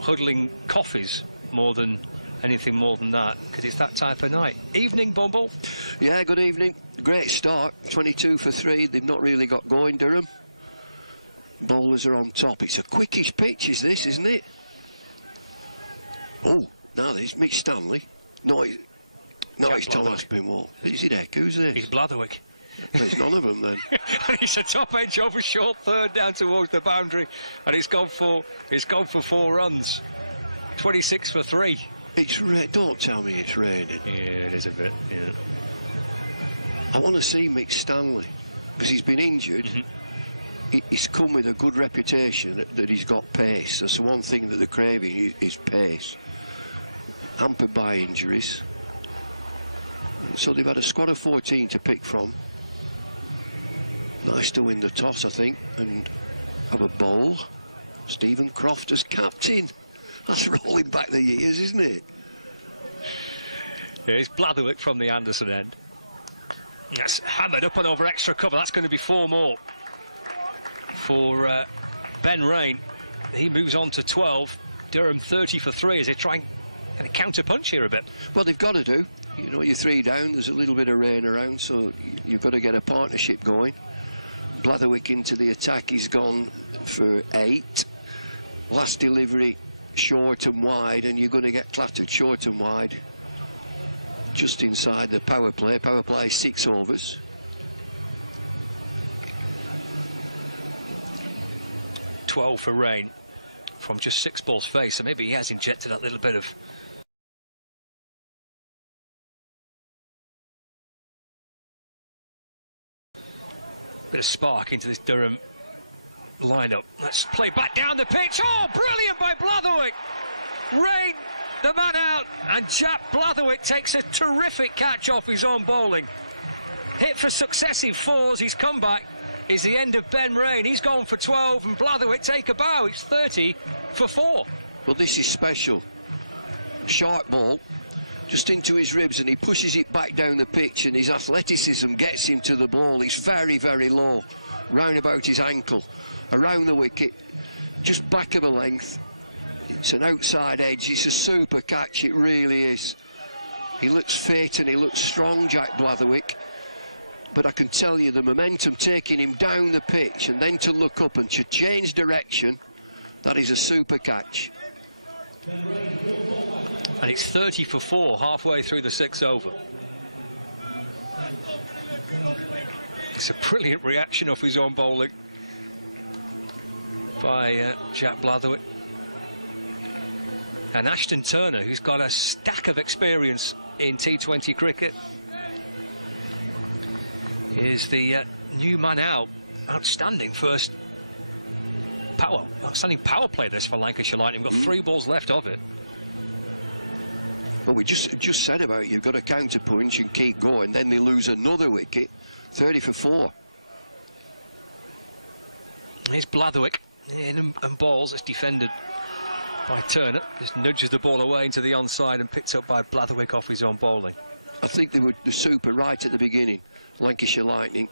huddling coffees more than anything more than that, because it's that type of night. Evening, Bumble. Yeah, good evening. Great start. 22 for 3. They've not really got going, Durham. Bowlers are on top. It's a quickish pitch, is this, isn't it? Oh, now there's Mick Stanley. No, it's Tom Aspinwall. Is it Eck? Who's this? He's Blatherwick. There's none of them then. And he's a top edge over short third down towards the boundary, and he's gone for 4 runs. 26 for 3. It's don't tell me it's raining. Yeah, it is a bit. Yeah. I want to see Mick Stanley because he's been injured. He's come with a good reputation that he's got pace. That's the one thing that they're craving is pace. Hampered by injuries. So they've had a squad of 14 to pick from. Nice to win the toss, I think, and have a bowl. Stephen Croft as captain. That's rolling back the years, isn't it? Here's Blatherwick from the Anderson end. That's hammered up and over extra cover. That's going to be 4 more for Ben Rain. He moves on to 12. Durham 30 for 3 as they try and kind of counter punch here a bit. Well, they've got to do. You know, you're 3 down. There's a little bit of rain around, so you've got to get a partnership going. Blatherwick into the attack. He's gone for 8. Last delivery short and wide, and you're going to get clattered short and wide. Just inside the power play. Power play 6 overs. $12 for Rain from just 6 balls face, so maybe he has injected that little bit of spark into this Durham lineup. Let's play back down the pitch. Oh, brilliant by Blatherwick. Rain, the man out, and Jack Blatherwick takes a terrific catch off his own bowling. Hit for successive 4s. His comeback is the end of Ben Rain. He's gone for 12, and Blatherwick take a bow. It's 30 for 4. Well, this is special. Sharp ball, just into his ribs, and he pushes it back down the pitch, and his athleticism gets him to the ball. He's very, very low, round about his ankle, around the wicket, just back of a length. It's an outside edge. It's a super catch, it really is. He looks fit and he looks strong, Jack Blatherwick, but I can tell you the momentum taking him down the pitch and then to look up and to change direction, that is a super catch. And it's 30 for 4 halfway through the 6th over. It's a brilliant reaction off his own bowling by Jack Blatherwick. And Ashton Turner, who's got a stack of experience in T20 cricket, is the new man out. Outstanding outstanding power play this for Lancashire Lightning. We've got 3 balls left of it. Well, we just said about it. You've got to counter punch and keep going. Then they lose another wicket. 30 for 4. Here's Blatherwick in and balls. It's defended by Turner. Just nudges the ball away into the onside and picked up by Blatherwick off his own bowling. I think they were the super right at the beginning. Lancashire Lightning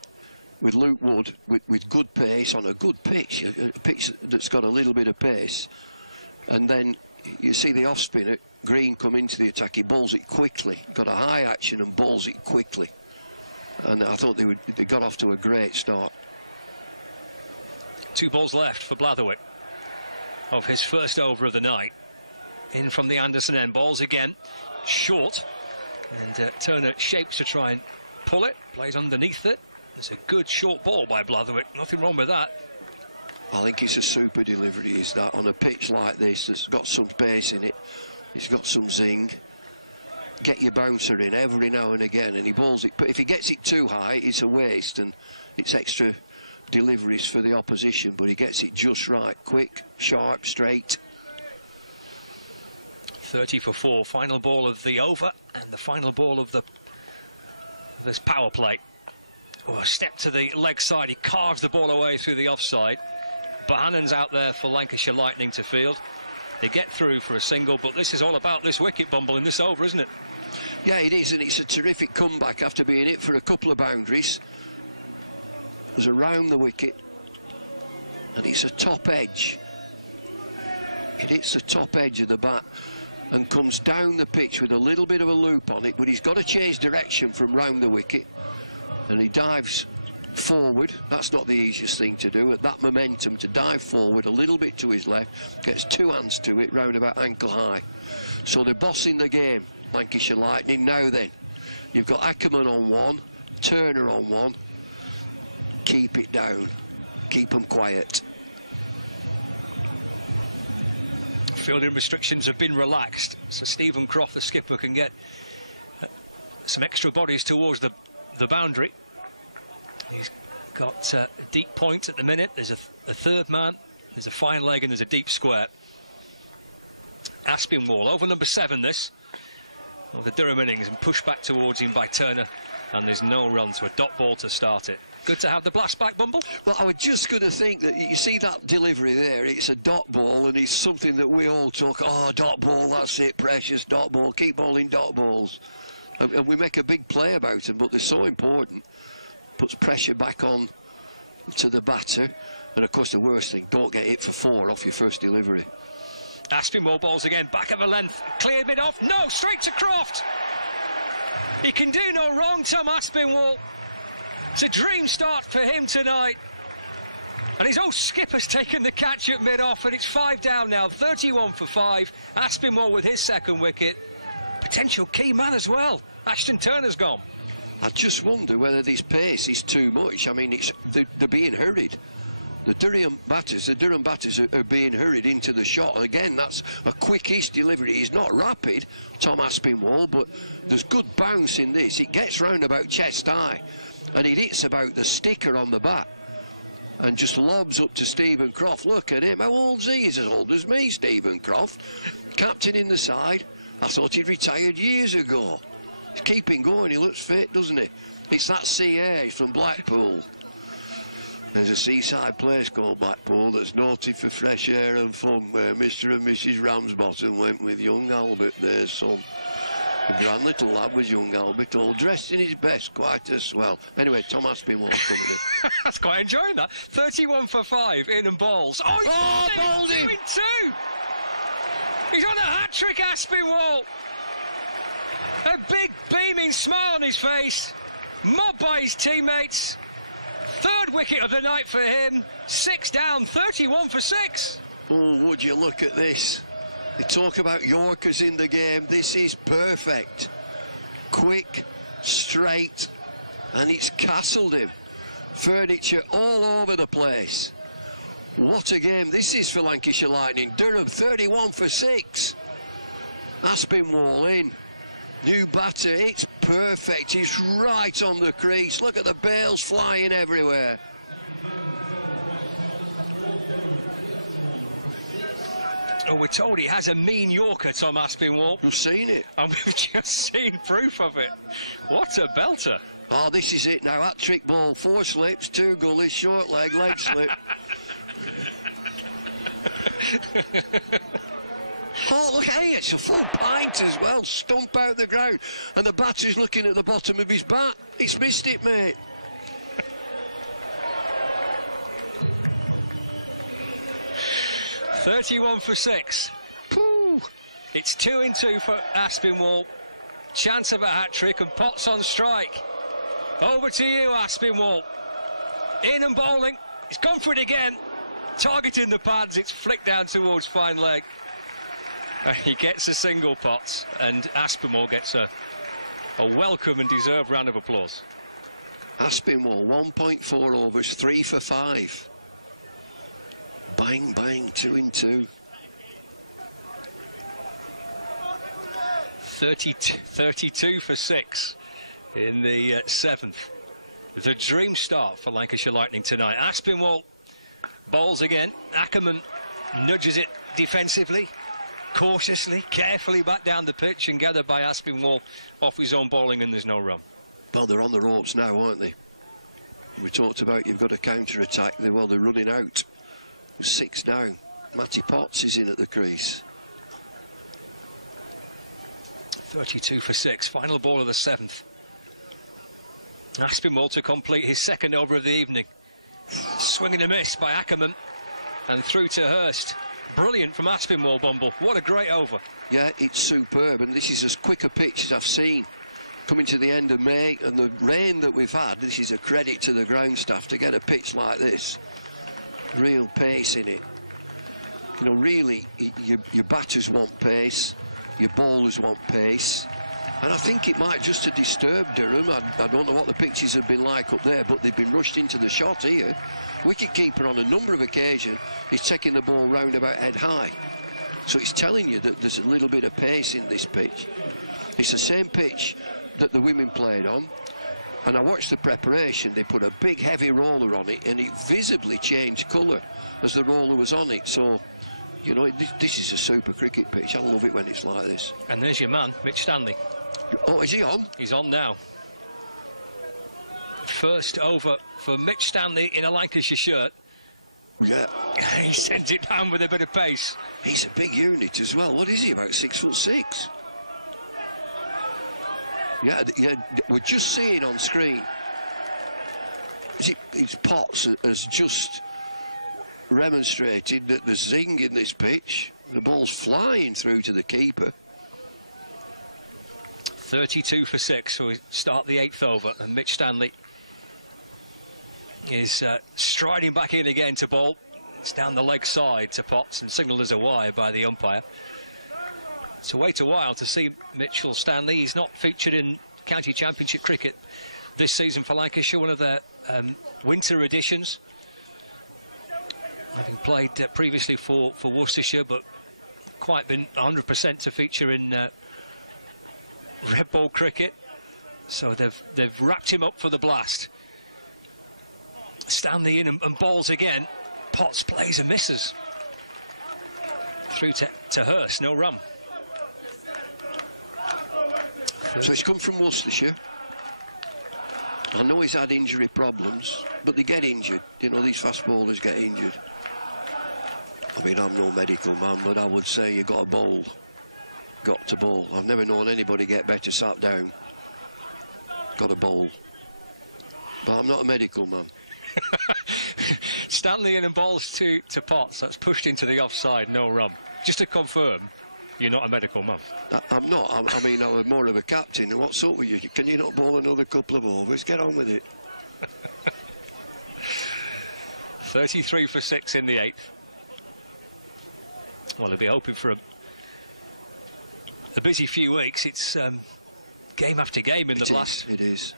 with Luke Wood with good pace on a good pitch, a pitch that's got a little bit of pace, and then you see the off spinner Green come into the attack. He bowls it quickly, got a high action and bowls it quickly, and I thought they got off to a great start. 2 balls left for Blatherwick of his first over of the night. In from the Anderson end, balls again short, and Turner shapes to try and pull it, plays underneath it. It's a good short ball by Blatherwick, nothing wrong with that. I think it's a super delivery, is that, on a pitch like this that's got some pace in it, it's got some zing. Get your bouncer in every now and again, and he bowls it, but if he gets it too high, it's a waste, and it's extra deliveries for the opposition, but he gets it just right, quick, sharp, straight. 30 for 4, final ball of the over, and the final ball of this power play. Oh, a step to the leg side, he carves the ball away through the offside. Bohannon's out there for Lancashire Lightning to field. They get through for a single, but this is all about this wicket, Bumble, in this over, isn't it? Yeah, it is, and it's a terrific comeback after being hit for a couple of boundaries. There's around the wicket, and it's a top edge. It hits the top edge of the bat and comes down the pitch with a little bit of a loop on it, but he's got to change direction from round the wicket, and he dives forward. That's not the easiest thing to do, at that momentum, to dive forward a little bit to his left, gets two hands to it round about ankle high. So they're bossing the game, Lancashire Lightning. Now then, you've got Ackerman on one, Turner on one. Keep it down, keep them quiet. Fielding restrictions have been relaxed, so Stephen Croft, the skipper, can get some extra bodies towards the boundary. He's got a deep point at the minute. There's a third man, there's a fine leg, and there's a deep square. Aspinwall over number 7 this of the Durham innings, and pushed back towards him by Turner, and there's no run, so a dot ball to start it. Good to have the blast back, Bumble. Well, I was just going to think that you see that delivery there, it's a dot ball, and it's something that we all talk, oh, dot ball, that's it, precious, dot ball, keep bowling dot balls. And we make a big play about them, but they're so important. Puts pressure back on to the batter, and of course the worst thing, don't get hit for 4 off your first delivery. Aspinwall balls again, back of a length, cleared mid off, no, straight to Croft. He can do no wrong, Tom Aspinwall. It's a dream start for him tonight, and his old skipper's taken the catch at mid off, and it's 5 down now, 31 for 5. Aspinwall with his second wicket, potential key man as well. Ashton Turner's gone. I just wonder whether this pace is too much. I mean, they're being hurried. The Durham batters are being hurried into the shot. Again, that's a quickish delivery. He's not rapid, Tom Aspinwall, but there's good bounce in this. It gets round about chest high, and it hits about the sticker on the bat, and just lobs up to Stephen Croft. Look at him. How old's he? He's as old as me, Stephen Croft. Captain in the side. I thought he'd retired years ago. He's keeping going. He looks fit, doesn't he? It's that CA. He's from Blackpool. There's a seaside place called Blackpool that's noted for fresh air and fun, where Mr. and Mrs. Ramsbottom went with young Albert, their son. The grand little lad was young Albert, all dressed in his best, quite as swell. Anyway, Tom Aspinwall's coming in. That's quite enjoying that. 31 for 5, in and balls. Oh, he's bowled him! 2 in 2! He's on a hat-trick, Aspinwall! A big beaming smile on his face, mobbed by his teammates. Third wicket of the night for him, 6 down, 31 for 6. Oh, would you look at this? They talk about Yorkers in the game. This is perfect. Quick, straight, and it's castled him. Furniture all over the place. What a game this is for Lancashire Lightning. Durham 31 for 6. Aspinwall in. New batter, it's perfect. He's right on the crease. Look at the bails flying everywhere. Oh, we're told he has a mean Yorker, Tom Aspinwall. You've seen it. And we've just seen proof of it. What a belter. Oh, this is it now. Hat-trick ball, 4 slips, 2 gullies, short leg slip. Oh, look, hey, it's a full pint as well. Stump out the ground. And the batter's looking at the bottom of his bat. It's missed it, mate. $31 for 6. Pooh. It's 2 in 2 for Aspinwall. Chance of a hat-trick, and Potts on strike. Over to you, Aspinwall. In and bowling. He's gone for it again. Targeting the pads. It's flicked down towards fine leg. He gets a single, Potts, and Aspinwall gets a welcome and deserved round of applause. Aspinwall, 1.4 overs, 3 for 5. Bang, bang, 2 in 2. 32 for 6 in the 7th. The dream start for Lancashire Lightning tonight. Aspinwall bowls again. Ackerman nudges it defensively, cautiously, carefully back down the pitch and gathered by Aspinwall off his own bowling, and there's no run. Well, they're on the ropes now, aren't they? We talked about you've got a counter-attack. They're running out. 6 down. Matty Potts is in at the crease. 32 for 6. Final ball of the 7th. Aspinwall to complete his second over of the evening. Swing and a miss by Ackerman. And through to Hurst. Brilliant from Aspinwall, Bumble. What a great over. Yeah, it's superb, and this is as quick a pitch as I've seen coming to the end of May, and the rain that we've had, this is a credit to the ground staff to get a pitch like this. Real pace in it. You know, really, your batters want pace, your bowlers want pace, and I think it might just have disturbed Durham. I don't know what the pitches have been like up there, but they've been rushed into the shot here. Wicketkeeper on a number of occasions is taking the ball round about head high, so it's telling you that there's a little bit of pace in this pitch. It's the same pitch that the women played on, and I watched the preparation. They put a big heavy roller on it, and it visibly changed colour as the roller was on it. So, you know, this is a super cricket pitch. I love it when it's like this. And there's your man, Mitch Stanley. Oh, is he on? He's on now. First over for Mitch Stanley in a Lancashire shirt. Yeah. He sends it down with a bit of pace. He's a big unit as well. What is he, about 6'6"? Yeah, we're just seeing on screen. It's Potts has just remonstrated that there's zing in this pitch. The ball's flying through to the keeper. 32 for 6, so we start the 8th over, and Mitch Stanley is striding back in again to bowl. It's down the leg side to Potts and signalled as a wide by the umpire. To wait a while to see Mitchell Stanley. He's not featured in county championship cricket this season for Lancashire, one of their winter editions, having played previously for Worcestershire, but quite been 100% to feature in red ball cricket. So they've wrapped him up for the blast. Stanley in and bowls again. Potts plays and misses. Through to Hurst, no run. So he's come from Worcestershire. I know he's had injury problems, but they get injured. You know, these fast bowlers get injured. I mean, I'm no medical man, but I would say you got to bowl. Got to bowl. I've never known anybody get better sat down. Got to bowl. But I'm not a medical man. Stanley in and bowls to Potts. That's pushed into the offside, no run. Just to confirm, you're not a medical man. I'm not. I mean, I was more of a captain. What's up with you? Can you not bowl another couple of overs? Get on with it. 33 for 6 in the 8th. Well, he'll be hoping for a busy few weeks. It's game after game in the blast. It is.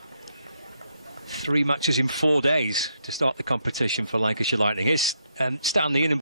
3 matches in 4 days to start the competition for Lancashire Lightning. Here's Stanley in and